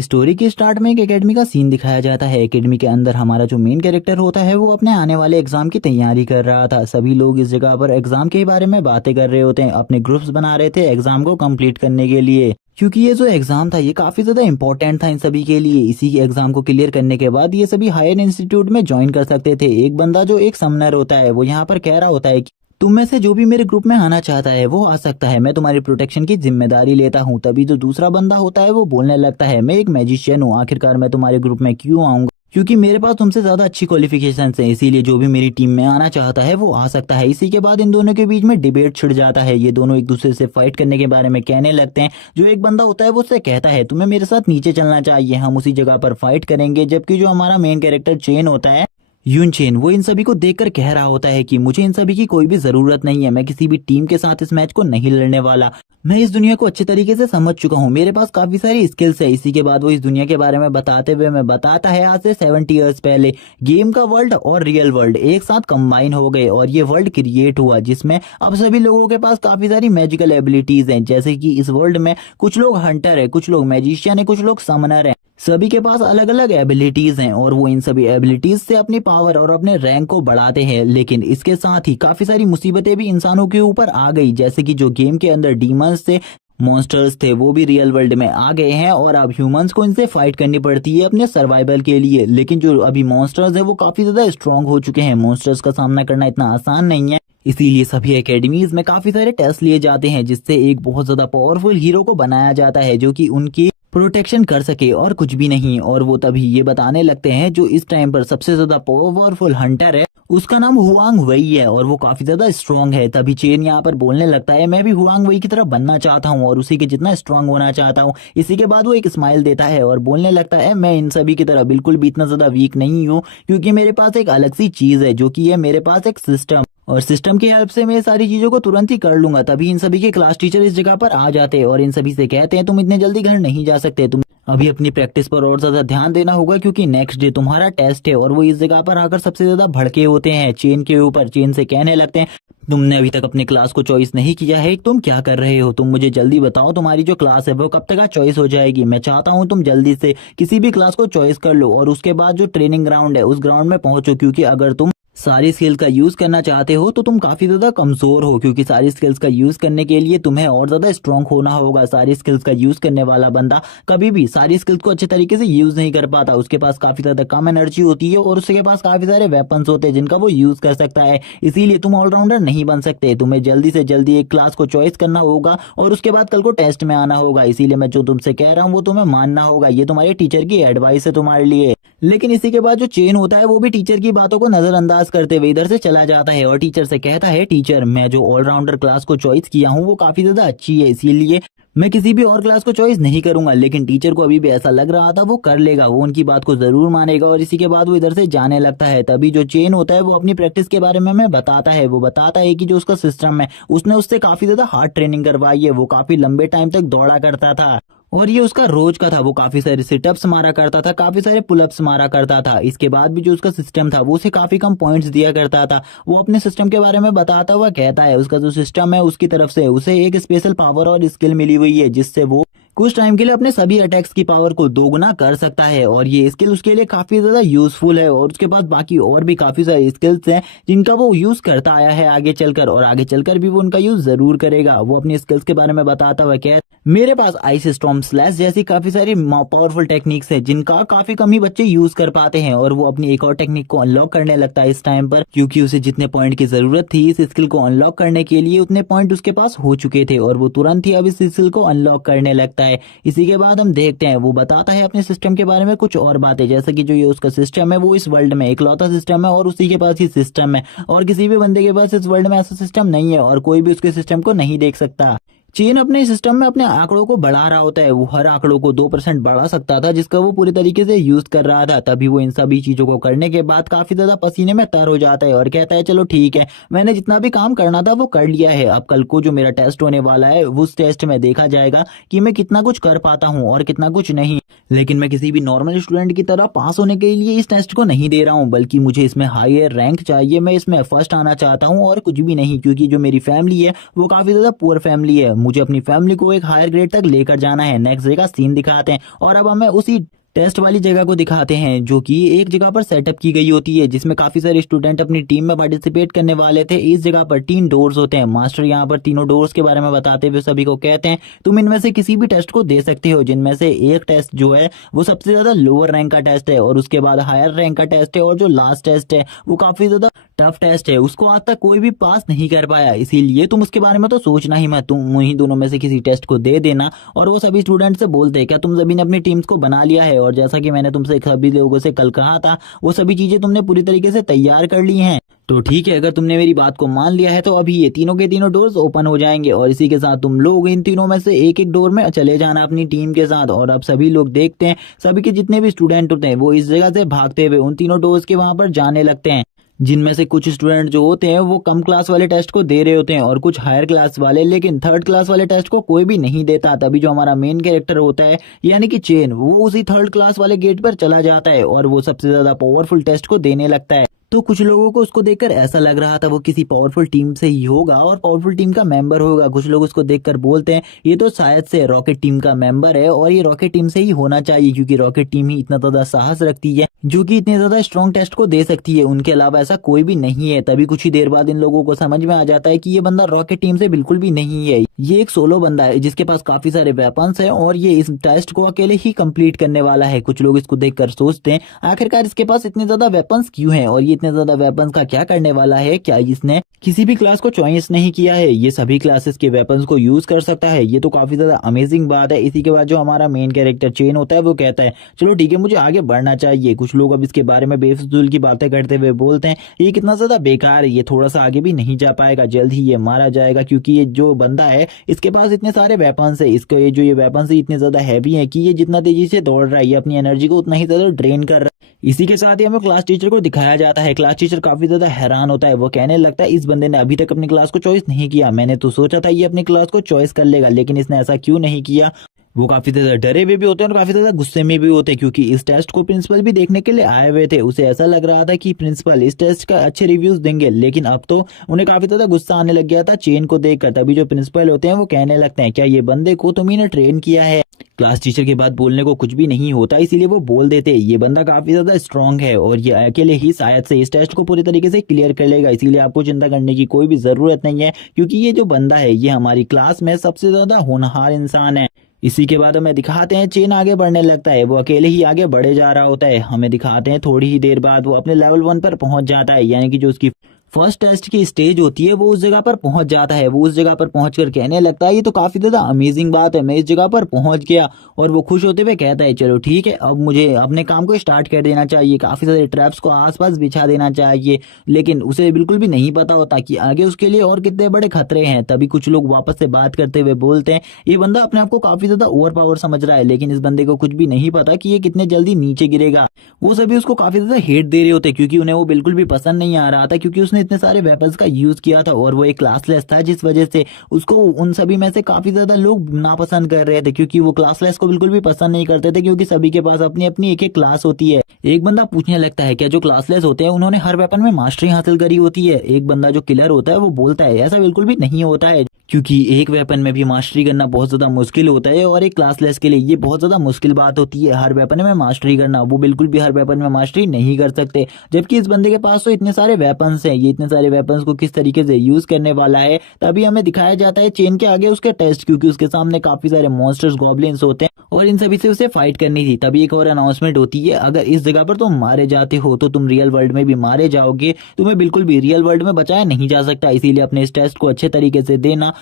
Story के start में एक एकेडमी का सीन दिखाया जाता है। एकेडमी के अंदर हमारा जो मेन कैरेक्टर होता है वो अपने आने वाले एग्जाम की तैयारी कर रहा था। सभी लोग इस जगह पर एग्जाम के बारे में बातें कर रहे होते हैं, अपने ग्रुप्स बना रहे थे एग्जाम को कंप्लीट करने के लिए, क्योंकि ये जो एग्जाम था ये काफी ज्यादा इंपॉर्टेंट था इन सभी के लिए। इसी एग्जाम को क्लियर करने के बाद ये सभी हायर इंस्टीट्यूट में ज्वाइन कर सकते थे। एक बंदा जो एक समनर होता है वो यहाँ पर कह रहा होता है कि तुम में से जो भी मेरे ग्रुप में आना चाहता है वो आ सकता है, मैं तुम्हारी प्रोटेक्शन की जिम्मेदारी लेता हूँ। तभी जो दूसरा बंदा होता है वो बोलने लगता है, मैं एक मैजिशियन हूँ, आखिरकार मैं तुम्हारे ग्रुप में क्यों आऊंगा, क्योंकि मेरे पास तुमसे ज्यादा अच्छी क्वालिफिकेशंस हैं, इसीलिए जो भी मेरी टीम में आना चाहता है वो आ सकता है। इसी के बाद इन दोनों के बीच में डिबेट छिड़ जाता है। ये दोनों एक दूसरे से फाइट करने के बारे में कहने लगते हैं। जो एक बंदा होता है वो उससे कहता है तुम्हें मेरे साथ नीचे चलना चाहिए, हम उसी जगह पर फाइट करेंगे। जबकि जो हमारा मेन कैरेक्टर चेन होता है, यून चेन, वो इन सभी को देखकर कह रहा होता है कि मुझे इन सभी की कोई भी जरूरत नहीं है, मैं किसी भी टीम के साथ इस मैच को नहीं लड़ने वाला, मैं इस दुनिया को अच्छे तरीके से समझ चुका हूँ, मेरे पास काफी सारी स्किल्स है। इसी के बाद वो इस दुनिया के बारे में बताते हुए मैं बताता है आज से 70 ईयर्स पहले गेम का वर्ल्ड और रियल वर्ल्ड एक साथ कंबाइन हो गए और ये वर्ल्ड क्रिएट हुआ, जिसमें अब सभी लोगों के पास काफी सारी मैजिकल एबिलिटीज हैं। जैसे कि इस वर्ल्ड में कुछ लोग हंटर है, कुछ लोग मैजिशियन है, कुछ लोग समनर है, सभी के पास अलग अलग एबिलिटीज हैं और वो इन सभी एबिलिटीज से अपनी पावर और अपने रैंक को बढ़ाते हैं। लेकिन इसके साथ ही काफी सारी मुसीबतें भी इंसानों के ऊपर आ गई, जैसे कि जो गेम के अंदर डीमंस थे, मॉन्स्टर्स थे, वो भी रियल वर्ल्ड में आ गए हैं और अब ह्यूमंस को इनसे फाइट करनी पड़ती है अपने सर्वाइवल के लिए। लेकिन जो अभी मॉन्स्टर्स हैं वो काफी ज्यादा स्ट्रांग हो चुके हैं, मॉन्स्टर्स का सामना करना इतना आसान नहीं है। इसीलिए सभी एकेडमीज में काफी सारे टेस्ट लिए जाते हैं जिससे एक बहुत ज्यादा पावरफुल हीरो को बनाया जाता है जो कि उनकी प्रोटेक्शन कर सके और कुछ भी नहीं। और वो तभी ये बताने लगते हैं जो इस टाइम पर सबसे ज्यादा पावरफुल हंटर है उसका नाम हुआंग वई है और वो काफी ज्यादा स्ट्रांग है। तभी चेन यहाँ पर बोलने लगता है मैं भी हुआंग वई की तरह बनना चाहता हूँ और उसी के जितना स्ट्रांग होना चाहता हूँ। इसी के बाद वो एक स्माइल देता है और बोलने लगता है मैं इन सभी की तरह बिल्कुल भी इतना ज्यादा वीक नहीं हूँ, क्योंकि मेरे पास एक अलग सी चीज है जो कि है मेरे पास एक सिस्टम, और सिस्टम की हेल्प से मैं ये सारी चीजों को तुरंत ही कर लूंगा। तभी इन सभी के क्लास टीचर इस जगह पर आ जाते हैं और इन सभी से कहते हैं तुम इतने जल्दी घर नहीं जा सकते, तुम अभी अपनी प्रैक्टिस पर और ज्यादा ध्यान देना होगा क्योंकि नेक्स्ट डे तुम्हारा टेस्ट है। और वो इस जगह पर आकर सबसे ज्यादा भड़के होते हैं चेन के ऊपर। चेन से कहने लगते हैं तुमने अभी तक अपनी क्लास को चॉइस नहीं किया है, तुम क्या कर रहे हो, तुम मुझे जल्दी बताओ तुम्हारी जो क्लास है वो कब तक चॉइस हो जाएगी, मैं चाहता हूँ तुम जल्दी से किसी भी क्लास को चॉइस कर लो और उसके बाद जो ट्रेनिंग ग्राउंड है उस ग्राउंड में पहुंचो, क्योंकि अगर तुम सारी स्किल्स का यूज करना चाहते हो तो तुम काफी ज्यादा कमजोर हो, क्योंकि सारी स्किल्स का यूज करने के लिए तुम्हें और ज्यादा स्ट्रांग होना होगा। सारी स्किल्स का यूज करने वाला बंदा कभी भी सारी स्किल्स को अच्छे तरीके से यूज नहीं कर पाता, उसके पास काफी ज्यादा कम एनर्जी होती है और उसके पास काफी सारे वेपन्स होते हैं जिनका वो यूज कर सकता है। इसीलिए तुम ऑलराउंडर नहीं बन सकते, तुम्हें जल्दी से जल्दी एक क्लास को चॉइस करना होगा और उसके बाद कल को टेस्ट में आना होगा। इसीलिए मैं जो तुमसे कह रहा हूँ वो तुम्हें मानना होगा, ये तुम्हारे टीचर की एडवाइस है तुम्हारे लिए। लेकिन इसी के बाद जो चेन होता है वो भी टीचर की बातों को नजरअंदाज करते हुए इधर से चला जाता है और टीचर से कहता है टीचर मैं जो ऑलराउंडर क्लास को चॉइस किया हूँ वो काफी ज्यादा अच्छी है, इसीलिए मैं किसी भी और क्लास को चॉइस नहीं करूंगा। लेकिन टीचर को अभी भी ऐसा लग रहा था वो कर लेगा, वो उनकी बात को जरूर मानेगा और इसी के बाद वो इधर से जाने लगता है। तभी जो चेन होता है वो अपनी प्रैक्टिस के बारे में हमें बताता है। वो बताता है कि जो उसका सिस्टम है उसने उससे काफी ज्यादा हार्ड ट्रेनिंग करवाई है, वो काफी लंबे टाइम तक दौड़ा करता था और ये उसका रोज का था, वो काफी सारे सिटअप्स मारा करता था, काफी सारे पुलअप्स मारा करता था। इसके बाद भी जो उसका सिस्टम था वो उसे काफी कम पॉइंट्स दिया करता था। वो अपने सिस्टम के बारे में बताता हुआ कहता है उसका जो सिस्टम है उसकी तरफ से उसे एक स्पेशल पावर और स्किल मिली हुई है जिससे वो कुछ टाइम के लिए अपने सभी अटैक्स की पावर को दोगुना कर सकता है और ये स्किल उसके लिए काफी ज्यादा यूजफुल है। और उसके पास बाकी और भी काफी सारी स्किल्स हैं जिनका वो यूज करता आया है आगे चलकर, और आगे चलकर भी वो उनका यूज जरूर करेगा। वो अपनी स्किल्स के बारे में बताता हुआ कह मेरे पास आइस स्टॉर्म स्लैश जैसी काफी सारी पावरफुल टेक्निक्स है जिनका काफी कम ही बच्चे यूज कर पाते हैं। और वो अपनी एक और टेक्निक को अनलॉक करने लगता है इस टाइम पर, क्योंकि उसे जितने पॉइंट की जरूरत थी इस स्किल को अनलॉक करने के लिए उतने पॉइंट उसके पास हो चुके थे और वो तुरंत ही अब इस स्किल को अनलॉक करने लगता है। इसी के बाद हम देखते हैं वो बताता है अपने सिस्टम के बारे में कुछ और बातें, जैसे कि जो ये उसका सिस्टम है वो इस वर्ल्ड में इकलौता सिस्टम है और उसी के पास ही सिस्टम है और किसी भी बंदे के पास इस वर्ल्ड में ऐसा सिस्टम नहीं है और कोई भी उसके सिस्टम को नहीं देख सकता। चीन अपने सिस्टम में अपने आंकड़ों को बढ़ा रहा होता है, वो हर आंकड़ों को 2% बढ़ा सकता था जिसका वो पूरी तरीके से यूज कर रहा था। तभी वो इन सभी चीजों को करने के बाद काफी ज्यादा पसीने में तर हो जाता है और कहता है चलो ठीक है, मैंने जितना भी काम करना था वो कर लिया है, अब कल को जो मेरा टेस्ट होने वाला है उस टेस्ट में देखा जाएगा कि मैं कितना कुछ कर पाता हूँ और कितना कुछ नहीं। लेकिन मैं किसी भी नॉर्मल स्टूडेंट की तरह पास होने के लिए इस टेस्ट को नहीं दे रहा हूँ, बल्कि मुझे इसमें हायर रैंक चाहिए। मैं इसमें फर्स्ट आना चाहता हूँ और कुछ भी नहीं, क्योंकि जो मेरी फैमिली है वो काफी ज्यादा पुअर फैमिली है। मुझे अपनी फैमिली को एक हायर ग्रेड तक लेकर जाना है। नेक्स्ट डे का सीन दिखाते हैं और अब हमें उसी टेस्ट वाली जगह को दिखाते हैं, जो कि एक जगह पर सेटअप की गई होती है, जिसमें काफी सारे स्टूडेंट अपनी टीम में पार्टिसिपेट करने वाले थे। इस जगह पर 3 डोर्स होते हैं। मास्टर यहाँ पर तीनों डोर्स के बारे में बताते हुए सभी को कहते हैं तुम इनमें से किसी भी टेस्ट को दे सकते हो, जिनमें से एक टेस्ट जो है वो सबसे ज्यादा लोअर रैंक का टेस्ट है और उसके बाद हायर रैंक का टेस्ट है, और जो लास्ट टेस्ट है वो काफी ज्यादा टफ टेस्ट है। उसको आज तक कोई भी पास नहीं कर पाया, इसीलिए तुम उसके बारे में तो सोचना ही मत, तुम उन्हीं दोनों में से किसी टेस्ट को दे देना। और वो सभी स्टूडेंट से बोलते हैं क्या तुम सभी ने अपनी टीम्स को बना लिया है, और जैसा कि मैंने तुमसे सभी लोगों से कल कहा था वो सभी चीजें तुमने पूरी तरीके से तैयार कर ली हैं। तो ठीक है, अगर तुमने मेरी बात को मान लिया है तो अभी ये तीनों के तीनों डोर्स ओपन हो जाएंगे, और इसी के साथ तुम लोग इन तीनों में से एक एक डोर में चले जाना अपनी टीम के साथ। और अब सभी लोग देखते हैं सभी के जितने भी स्टूडेंट होते हैं वो इस जगह से भागते हुए उन तीनों डोर्स के वहां पर जाने लगते हैं, जिनमें से कुछ स्टूडेंट जो होते हैं वो कम क्लास वाले टेस्ट को दे रहे होते हैं और कुछ हायर क्लास वाले, लेकिन थर्ड क्लास वाले टेस्ट को कोई भी नहीं देता। तभी जो हमारा मेन कैरेक्टर होता है यानी कि चेन, वो उसी थर्ड क्लास वाले गेट पर चला जाता है और वो सबसे ज्यादा पावरफुल टेस्ट को देने लगता है। तो कुछ लोगों को उसको देखकर ऐसा लग रहा था वो किसी पावरफुल टीम से ही होगा और पावरफुल टीम का मेंबर होगा। कुछ लोग उसको देखकर बोलते हैं ये तो शायद से रॉकेट टीम का मेंबर है और ये रॉकेट टीम से ही होना चाहिए, क्योंकि रॉकेट टीम ही इतना ज्यादा साहस रखती है जो कि इतने ज्यादा स्ट्रॉन्ग टेस्ट को दे सकती है। उनके अलावा ऐसा कोई भी नहीं है। तभी कुछ ही देर बाद इन लोगों को समझ में आ जाता है कि ये बंदा रॉकेट टीम से बिल्कुल भी नहीं है। ये एक सोलो बंदा है जिसके पास काफी सारे वेपन्स हैं और ये इस टेस्ट को अकेले ही कंप्लीट करने वाला है। कुछ लोग इसको देखकर सोचते हैं आखिरकार इसके पास इतने ज्यादा वेपन्स क्यों हैं और ये इतने ज्यादा वेपन्स का क्या करने वाला है। क्या इसने किसी भी क्लास को चॉइस नहीं किया है, ये सभी क्लासेस के वेपन्स को यूज कर सकता है। ये तो काफी ज्यादा अमेजिंग बात है। इसी के बाद जो हमारा मेन कैरेक्टर चेन होता है वो कहता है चलो ठीक है मुझे आगे बढ़ना चाहिए। कुछ लोग अब इसके बारे में बेफिजूल की बातें करते हुए बोलते हैं ये कितना ज्यादा बेकार है, ये थोड़ा सा आगे भी नहीं जा पाएगा, जल्द ही ये मारा जाएगा, क्योंकि ये जो बंदा है इसके पास इतने सारे वेपन्स है। इसको ये वेपन्स इतने ज्यादा हैवी है कि ये जितना तेजी से दौड़ रहा है ये अपनी एनर्जी को उतना ही ज्यादा ड्रेन कर रहा है। इसी के साथ ही हमें क्लास टीचर को दिखाया जाता है। क्लास टीचर काफी ज्यादा हैरान होता है, वो कहने लगता है इस बंदे ने अभी तक अपनी क्लास को चॉइस नहीं किया। मैंने तो सोचा था ये अपनी क्लास को चॉइस कर लेगा, लेकिन इसने ऐसा क्यों नहीं किया। वो काफी ज्यादा डरे हुए भी होते हैं और काफी ज्यादा गुस्से में भी होते हैं, क्योंकि इस टेस्ट को प्रिंसिपल भी देखने के लिए आए हुए थे। उसे ऐसा लग रहा था कि प्रिंसिपल इस टेस्ट का अच्छे रिव्यूज देंगे, लेकिन अब तो उन्हें काफी ज्यादा गुस्सा आने लग गया था चेन को देखकर। तभी जो प्रिंसिपल होते हैं वो कहने लगते हैं क्या ये बंदे को तुम ही ने ट्रेन किया है। क्लास टीचर के बाद बोलने को कुछ भी नहीं होता, इसीलिए वो बोल देते ये बंदा काफी ज्यादा स्ट्रांग है और ये अकेले ही शायद से इस टेस्ट को पूरी तरीके से क्लियर कर लेगा, इसीलिए आपको चिंता करने की कोई भी जरूरत नहीं है, क्योंकि ये जो बंदा है ये हमारी क्लास में सबसे ज्यादा होनहार इंसान है। इसी के बाद हमें दिखाते हैं चेन आगे बढ़ने लगता है, वो अकेले ही आगे बढ़े जा रहा होता है। हमें दिखाते हैं थोड़ी ही देर बाद वो अपने लेवल 1 पर पहुंच जाता है, यानी कि जो उसकी फर्स्ट टेस्ट की स्टेज होती है वो उस जगह पर पहुंच जाता है। वो उस जगह पर पहुंचकर कहने लगता है ये तो काफी ज्यादा अमेजिंग बात है, मैं इस जगह पर पहुंच गया। और वो खुश होते हुए कहता है चलो ठीक है अब मुझे अपने काम को स्टार्ट कर देना चाहिए, काफी सारे ट्रैप्स को आसपास बिछा देना चाहिए। लेकिन उसे बिल्कुल भी नहीं पता होता कि आगे उसके लिए और कितने बड़े खतरे हैं। तभी कुछ लोग वापस से बात करते हुए बोलते हैं ये बंदा अपने आप को काफी ज्यादा ओवर पावर समझ रहा है, लेकिन इस बंदे को कुछ भी नहीं पता कि ये कितने जल्दी नीचे गिरेगा। वो सभी उसको काफी ज्यादा हेट दे रहे होते क्योंकि उन्हें वो बिल्कुल भी पसंद नहीं आ रहा था, क्योंकि उसने इतने सारे वेपन्स का यूज किया था और वो एक क्लासलेस था, जिस वजह से उसको उन सभी में से काफी ज्यादा लोग नापसंद कर रहे थे, क्योंकि वो क्लासलेस को बिल्कुल भी पसंद नहीं करते थे, क्योंकि सभी के पास अपनी अपनी एक एक क्लास होती है। एक बंदा पूछने लगता है क्या जो क्लासलेस होते हैं उन्होंने हर वेपन में मास्टरी हासिल करी होती है। एक बंदा जो किलर होता है वो बोलता है ऐसा बिल्कुल भी नहीं होता है, क्योंकि एक वेपन में भी मास्टरी करना बहुत ज्यादा मुश्किल होता है और एक क्लासलेस के लिए ये बहुत ज्यादा मुश्किल बात होती है हर वेपन में मास्टरी करना। वो बिल्कुल भी हर वेपन में मास्टरी नहीं कर सकते, जबकि इस बंदे के पास तो इतने सारे वेपन्स हैं। ये इतने सारे वेपन्स को किस तरीके से यूज करने वाला है तभी हमें दिखाया जाता है चेन के आगे उसके टेस्ट, क्योंकि उसके सामने काफी सारे मॉन्स्टर्स गॉब्लिन्स होते हैं और इन सभी से उसे फाइट करनी थी। तभी एक और अनाउंसमेंट होती है अगर इस जगह पर तुम मारे जाते हो तो तुम रियल वर्ल्ड में भी मारे जाओगे, तुम्हें बिल्कुल भी रियल वर्ल्ड में बचाया नहीं जा सकता, इसीलिए अपने इस टेस्ट को अच्छे तरीके से देना।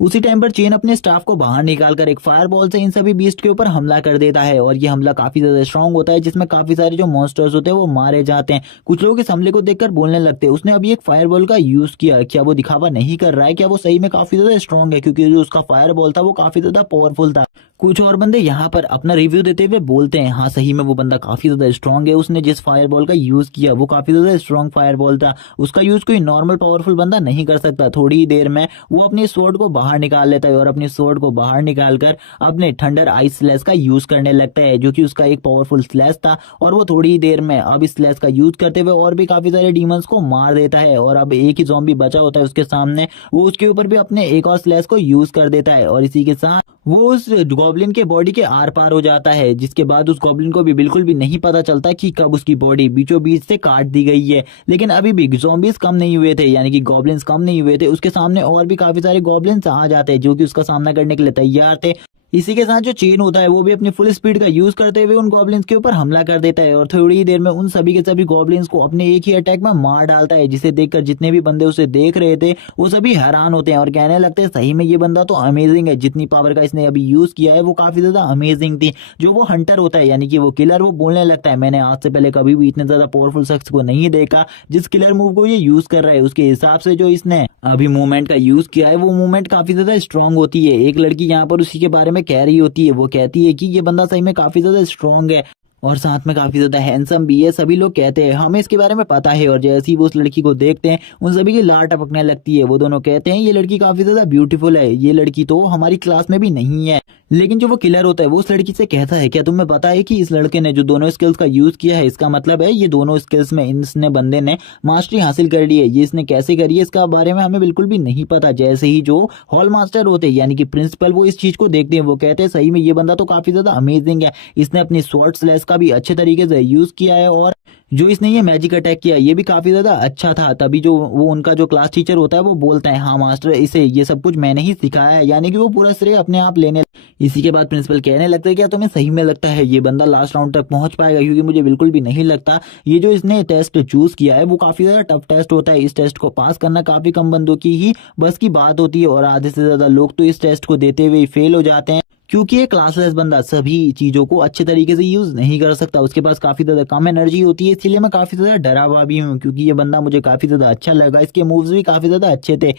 उसी टाइम पर चेन अपने स्टाफ को बाहर निकालकर एक फायरबॉल से इन सभी बीस्ट के ऊपर हमला कर देता है और ये हमला काफी ज्यादा स्ट्रांग होता है, जिसमें काफी सारे जो मॉन्स्टर्स होते हैं वो मारे जाते हैं। कुछ लोग इस हमले को देखकर बोलने लगते हैं उसने अभी एक फायरबॉल का यूज किया, क्या वो दिखावा नहीं कर रहा है, क्या वो सही में काफी ज्यादा स्ट्रांग है, क्योंकि जो उसका फायरबॉल था वो काफी ज्यादा पावरफुल था। कुछ और बंदे यहाँ पर अपना रिव्यू देते हुए बोलते हैं हाँ सही में वो बंदा काफी ज्यादा स्ट्रांग है, उसने जिस फायरबॉल का यूज किया वो काफी ज्यादा स्ट्रांग फायरबॉल था, उसका यूज कोई नॉर्मल पावरफुल बंदा नहीं कर सकता। थोड़ी ही देर में वो अपनी स्वॉर्ड को बाहर निकाल लेता है और अपनी स्वॉर्ड को बाहर निकाल कर अपने थंडर आइस स्लैश का यूज करने लगता है, जो कि उसका एक पावरफुल स्लैश था। और वो थोड़ी ही देर में अब इस स्लैश का यूज करते हुए और भी काफी सारे डीमंस को मार देता है। और अब एक ही ज़ॉम्बी बचा होता है उसके सामने, वो उसके ऊपर भी अपने एक और स्लैश को यूज कर देता है और इसी के साथ वो उस गॉब्लिन के बॉडी के आर पार हो जाता है, जिसके बाद उस गॉब्लिन को भी बिल्कुल भी नहीं पता चलता कि कब उसकी बॉडी बीचों बीच से काट दी गई है। लेकिन अभी भी ज़ॉम्बीज कम नहीं हुए थे, यानी कि गॉब्लिन्स कम नहीं हुए थे, उसके सामने और भी काफी सारे गॉब्लिन्स आ जाते हैं जो कि उसका सामना करने के लिए तैयार थे। इसी के साथ जो चेन होता है वो भी अपनी फुल स्पीड का यूज करते हुए उन गॉब्लिन्स के ऊपर हमला कर देता है और थोड़ी ही देर में उन सभी के सभी गॉब्लिन्स को अपने एक ही अटैक में मार डालता है, जिसे देखकर जितने भी बंदे उसे देख रहे थे वो सभी हैरान होते हैं और कहने लगते हैं सही में ये बंदा तो अमेजिंग है, जितनी पावर का इसने अभी यूज किया है वो काफी ज्यादा अमेजिंग थी। जो वो हंटर होता है यानी कि वो किलर, वो बोलने लगता है मैंने आज से पहले कभी भी इतने ज्यादा पावरफुल शख्स को नहीं देखा, जिस किलर मूव को ये यूज कर रहा है उसके हिसाब से जो इसने अभी मूवमेंट का यूज किया है वो मूवमेंट काफी ज्यादा स्ट्रांग होती है। एक लड़की यहाँ पर उसी के बारे में कह रही होती है, वो कहती है कि ये बंदा सही में काफी ज्यादा स्ट्रांग है और साथ में काफी ज्यादा हैंडसम भी है। सभी लोग कहते हैं हमें इसके बारे में पता है और जैसे ही वो उस लड़की को देखते हैं उन सभी की लार टपकने लगती है। वो दोनों कहते हैं ये लड़की काफी ज्यादा ब्यूटीफुल है, ये लड़की तो हमारी क्लास में भी नहीं है। लेकिन जो वो किलर होता है वो उस लड़की से कहता है क्या तुम्हें पता है कि इस लड़के ने जो दोनों स्किल्स का यूज किया है, इसका मतलब है ये दोनों स्किल्स में इसने बंदे ने मास्टरी हासिल कर ली है, ये इसने कैसे करी है इसका बारे में हमें बिल्कुल भी नहीं पता। जैसे ही जो हॉल मास्टर होते हैं यानी कि प्रिंसिपल वो इस चीज को देखते हैं, वो कहते हैं सही में ये बंदा तो काफी ज्यादा अमेजिंग है, इसने अपनी स्वॉर्ड स्लैश का भी अच्छे तरीके से यूज किया है और जो इसने ये मैजिक अटैक किया ये भी काफी ज्यादा अच्छा था। तभी जो वो उनका जो क्लास टीचर होता है वो बोलता है हाँ मास्टर इसे ये सब कुछ मैंने ही सिखाया है, यानी कि वो पूरा श्रेय अपने आप लेने। इसी के बाद प्रिंसिपल कहने लगता है क्या तुम्हें सही में लगता है ये बंदा लास्ट राउंड तक पहुंच पाएगा, क्योंकि मुझे बिल्कुल भी नहीं लगता। ये जो इसने टेस्ट चूज किया है वो काफी ज्यादा टफ टेस्ट होता है, इस टेस्ट को पास करना काफी कम बंदों की ही बस की बात होती है और आधे से ज्यादा लोग तो इस टेस्ट को देते हुए फेल हो जाते हैं, क्योंकि ये क्लासलेस बंदा सभी चीजों को अच्छे तरीके से यूज नहीं कर सकता, उसके पास काफी ज्यादा कम एनर्जी होती है। इसलिए मैं काफी ज्यादा डरा हुआ भी हूँ, क्योंकि ये बंदा मुझे काफी ज्यादा अच्छा लगा, इसके मूव्स भी काफी ज्यादा अच्छे थे।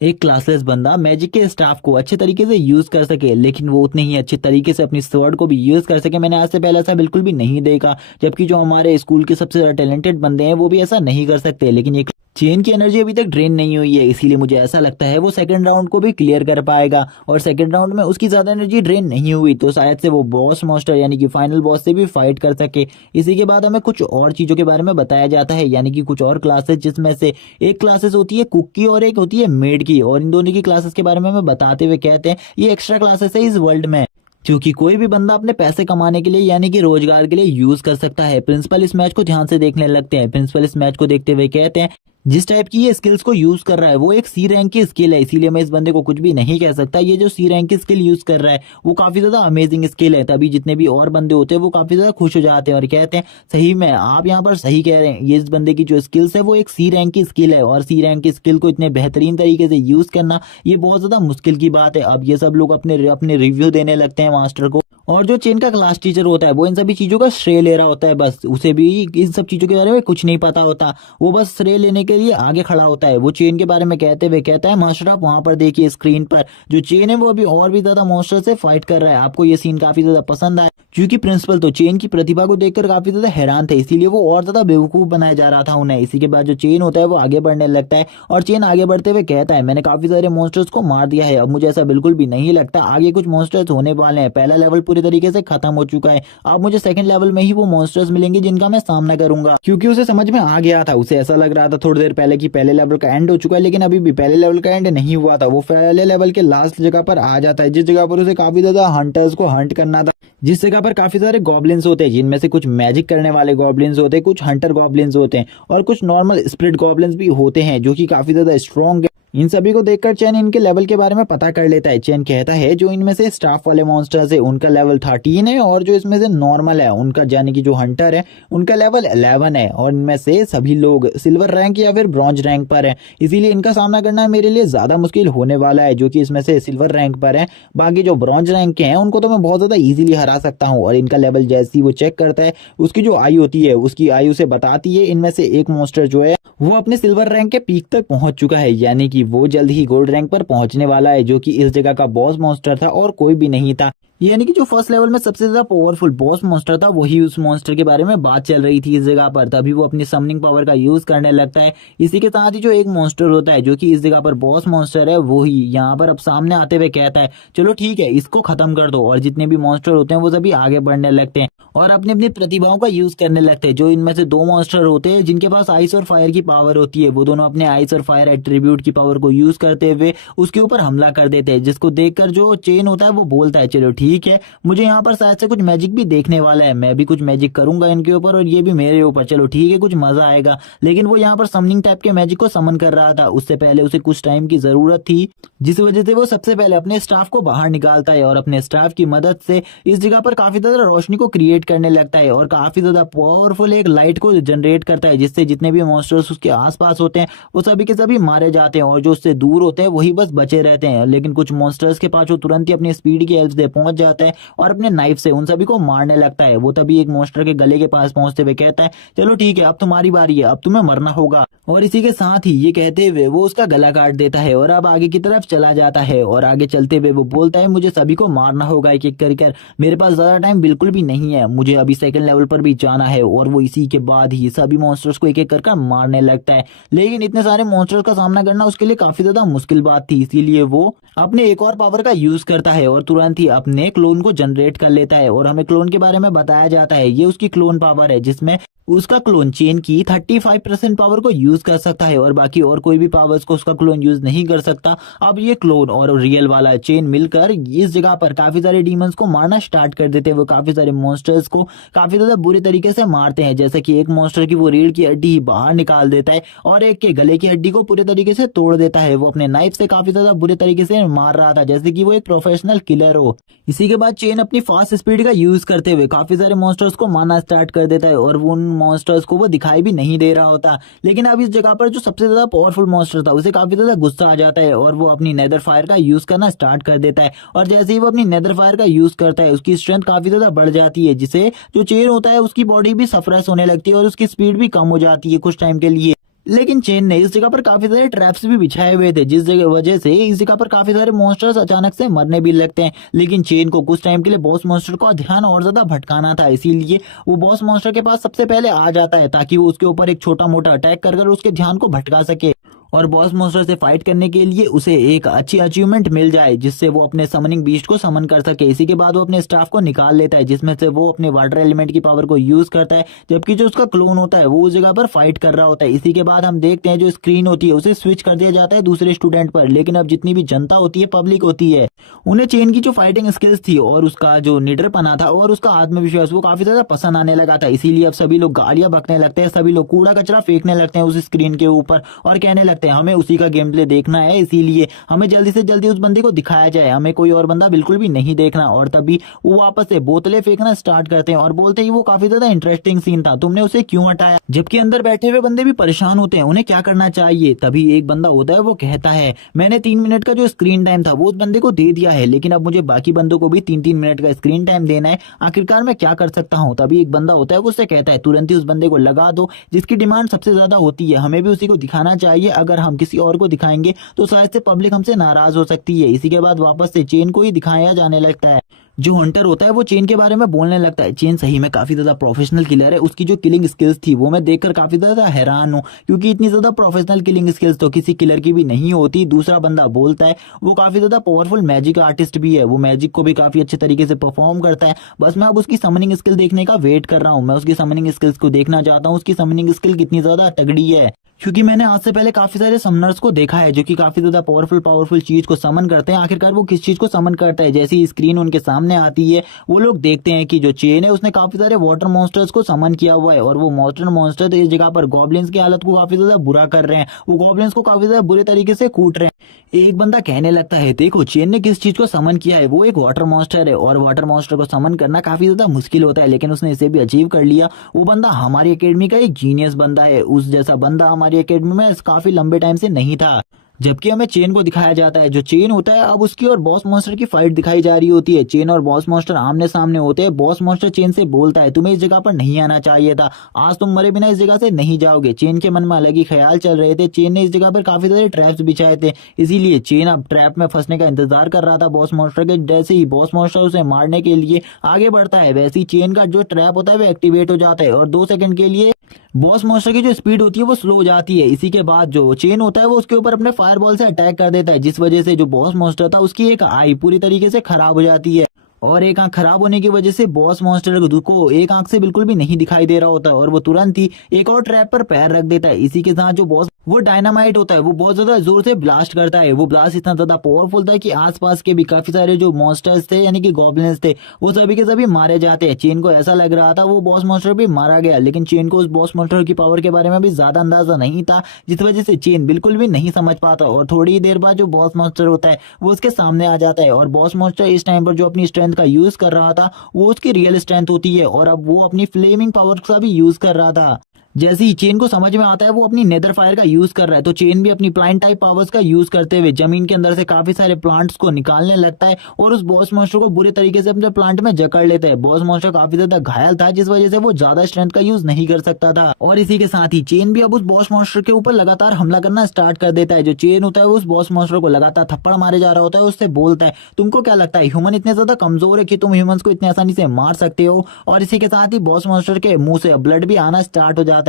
एक क्लासलेस बंदा मैजिक के स्टाफ को अच्छे तरीके से यूज कर सके, लेकिन वो उतने ही अच्छे तरीके से अपनी स्वॉर्ड को भी यूज कर सके, मैंने आज से पहले ऐसा बिल्कुल भी नहीं देखा। जबकि जो हमारे स्कूल के सबसे ज्यादा टैलेंटेड बंदे हैं वो भी ऐसा नहीं कर सकते। लेकिन ये चेन की एनर्जी अभी तक ड्रेन नहीं हुई है, इसीलिए मुझे ऐसा लगता है वो सेकंड राउंड को भी क्लियर कर पाएगा और सेकंड राउंड में उसकी ज्यादा एनर्जी ड्रेन नहीं हुई तो शायद से वो बॉस मास्टर यानी कि फाइनल बॉस से भी फाइट कर सके। इसी के बाद हमें कुछ और चीजों के बारे में बताया जाता है, यानी कि कुछ और क्लासेस, जिसमें से एक क्लासेस होती है कुक की और एक होती है मेड की, और इन दोनों की क्लासेस के बारे में हमें बताते हुए कहते हैं ये एक्स्ट्रा क्लासेस है इस वर्ल्ड में, क्योंकि कोई भी बंदा अपने पैसे कमाने के लिए यानी कि रोजगार के लिए यूज कर सकता है। प्रिंसिपल इस मैच को ध्यान से देखने लगते हैं, प्रिंसिपल इस मैच को देखते हुए कहते हैं जिस टाइप की ये स्किल्स को यूज कर रहा है वो एक सी रैंक की स्किल है, इसीलिए मैं इस बंदे को कुछ भी नहीं कह सकता। ये जो सी रैंक की स्किल यूज कर रहा है वो काफी ज्यादा अमेजिंग स्किल है। तभी जितने भी और बंदे होते हैं वो काफी ज्यादा खुश हो जाते हैं और कहते हैं सही में आप यहाँ पर सही कह रहे हैं, ये इस बंदे की जो स्किल्स है वो एक सी रैंक की स्किल है और सी रैंक की स्किल को इतने बेहतरीन तरीके से यूज करना ये बहुत ज्यादा मुश्किल की बात है। अब ये सब लोग अपने अपने रिव्यू देने लगते हैं मास्टर को, और जो चेन का क्लास टीचर होता है वो इन सभी चीजों का श्रेय ले रहा होता है, बस उसे भी इन सब चीजों के बारे में कुछ नहीं पता होता, वो बस श्रेय लेने के लिए आगे खड़ा होता है। वो चेन के बारे में कहते हुए कहता है मास्टर आप वहां पर देखिए स्क्रीन पर जो चेन है वो अभी और भी ज्यादा मॉन्स्टर से फाइट कर रहा है, आपको ये सीन काफी ज्यादा पसंद आया। क्योंकि प्रिंसिपल तो चेन की प्रतिभा को देखकर काफी ज्यादा हैरान थे, इसीलिए वो और ज्यादा बेवकूफ बनाया जा रहा था उन्हें। इसी के बाद जो चेन होता है वो आगे बढ़ने लगता है और चेन आगे बढ़ते हुए कहता है मैंने काफी सारे मॉन्स्टर्स को मार दिया है, अब मुझे ऐसा बिल्कुल भी नहीं लगता आगे कुछ मॉन्स्टर्स होने वाले हैं, पहला लेवल पूरी तरीके से खत्म हो चुका है, अब मुझे सेकंड लेवल में ही वो मॉन्स्टर्स मिलेंगे जिनका मैं सामना करूंगा। क्योंकि उसे समझ में आ गया था, उसे ऐसा लग रहा था थोड़ी देर पहले कि पहले लेवल का एंड हो चुका है, लेकिन अभी भी पहले लेवल का एंड नहीं हुआ था। वो पहले लेवल के लास्ट जगह पर आ जाता है जिस जगह पर उसे काफी ज्यादा हंटर्स को हंट करना था, जिस जगह पर काफी सारे गॉब्लिन्स होते हैं, जिनमें से कुछ मैजिक करने वाले गॉब्लिन्स होते हैं, कुछ हंटर गॉब्लिन्स होते हैं और कुछ नॉर्मल स्पिरिट गॉब्लिन्स भी होते हैं जो कि काफी ज्यादा स्ट्रॉन्ग है। इन सभी को देखकर चैन इनके लेवल के बारे में पता कर लेता है। चैन कहता है जो इनमें से स्टाफ वाले मॉन्स्टर्स है उनका लेवल 13 है और जो इसमें से नॉर्मल है उनका यानी कि जो हंटर है उनका लेवल 11 है, और इनमें से सभी लोग सिल्वर रैंक या फिर ब्रॉन्ज रैंक पर है, इसीलिए इनका सामना करना मेरे लिए ज्यादा मुश्किल होने वाला है। जो कि इसमें से सिल्वर रैंक पर है, बाकी जो ब्रॉन्ज रैंक के हैं उनको तो मैं बहुत ज्यादा इजीली हरा सकता हूँ। और इनका लेवल जैसे ही वो चेक करता है उसकी जो आयु होती है उसकी आयु से बताती है इनमें से एक मॉन्स्टर जो है वो अपने सिल्वर रैंक के पीक तक पहुंच चुका है, यानी कि वो जल्द ही गोल्ड रैंक पर पहुंचने वाला है, जो कि इस जगह का बॉस मॉन्स्टर था और कोई भी नहीं था। यानी कि जो फर्स्ट लेवल में सबसे ज्यादा पावरफुल बॉस मॉन्स्टर था वही उस मॉन्स्टर के बारे में बात चल रही थी इस जगह पर। तभी वो अपनी समनिंग पावर का यूज करने लगता है। इसी के साथ ही जो एक मॉन्स्टर होता है जो कि इस जगह पर बॉस मॉन्स्टर है वो ही यहाँ पर अब सामने आते हुए कहता है चलो ठीक है इसको खत्म कर दो। और जितने भी मॉन्स्टर होते हैं वो सभी आगे बढ़ने लगते हैं और अपनी अपनी प्रतिभाओं का यूज करने लगते हैं। जो इनमें से दो मॉन्स्टर होते हैं जिनके पास आइस और फायर की पावर होती है वो दोनों अपने आइस और फायर एट्रीब्यूट की पावर को यूज करते हुए उसके ऊपर हमला कर देते हैं। जिसको देखकर जो चेन होता है वो बोलता है चलो ठीक है मुझे यहाँ पर शायद से कुछ मैजिक भी देखने वाला है, मैं भी कुछ मैजिक करूंगा इनके ऊपर और ये भी मेरे ऊपर, चलो ठीक है कुछ मजा आएगा। लेकिन वो यहाँ पर समनिंग टाइप के मैजिक को समन कर रहा था। उससे पहले उसे कुछ टाइम की जरूरत थी जिस वजह से वो सबसे पहले अपने स्टाफ को बाहर निकालता है और अपने स्टाफ की मदद से इस जगह पर काफी ज्यादा रोशनी को क्रिएट करने लगता है और काफी ज्यादा पावरफुल एक लाइट को जनरेट करता है जिससे जितने भी मॉन्स्टर्स उसके आसपास होते हैं वो सभी के सभी मारे जाते हैं और जो उससे दूर होते हैं वही बस बचे रहते हैं। लेकिन कुछ मॉन्स्टर्स के पास वो तुरंत ही अपनी स्पीड की हेल्प से पहुंच जाता है और अपने नाइफ से उन सभी को मारने लगता है। वो तभी एक मॉन्स्टर के गले के पास पहुंचते हुए कहता है चलो ठीक है अब तुम्हारी बारी है, अब तुम्हें मरना होगा। और इसी के साथ ही ये कहते हुए वो उसका गला काट देता है और अब आगे की तरफ चला जाता है। और आगे चलते हुए वो बोलता है मुझे सभी को मारना होगा एक एक कर, मेरे पास ज्यादा टाइम बिल्कुल भी नहीं है, मुझे अभी सेकंड लेवल पर भी जाना है। और वो इसी के बाद ही सभी मॉन्स्टर्स को एक एक कर मारने लगता है। लेकिन इतने सारे मॉन्स्टर्स का सामना करना उसके लिए काफी ज्यादा मुश्किल बात थी, इसीलिए वो अपने एक और पावर का यूज करता है और तुरंत ही अपने क्लोन को जनरेट कर लेता है। और हमें क्लोन के बारे में बताया जाता है ये उसकी क्लोन पावर है जिसमें उसका क्लोन चेन की 35% पावर को यूज कर सकता है और बाकी और कोई भी पावर्स को उसका क्लोन यूज नहीं कर सकता। अब ये क्लोन और रियल वाला चेन मिलकर इस जगह पर काफी सारे डीमंस को मारना स्टार्ट कर देते हैं। वो काफी सारे मॉन्स्टर्स को काफी ज्यादा बुरी तरीके से मारते हैं, जैसे कि एक मॉन्स्टर की वो रीढ़ की हड्डी ही बाहर निकाल देता है और एक के गले की हड्डी को पूरे तरीके से तोड़ देता है। वो अपने नाइफ से काफी ज्यादा बुरे तरीके से मार रहा था जैसे कि वो एक प्रोफेशनल किलर हो। इसी के बाद चेन अपनी फास्ट स्पीड का यूज करते हुए काफी सारे मॉन्स्टर्स को मारना स्टार्ट कर देता है और वो उन मॉन्स्टर्स को वो दिखाई भी नहीं दे रहा होता। लेकिन अब इस जगह पर जो सबसे ज्यादा पावरफुल मॉन्स्टर था उसे काफी ज्यादा गुस्सा आ जाता है और वो अपनी नेदर फायर का यूज करना स्टार्ट कर देता है। और जैसे ही वो अपनी नेदर फायर का यूज करता है उसकी स्ट्रेंथ काफी ज्यादा बढ़ जाती है जिससे जो चेन होता है उसकी बॉडी भी सफरस होने लगती है और उसकी स्पीड भी कम हो जाती है कुछ टाइम के लिए। लेकिन चेन ने इस जगह पर काफी सारे ट्रैप्स भी बिछाए हुए थे जिस जगह वजह से इस जगह पर काफी सारे मॉन्स्टर्स अचानक से मरने भी लगते हैं। लेकिन चेन को कुछ टाइम के लिए बॉस मॉन्स्टर का ध्यान और ज्यादा भटकाना था, इसीलिए वो बॉस मॉन्स्टर के पास सबसे पहले आ जाता है ताकि वो उसके ऊपर एक छोटा मोटा अटैक कर उसके ध्यान को भटका सके और बॉस मॉन्स्टर से फाइट करने के लिए उसे एक अच्छी अचीवमेंट मिल जाए जिससे वो अपने समनिंग बीस्ट को समन कर सके। इसी के बाद वो अपने स्टाफ को निकाल लेता है जिसमें से वो अपने वाटर एलिमेंट की पावर को यूज करता है, जबकि जो उसका क्लोन होता है वो उस जगह पर फाइट कर रहा होता है। इसी के बाद हम देखते हैं जो स्क्रीन होती है उसे स्विच कर दिया जाता है दूसरे स्टूडेंट पर। लेकिन अब जितनी भी जनता होती है, पब्लिक होती है, उन्हें चेन की जो फाइटिंग स्किल्स थी और उसका जो निडरपना था और उसका आत्मविश्वास वो काफी ज्यादा पसंद आने लगा था। इसीलिए अब सभी लोग गाड़ियां बकने लगते हैं, सभी लोग कूड़ा कचरा फेंकने लगते हैं उस स्क्रीन के ऊपर और कहने लगते हैं हमें उसी का गेम प्ले देखना है, इसीलिए हमें जल्दी से जल्दी उस बंदे को दिखाया जाए, हमें कोई और बंदा बिल्कुल भी नहीं देखना। और तभी वो वापस से बोतलें फेंकना स्टार्ट करते हैं और बोलते हैं वो काफी ज्यादा इंटरेस्टिंग सीन था, तुमने उसे क्यों हटाया। जबकि अंदर बैठे हुए बंदे भी परेशान होते हैं, उन्हें क्या करना चाहिए। तभी एक बंदा होता है वो कहता है मैंने 3 मिनट का जो स्क्रीन टाइम था वो उस बंदे को दे दिया है, लेकिन अब मुझे बाकी बंदों को भी 3-3 मिनट का स्क्रीन टाइम देना है, आखिरकार मैं क्या कर सकता हूँ। तभी एक बंदा होता है वो उससे कहता है तुरंत ही उस बंदे को लगा दो जिसकी डिमांड सबसे ज्यादा होती है, हमें भी उसी को दिखाना चाहिए, अगर हम किसी और को दिखाएंगे तो शायद से पब्लिक हमसे नाराज हो सकती है। इसी के बाद वापस से चेन को ही दिखाया जाने लगता है। जो हंटर होता है वो चेन के बारे में बोलने लगता है चेन सही में काफी ज्यादा प्रोफेशनल किलर है, उसकी जो किलिंग स्किल्स थी वो मैं देखकर काफी ज्यादा हैरान हूँ, क्योंकि इतनी ज्यादा प्रोफेशनल किलिंग स्किल्स तो किसी किलर की भी नहीं होती। दूसरा बंदा बोलता है वो काफी ज्यादा पावरफुल मैजिक आर्टिस्ट भी है, वो मैजिक को भी काफी अच्छे तरीके से परफॉर्म करता है, बस मैं अब उसकी समनिंग स्किल देखने का वेट कर रहा हूँ, मैं उसकी समनिंग स्किल्स को देखना चाहता हूँ, उसकी समनिंग स्किल कितनी ज्यादा तगड़ी है। क्योंकि मैंने आज से पहले काफी सारे समनर्स को देखा है जो कि काफी ज्यादा पावरफुल चीज को समन करते हैं, आखिरकार वो किस चीज को समन करता है। जैसी स्क्रीन उनके सामने आती है वो लोग देखते हैं कि जो चेन है उसने काफी सारे वाटर मॉन्स्टर्स को समन किया हुआ है और वो वाटर मॉन्स्टर इस जगह पर गॉब्लिन्स की हालत को काफी ज्यादा बुरा कर रहे हैं, वो गॉब्लिन्स को काफी ज्यादा बुरे तरीके से कूट रहे हैं। एक बंदा कहने लगता है देखो चेन ने किस चीज को समन किया है, वो एक वाटर मॉन्स्टर है और वाटर मॉन्स्टर को समन करना काफी ज्यादा मुश्किल होता है, लेकिन उसने इसे भी अचीव कर लिया। वो बंदा हमारी एकेडमी का एक जीनियस बंदा है, उस जैसा बंदा हमारी एकेडमी में काफी लंबे टाइम से नहीं था। जबकि हमें चेन को दिखाया जाता है। जो चेन होता है अब उसकी और बॉस मॉन्स्टर की फाइट दिखाई जा रही होती है। चेन और बॉस मॉन्स्टर आमने सामने होते हैं। बॉस मॉन्स्टर चेन से बोलता है तुम्हें इस जगह पर नहीं आना चाहिए था, आज तुम मरे बिना इस जगह से नहीं जाओगे। चेन के मन में अलग ही ख्याल चल रहे थे। चेन ने इस जगह पर काफी सारे ट्रैप्स बिछाए थे, इसीलिए चेन अब ट्रैप में फंसने का इंतजार कर रहा था बॉस मॉन्स्टर के। जैसे ही बॉस मॉन्स्टर उसे मारने के लिए आगे बढ़ता है, वैसे ही चेन का जो ट्रैप होता है वो एक्टिवेट हो जाता है और 2 सेकंड के लिए बॉस मॉन्स्टर की जो स्पीड होती है वो स्लो हो जाती है। इसी के बाद जो चेन होता है वो उसके ऊपर अपने फायरबॉल से अटैक कर देता है, जिस वजह से जो बॉस मॉन्स्टर था उसकी एक आई पूरी तरीके से खराब हो जाती है। और एक आंख खराब होने की वजह से बॉस मॉन्स्टर को एक आंख से बिल्कुल भी नहीं दिखाई दे रहा होता है और वो तुरंत ही एक और ट्रैप पर पैर रख देता है। इसी के साथ जो बॉस वो डायनामाइट होता है वो बहुत ज्यादा जोर से ब्लास्ट करता है। वो ब्लास्ट इतना ज्यादा पावरफुल था कि आसपास के भी काफी सारे जो मॉन्स्टर्स थे यानी कि गॉब्लिन्स थे वो सभी के सभी मारे जाते हैं। चेन को ऐसा लग रहा था वो बॉस मॉन्स्टर भी मारा गया, लेकिन चेन को उस बॉस मॉन्स्टर की पावर के बारे में भी ज्यादा अंदाजा नहीं था, जिस वजह से चेन बिल्कुल भी नहीं समझ पाता। और थोड़ी ही देर बाद जो बॉस मॉन्स्टर होता है वो उसके सामने आ जाता है और बॉस मॉन्स्टर इस टाइम पर जो अपनी स्ट्रेंथ का यूज कर रहा था वो उसकी रियल स्ट्रेंथ होती है और अब वो अपनी फ्लेमिंग पावर का भी यूज कर रहा था। जैसे ही चेन को समझ में आता है वो अपनी नेदर फायर का यूज कर रहा है, तो चेन भी अपनी प्लांट टाइप पावर्स का यूज करते हुए जमीन के अंदर से काफी सारे प्लांट्स को निकालने लगता है और उस बॉस मॉन्स्टर को बुरे तरीके से अपने प्लांट में जकड़ लेता है। बॉस मॉन्स्टर काफी ज्यादा घायल था, जिस वजह से वो ज्यादा स्ट्रेंथ का यूज नहीं कर सकता था। और इसी के साथ ही चेन भी अब उस बॉस मॉन्स्टर के ऊपर लगातार हमला करना स्टार्ट कर देता है। जो चेन होता है वो उस बॉस मॉन्स्टर को लगातार थप्पड़ मारे जा रहा होता है। उससे बोलता है तुमको क्या लगता है ह्यूमन इतने ज्यादा कमजोर है कि तुम ह्यूमंस को इतनी आसानी से मार सकते हो। और इसी के साथ ही बॉस मॉन्स्टर के मुंह से ब्लड भी आना स्टार्ट हो जाता है।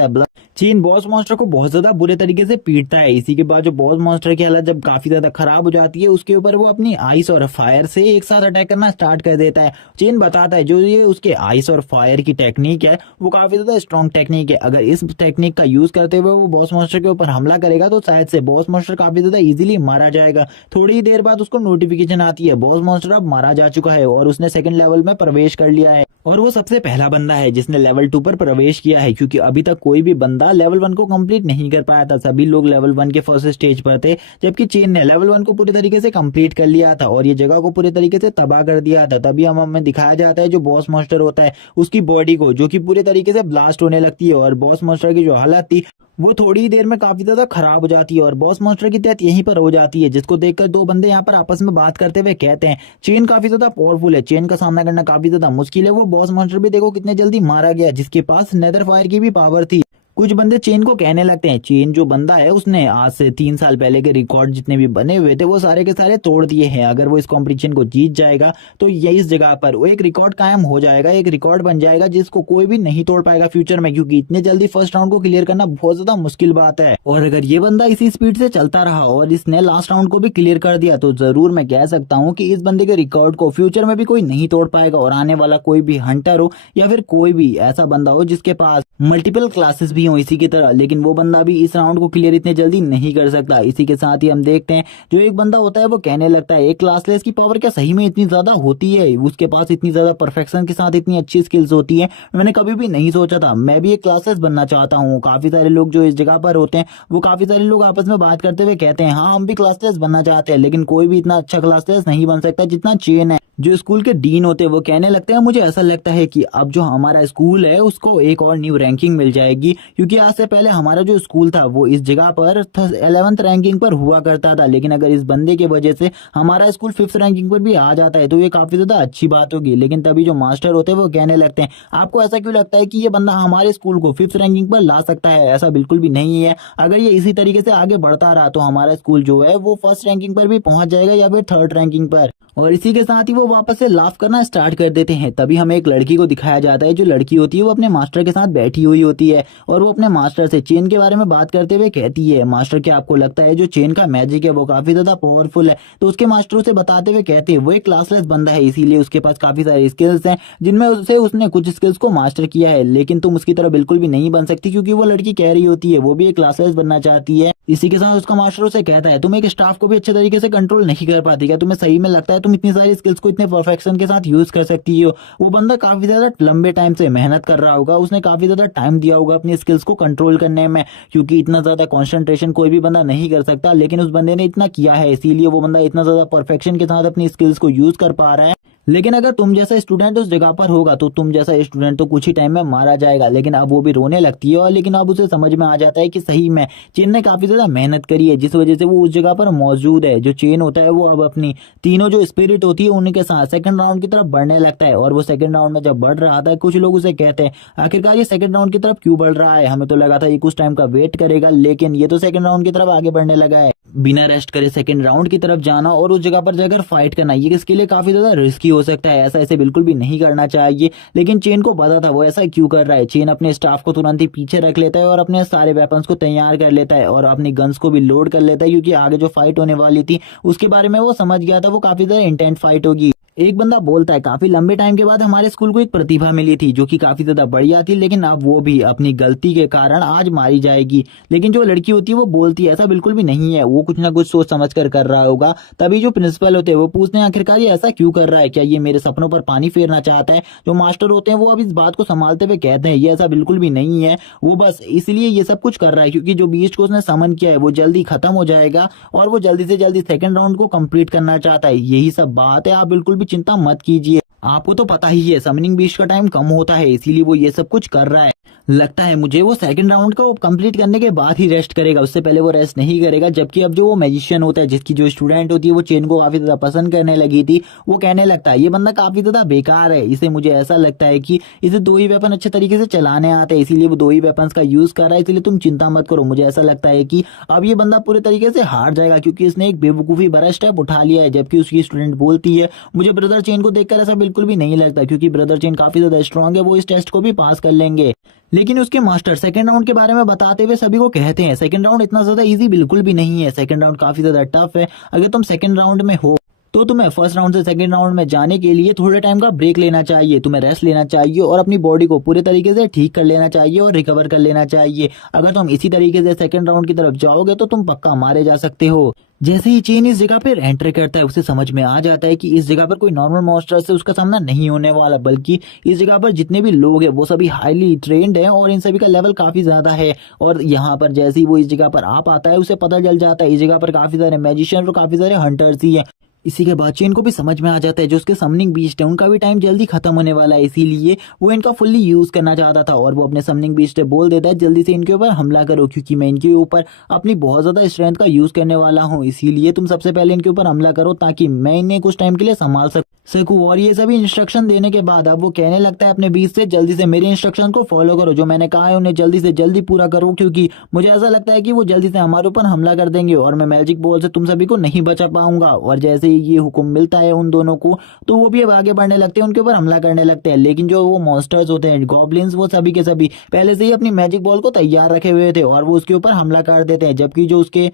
चेन बॉस मॉन्स्टर को बहुत ज्यादा बुरे तरीके से पीटता है। इसी के बाद जो बॉस मॉन्स्टर की हालत जब काफी ज्यादा खराब हो जाती है उसके ऊपर वो अपनी आइस और फायर से एक साथ अटैक करना स्टार्ट कर देता है। चेन बताता है जो ये उसके आइस और फायर की टेक्निक है वो काफी ज्यादा स्ट्रॉन्ग टेक्निक है, अगर इस टेक्निक का यूज करते हुए वो बॉस मॉन्स्टर के ऊपर हमला करेगा तो शायद से बॉस मॉन्स्टर काफी ज्यादा इजीली मारा जाएगा। थोड़ी ही देर बाद उसको नोटिफिकेशन आती है बॉस मॉन्स्टर अब मारा जा चुका है और उसने सेकंड लेवल में प्रवेश कर लिया है और वो सबसे पहला बंदा है जिसने लेवल 2 पर प्रवेश किया है, क्योंकि अभी तक कोई भी बंदा लेवल 1 को कंप्लीट नहीं कर पाया था। सभी लोग लेवल 1 के फर्स्ट स्टेज पर थे, जबकि चेन ने लेवल 1 को पूरी तरीके से कंप्लीट कर लिया था और ये जगह को पूरी तरीके से तबाह कर दिया था। तभी हमें दिखाया जाता है जो बॉस मॉन्स्टर होता है उसकी बॉडी को, जो कि पूरी तरीके से ब्लास्ट होने लगती है और बॉस मॉन्स्टर की जो हालत थी वो थोड़ी ही देर में काफी ज्यादा खराब हो जाती है और बॉस मॉन्स्टर की डेथ यहीं पर हो जाती है, जिसको देखकर दो बंदे यहाँ पर आपस में बात करते हुए कहते हैं चेन काफी ज्यादा पावरफुल है, चेन का सामना करना काफी ज्यादा मुश्किल है। वो बॉस मॉन्स्टर भी देखो कितने जल्दी मारा गया, जिसके पास नेदर फायर की भी पावर थी। कुछ बंदे चेन को कहने लगते हैं चेन जो बंदा है उसने आज से 3 साल पहले के रिकॉर्ड जितने भी बने हुए थे वो सारे के सारे तोड़ दिए हैं। अगर वो इस कंपटीशन को जीत जाएगा तो ये इस जगह पर वो एक रिकॉर्ड कायम हो जाएगा, एक रिकॉर्ड बन जाएगा जिसको कोई भी नहीं तोड़ पाएगा फ्यूचर में, क्योंकि इतने जल्दी फर्स्ट राउंड को क्लियर करना बहुत ज्यादा मुश्किल बात है। और अगर ये बंदा इसी स्पीड से चलता रहा और इसने लास्ट राउंड को भी क्लियर कर दिया तो जरूर मैं कह सकता हूँ कि इस बंदे के रिकॉर्ड को फ्यूचर में भी कोई नहीं तोड़ पाएगा और आने वाला कोई भी हंटर हो या फिर कोई भी ऐसा बंदा हो जिसके पास मल्टीपल क्लासेस भी हो इसी की तरह, लेकिन वो बंदा भी इस राउंड को क्लियर इतने जल्दी नहीं कर सकता। इसी के साथ ही हम देखते हैं जो एक बंदा होता है वो कहने लगता है एक क्लासलेस की पावर क्या सही में इतनी ज्यादा होती है, उसके पास इतनी ज्यादा परफेक्शन के साथ इतनी अच्छी स्किल्स होती है, मैंने कभी भी नहीं सोचा था। मैं भी एक क्लासलेस बनना चाहता हूँ। काफी सारे लोग जो इस जगह पर होते हैं वो काफी सारे लोग आपस में बात करते हुए कहते हैं हाँ हम भी क्लासलेस बनना चाहते हैं, लेकिन कोई भी इतना अच्छा क्लासलेस नहीं बन सकता जितना चेन है। जो स्कूल के डीन होते हैं वो कहने लगते हैं मुझे ऐसा लगता है कि अब जो हमारा स्कूल है उसको एक और न्यू रैंकिंग मिल जाएगी, क्योंकि आज से पहले हमारा जो स्कूल था वो इस जगह पर 11th रैंकिंग पर हुआ करता था, लेकिन अगर इस बंदे की वजह से हमारा स्कूल 5th रैंकिंग पर भी आ जाता है तो ये काफी ज्यादा अच्छी बात होगी। लेकिन तभी जो मास्टर होते हैं वो कहने लगते हैं आपको ऐसा क्यों लगता है कि ये बंदा हमारे स्कूल को 5th रैंकिंग पर ला सकता है, ऐसा बिल्कुल भी नहीं है। अगर ये इसी तरीके से आगे बढ़ता रहा तो हमारा स्कूल जो है वो 1st रैंकिंग पर भी पहुंच जाएगा या फिर 3rd रैंकिंग पर। और इसी के साथ ही वो वापस से लाफ करना स्टार्ट कर देते हैं। तभी हमें एक लड़की को दिखाया जाता है। जो लड़की होती है वो अपने मास्टर के साथ बैठी हुई होती है और वो अपने मास्टर से चेन के बारे में बात करते हुए कहती है मास्टर क्या आपको लगता है जो चेन का मैजिक है वो काफी ज्यादा पावरफुल है। तो उसके मास्टर उसे बताते हुए कहते हैं वो एक क्लासलेस बंदा है, इसीलिए उसके पास काफी सारे स्किल्स हैं जिनमें उसने कुछ स्किल्स को मास्टर किया है, लेकिन तुम उसकी तरह बिल्कुल भी नहीं बन सकती, क्योंकि वो लड़की कह रही होती है वो भी एक क्लासलेस बनना चाहती है। इसी के साथ उसका मास्टर उसे कहता है तुम एक स्टाफ को भी अच्छे तरीके से कंट्रोल नहीं कर पाती, क्या तुम्हें सही में लगता है तुम इतनी सारी स्किल्स को इतने परफेक्शन के साथ यूज कर सकती हो। वो बंदा काफी ज्यादा लंबे टाइम से मेहनत कर रहा होगा, उसने काफी ज्यादा टाइम दिया होगा अपनी स्किल्स को कंट्रोल करने में, क्योंकि इतना ज्यादा कंसंट्रेशन कोई भी बंदा नहीं कर सकता, लेकिन उस बंदे ने इतना किया है इसीलिए वो बंदा इतना ज्यादा परफेक्शन के साथ अपनी स्किल्स को यूज कर पा रहा है। लेकिन अगर तुम जैसा स्टूडेंट उस जगह पर होगा तो तुम जैसा स्टूडेंट तो कुछ ही टाइम में मारा जाएगा। लेकिन अब वो भी रोने लगती है और लेकिन अब उसे समझ में आ जाता है कि सही में चेन ने काफी ज्यादा मेहनत करी है, जिस वजह से वो उस जगह पर मौजूद है। जो चेन होता है वो अब अपनी तीनों जो स्पिरिट होती है उन्हीं के साथ सेकंड राउंड की तरफ बढ़ने लगता है। और वो सेकंड राउंड में जब बढ़ रहा था, कुछ लोग उसे कहते हैं आखिरकार ये सेकंड राउंड की तरफ क्यों बढ़ रहा है, हमें तो लगा था ये कुछ टाइम का वेट करेगा, लेकिन ये तो सेकंड राउंड की तरफ आगे बढ़ने लगा है। बिना रेस्ट करे सेकंड राउंड की तरफ जाना और उस जगह पर जाकर फाइट करना, ये इसके लिए काफी ज्यादा रिस्की हो सकता है। ऐसा ऐसे बिल्कुल भी नहीं करना चाहिए। लेकिन चेन को पता था वो ऐसा क्यों कर रहा है। चेन अपने स्टाफ को तुरंत ही पीछे रख लेता है और अपने सारे वेपन्स को तैयार कर लेता है और अपनी गन्स को भी लोड कर लेता है, क्योंकि आगे जो फाइट होने वाली थी उसके बारे में वो समझ गया था, वो काफी ज्यादा इंटेंस फाइट होगी। एक बंदा बोलता है काफी लंबे टाइम के बाद हमारे स्कूल को एक प्रतिभा मिली थी जो कि काफी ज्यादा बढ़िया थी, लेकिन अब वो भी अपनी गलती के कारण आज मारी जाएगी। लेकिन जो लड़की होती है वो बोलती है ऐसा बिल्कुल भी नहीं है, वो कुछ ना कुछ सोच समझ कर रहा होगा। तभी जो प्रिंसिपल होते हैं वो पूछते हैं आखिरकार ये ऐसा क्यों कर रहा है, क्या ये मेरे सपनों पर पानी फेरना चाहता है। जो मास्टर होते हैं वो अब इस बात को संभालते हुए कहते हैं ये ऐसा बिल्कुल भी नहीं है, वो बस इसलिए ये सब कुछ कर रहा है क्योंकि जो बीस्ट को उसने समन किया है वो जल्दी खत्म हो जाएगा और वो जल्दी से जल्दी सेकंड राउंड को कंप्लीट करना चाहता है। यही सब बात है, आप बिल्कुल भी चिंता मत कीजिए। आपको तो पता ही है समनिंग बीस्ट का टाइम कम होता है, इसीलिए वो ये सब कुछ कर रहा है। लगता है मुझे वो सेकंड राउंड को कंप्लीट करने के बाद ही रेस्ट करेगा, उससे पहले वो रेस्ट नहीं करेगा। जबकि अब जो वो मैजिशियन होता है जिसकी जो स्टूडेंट होती है वो चेन को काफी ज्यादा पसंद करने लगी थी, वो कहने लगता है ये बंदा काफी ज्यादा बेकार है, इसे मुझे ऐसा लगता है कि इसे दो ही वेपन अच्छे तरीके से चलाने आते हैं, इसीलिए वो दो ही वेपन्स का यूज कर रहा है। इसलिए तुम चिंता मत करो, मुझे ऐसा लगता है कि अब ये बंदा पूरे तरीके से हार जाएगा क्योंकि इसने एक बेवकूफी भरा स्टेप उठा लिया है। जबकि उसकी स्टूडेंट बोलती है मुझे ब्रदर चेन को देखकर ऐसा बिल्कुल भी नहीं लगता, क्योंकि ब्रदर चेन काफी ज्यादा स्ट्रांग है, वो इस टेस्ट को भी पास कर लेंगे। लेकिन उसके मास्टर सेकंड राउंड के बारे में बताते हुए सभी को कहते हैं सेकंड राउंड इतना ज्यादा इजी बिल्कुल भी नहीं है, सेकंड राउंड काफी ज्यादा टफ है। अगर तुम सेकंड राउंड में हो तो तुम्हें फर्स्ट राउंड से सेकंड राउंड में जाने के लिए थोड़े टाइम का ब्रेक लेना चाहिए, तुम्हें रेस्ट लेना चाहिए और अपनी बॉडी को पूरे तरीके से ठीक कर लेना चाहिए और रिकवर कर लेना चाहिए। अगर तुम इसी तरीके से सेकंड राउंड की तरफ जाओगे तो तुम पक्का मारे जा सकते हो। जैसे ही चेन इस जगह पर एंटर करता है उसे समझ में आ जाता है कि इस जगह पर कोई नॉर्मल मॉन्स्टर से उसका सामना नहीं होने वाला, बल्कि इस जगह पर जितने भी लोग हैं वो सभी हाईली ट्रेंड हैं और इन सभी का लेवल काफी ज्यादा है। और यहाँ पर जैसे ही वो इस जगह पर आ पाता है उसे पता चल जाता है इस जगह पर काफी सारे मैजिशियन और काफी सारे हंटर्स ही हैं। इसी के बाद चेन को भी समझ में आ जाता है जो उसके समनिंग बीस्ट है उनका भी टाइम जल्दी खत्म होने वाला है, इसीलिए वो इनका फुल्ली यूज करना चाहता था। और वो अपने समनिंग बीस्ट से बोल देता है जल्दी से इनके ऊपर हमला करो, क्योंकि मैं इनके ऊपर अपनी बहुत ज्यादा स्ट्रेंथ का यूज करने वाला हूँ, इसीलिए तुम सबसे पहले इनके ऊपर हमला करो ताकि मैं इन्हें कुछ टाइम के लिए संभाल सकूं। और ये सभी इंस्ट्रक्शन देने के बाद अब वो कहने लगता है अपने बीच से जल्दी से मेरे इंस्ट्रक्शन को फॉलो करो, जो मैंने कहा है उन्हें जल्दी से जल्दी पूरा करो, क्योंकि मुझे ऐसा लगता है कि वो जल्दी से हमारे ऊपर हमला कर देंगे और मैं मैजिक बॉल से तुम सभी को नहीं बचा पाऊंगा। और जैसे ही ये हुक्म मिलता है उन दोनों को तो वो भी अब आगे बढ़ने लगते हैं, उनके ऊपर हमला करने लगते हैं। लेकिन जो वो मॉन्स्टर्स होते हैं गॉब्लिन्स, वो सभी के सभी पहले से ही अपनी मैजिक बॉल को तैयार रखे हुए थे और वो उसके ऊपर हमला कर देते हैं। जबकि जो उसके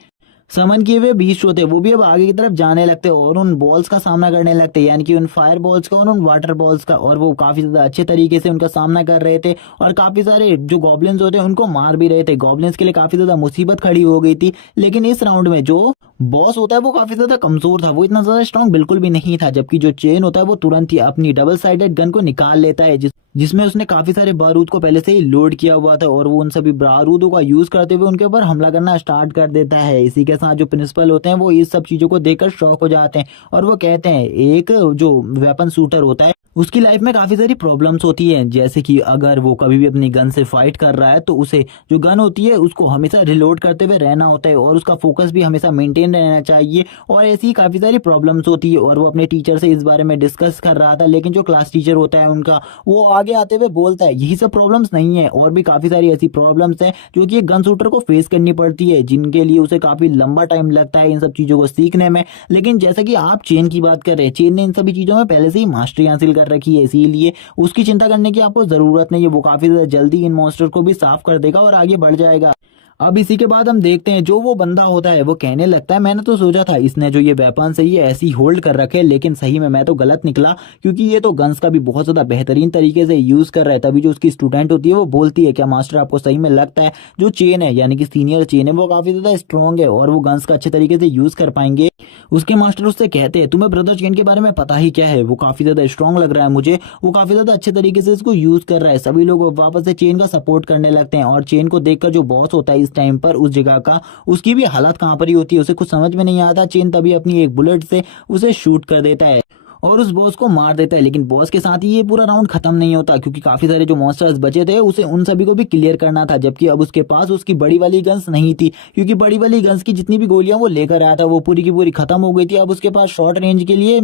समन किए हुए बीस्ट होते हैं वो भी अब आगे की तरफ जाने लगते हैं और उन बॉल्स का सामना करने लगते हैं, यानी कि उन फायर बॉल्स का और उन वाटर बॉल्स का। और वो काफी ज्यादा अच्छे तरीके से उनका सामना कर रहे थे और काफी सारे जो गॉब्लिन्स होते हैं उनको मार भी रहे थे। गॉब्लिन्स के लिए काफी ज्यादा मुसीबत खड़ी हो गई थी। लेकिन इस राउंड में जो बॉस होता है वो काफी ज्यादा कमजोर था, वो इतना ज्यादा स्ट्रांग बिल्कुल भी नहीं था। जबकि जो चेन होता है वो तुरंत ही अपनी डबल साइडेड गन को निकाल लेता है जिसमें उसने काफी सारे बारूद को पहले से ही लोड किया हुआ था और वो उन सभी बारूदों का यूज करते हुए उनके ऊपर हमला करना स्टार्ट कर देता है। इसी के साथ जो प्रिंसिपल होते हैं वो इस सब चीजों को देखकर शॉक हो जाते हैं और वो कहते हैं एक जो वेपन शूटर होता है उसकी लाइफ में काफी सारी प्रॉब्लम्स होती हैं, जैसे कि अगर वो कभी भी अपनी गन से फाइट कर रहा है तो उसे जो गन होती है उसको हमेशा रिलोड करते हुए रहना होता है और उसका फोकस भी हमेशा मेंटेन रहना चाहिए। और ऐसी काफी सारी प्रॉब्लम्स होती है और वो अपने टीचर से इस बारे में डिस्कस कर रहा था, लेकिन जो क्लास टीचर होता है उनका वो आगे आते हुए बोलता है यही सब प्रॉब्लम्स नहीं है, और भी काफी सारी ऐसी प्रॉब्लम्स हैं जो कि एक गन शूटर को फेस करनी पड़ती है, जिनके लिए उसे काफी लंबा टाइम लगता है इन सब चीजों को सीखने में। लेकिन जैसा कि आप चेन की बात कर रहे हैं, चेन ने इन सभी चीजों में पहले से ही मास्टरी हासिल कर रखी है, इसीलिए उसकी चिंता करने की आपको जरूरत नहीं है। वो काफी ज्यादा जल्दी इन मॉन्स्टर को भी साफ कर देगा और आगे बढ़ जाएगा। अब इसी के बाद हम देखते हैं जो वो बंदा होता है वो कहने लगता है मैंने तो सोचा था इसने जो ये वेपन्स है ये ऐसी होल्ड कर रखे, लेकिन सही में मैं तो गलत निकला, क्योंकि ये तो गन्स का भी बहुत ज्यादा बेहतरीन तरीके से यूज कर रहा है। तभी जो उसकी स्टूडेंट होती है वो बोलती है क्या मास्टर आपको सही में लगता है जो चेन है यानी कि सीनियर चेन है वो काफी ज्यादा स्ट्रॉन्ग है और वो गन्स का अच्छे तरीके से यूज कर पाएंगे। उसके मास्टर उससे कहते हैं तुम्हें ब्रदर चेन के बारे में पता ही क्या है, वो काफी ज्यादा स्ट्रॉन्ग लग रहा है मुझे, वो काफी ज्यादा अच्छे तरीके से इसको यूज कर रहा है। सभी लोग वापस से चेन का सपोर्ट करने लगते हैं और चेन को देखकर जो बॉस होता है इस टाइम पर उस जगह का, उसकी भी हालत कहां पर ही होती है, उसे कुछ समझ में नहीं आता। चेन तभी अपनी एक बुलेट से उसे शूट कर देता है और उस बॉस को मार देता है। लेकिन बॉस के साथ ही ये पूरा राउंड खत्म नहीं होता, क्योंकि काफी सारे जो मॉन्स्टर्स बचे थे उसे उन सभी को भी क्लियर करना था। जबकि अब उसके पास उसकी बड़ी वाली गन्स नहीं थी, क्योंकि बड़ी वाली गन्स की जितनी भी गोलियां वो लेकर आया था वो पूरी की पूरी खत्म हो गई थी। अब उसके पास शॉर्ट रेंज के लिए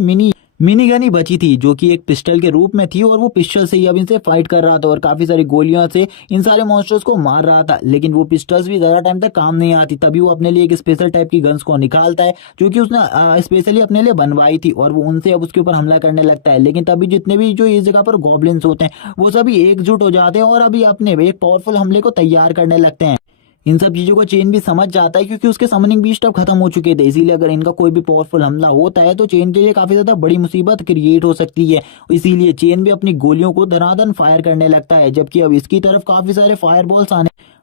मिनी गन ही बची थी, जो कि एक पिस्टल के रूप में थी, और वो पिस्टल से ही अब इनसे फाइट कर रहा था और काफी सारी गोलियों से इन सारे मॉन्स्टर्स को मार रहा था। लेकिन वो पिस्टल्स भी ज्यादा टाइम तक काम नहीं आती। तभी वो अपने लिए एक स्पेशल टाइप की गन्स को निकालता है, जो कि उसने स्पेशली अपने लिए बनवाई थी, और वो उनसे अब उसके ऊपर हमला करने लगता है। लेकिन तभी जितने भी जो इस जगह पर गॉब्लिन्स होते हैं वो सभी एकजुट हो जाते हैं और अभी अपने एक पावरफुल हमले को तैयार करने लगते हैं। इन सब चीजों को चेन भी समझ जाता है, क्योंकि उसके समनिंग बीस्ट अब खत्म हो चुके थे। इसीलिए अगर इनका कोई भी पावरफुल हमला होता है तो चेन के लिए काफी ज्यादा बड़ी मुसीबत क्रिएट हो सकती है। इसीलिए चेन भी अपनी गोलियों को धनाधन फायर करने लगता है, जबकि अब इसकी तरफ काफी सारे फायर बॉल्स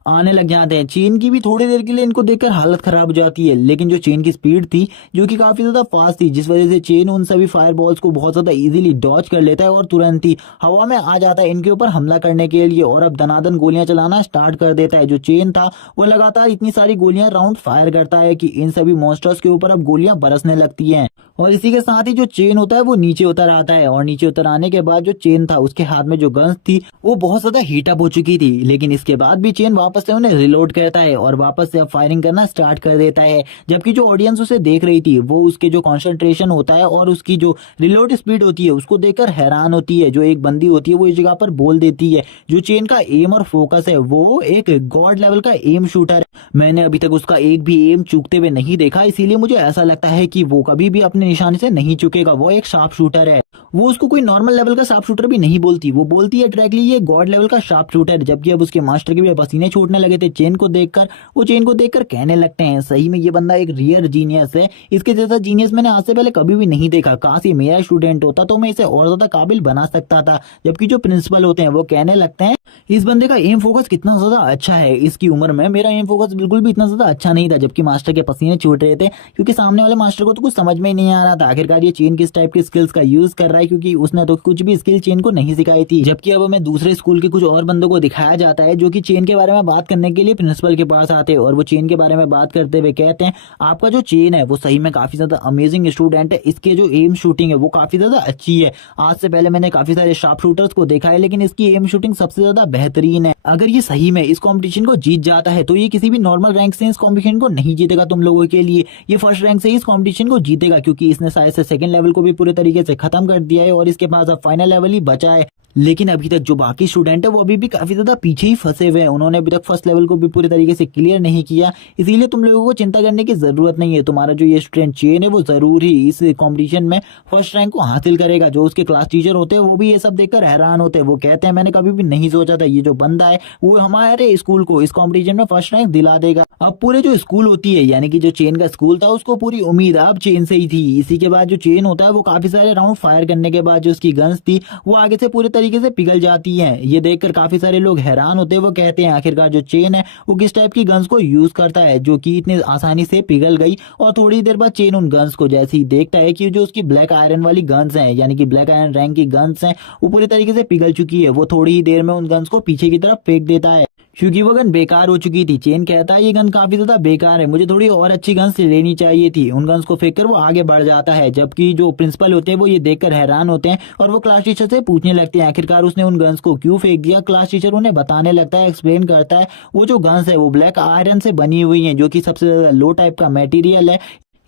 आने लग जाते हैं। चेन की भी थोड़ी देर के लिए इनको देखकर हालत खराब हो जाती है, लेकिन जो चेन की स्पीड थी जो कि काफी ज्यादा फास्ट थी, जिस वजह से चेन उन सभी फायर बॉल्स को बहुत ज्यादा इजीली डॉज कर लेता है और तुरंत ही हवा में आ जाता है इनके ऊपर हमला करने के लिए, और अब दनादन गोलियां चलाना स्टार्ट कर देता है। जो चेन था वो लगातार इतनी सारी गोलियां राउंड फायर करता है कि इन सभी मॉन्स्टर्स के ऊपर अब गोलियां बरसने लगती हैं। और इसी के साथ ही जो चेन होता है वो नीचे उतर आता है, और नीचे उतर आने के बाद जो चेन था उसके हाथ में जो गन्स थी वो बहुत ज्यादा हीट अप हो चुकी थी। लेकिन इसके बाद भी चेन वापस से उन्हें रिलोड करता है और वापस से अब फायरिंग करना स्टार्ट कर देता है। जबकि जो ऑडियंस उसे देख रही थी वो उसके जो कॉन्सेंट्रेशन होता है और उसकी जो रिलोड स्पीड होती है उसको देखकर हैरान होती है। जो एक बंदी होती है वो इस जगह पर बोल देती है जो चेन का एम और फोकस है वो एक गॉड लेवल का एम शूटर है। मैंने अभी तक उसका एक भी एम चूकते हुए नहीं देखा, इसीलिए मुझे ऐसा लगता है कि वो कभी भी अपने निशाने से नहीं चुकेगा। वो एक शार्प शूटर है। वो उसको कोई नॉर्मल लेवल का शार्प शूटर भी नहीं बोलती, वो बोलती है डायरेक्टली ये गॉड लेवल का शार्प शूटर। जबकि अब उसके मास्टर के भी पसीने छूटने लगे थे चेन को देखकर। वो चेन को देखकर कहने लगते हैं सही में ये बंदा एक रियल जीनियस है, इसके जैसा जीनियस मैंने आज से पहले कभी भी नहीं देखा। काश ये मेरा स्टूडेंट होता तो मैं इसे और ज्यादा काबिल बना सकता था। जबकि जो प्रिंसिपल होते हैं वो कहने लगते हैं इस बंदे का एम फोकस कितना ज्यादा अच्छा है, इसकी उम्र में मेरा एम फोकस बिल्कुल भी इतना ज्यादा अच्छा नहीं था। जबकि मास्टर के पसीने छूट रहे थे, क्योंकि सामने वाले मास्टर को तो कुछ समझ में ही नहीं आ रहा था आखिरकार ये चेन किस टाइप की स्किल्स का यूज कर रहा है, क्योंकि उसने तो कुछ भी स्किल चेन को नहीं सिखाई थी। जबकि अब हमें दूसरे स्कूल के कुछ और बंदों को दिखाया जाता है जो कि चेन के बारे में बात करने के लिए प्रिंसिपल के पास आते हैं, और वो चेन के बारे में बात करते हुए कहते हैं आपका जो चेन है वो सही में काफी ज्यादा अमेजिंग स्टूडेंट है, इसके जो एम शूटिंग है वो काफी ज्यादा अच्छी है। आज से पहले मैंने काफी सारे शार्प शूटर्स को देखा है, लेकिन इसकी एम शूटिंग सबसे ज्यादा बेहतरीन है। अगर ये सही में इस कंपटीशन को जीत जाता है तो ये किसी भी नॉर्मल रैंक से इस कंपटीशन को नहीं जीतेगा तुम लोगों के लिए, ये फर्स्ट रैंक से इस कंपटीशन को जीतेगा, क्योंकि इसने शायद से सेकंड लेवल को भी पूरे तरीके से खत्म कर दिया है और इसके पास अब फाइनल लेवल ही बचा है। लेकिन अभी तक जो बाकी स्टूडेंट है वो अभी भी काफी ज्यादा पीछे ही फंसे हुए हैं, उन्होंने अभी तक फर्स्ट लेवल को भी पूरे तरीके से क्लियर नहीं किया। इसीलिए तुम लोगों को चिंता करने की जरूरत नहीं है, तुम्हारा जो ये स्टूडेंट चेन है वो जरूर ही इस कंपटीशन में फर्स्ट रैंक को हासिल करेगा। जो उसके क्लास टीचर होते हैं वो भी ये सब देखकर हैरान होते हैं। वो कहते हैं मैंने कभी भी नहीं सोचा था ये जो बंदा है वो हमारे स्कूल को इस कॉम्पिटिशन में फर्स्ट रैंक दिला देगा। अब पूरे जो स्कूल होती है यानी कि जो चेन का स्कूल था उसको पूरी उम्मीद अब चेन से ही थी। इसी के बाद जो चेन होता है वो काफी सारे राउंड फायर करने के बाद जो उसकी गन्स थी वो आगे से पूरे तरीके से पिघल जाती हैं। ये देखकर काफी सारे लोग हैरान होते हैं। वो कहते हैं आखिरकार जो चेन है वो किस टाइप की गन्स को यूज करता है जो कि इतनी आसानी से पिघल गई। और थोड़ी देर बाद चेन उन गन्स को जैसे ही देखता है कि जो उसकी ब्लैक आयरन वाली गन्स हैं यानी कि ब्लैक आयरन रैंक की गन्स हैं वो पूरी तरीके से पिघल चुकी है, वो थोड़ी ही देर में उन गन्स को पीछे की तरफ फेंक देता है क्योंकि वो गन बेकार हो चुकी थी। चेन कहता है ये गन काफी ज्यादा बेकार है, मुझे थोड़ी और अच्छी गन्स लेनी चाहिए थी। उन गन्स को फेंककर वो आगे बढ़ जाता है। जबकि जो प्रिंसिपल होते हैं वो ये देखकर हैरान होते हैं और वो क्लास टीचर से पूछने लगते हैं आखिरकार उसने उन गन्स को क्यों फेंक दिया। क्लास टीचर उन्हें बताने लगता है, एक्सप्लेन करता है वो जो गन्स है वो ब्लैक आयरन से बनी हुई है जो कि सबसे ज्यादा लो टाइप का मटेरियल है,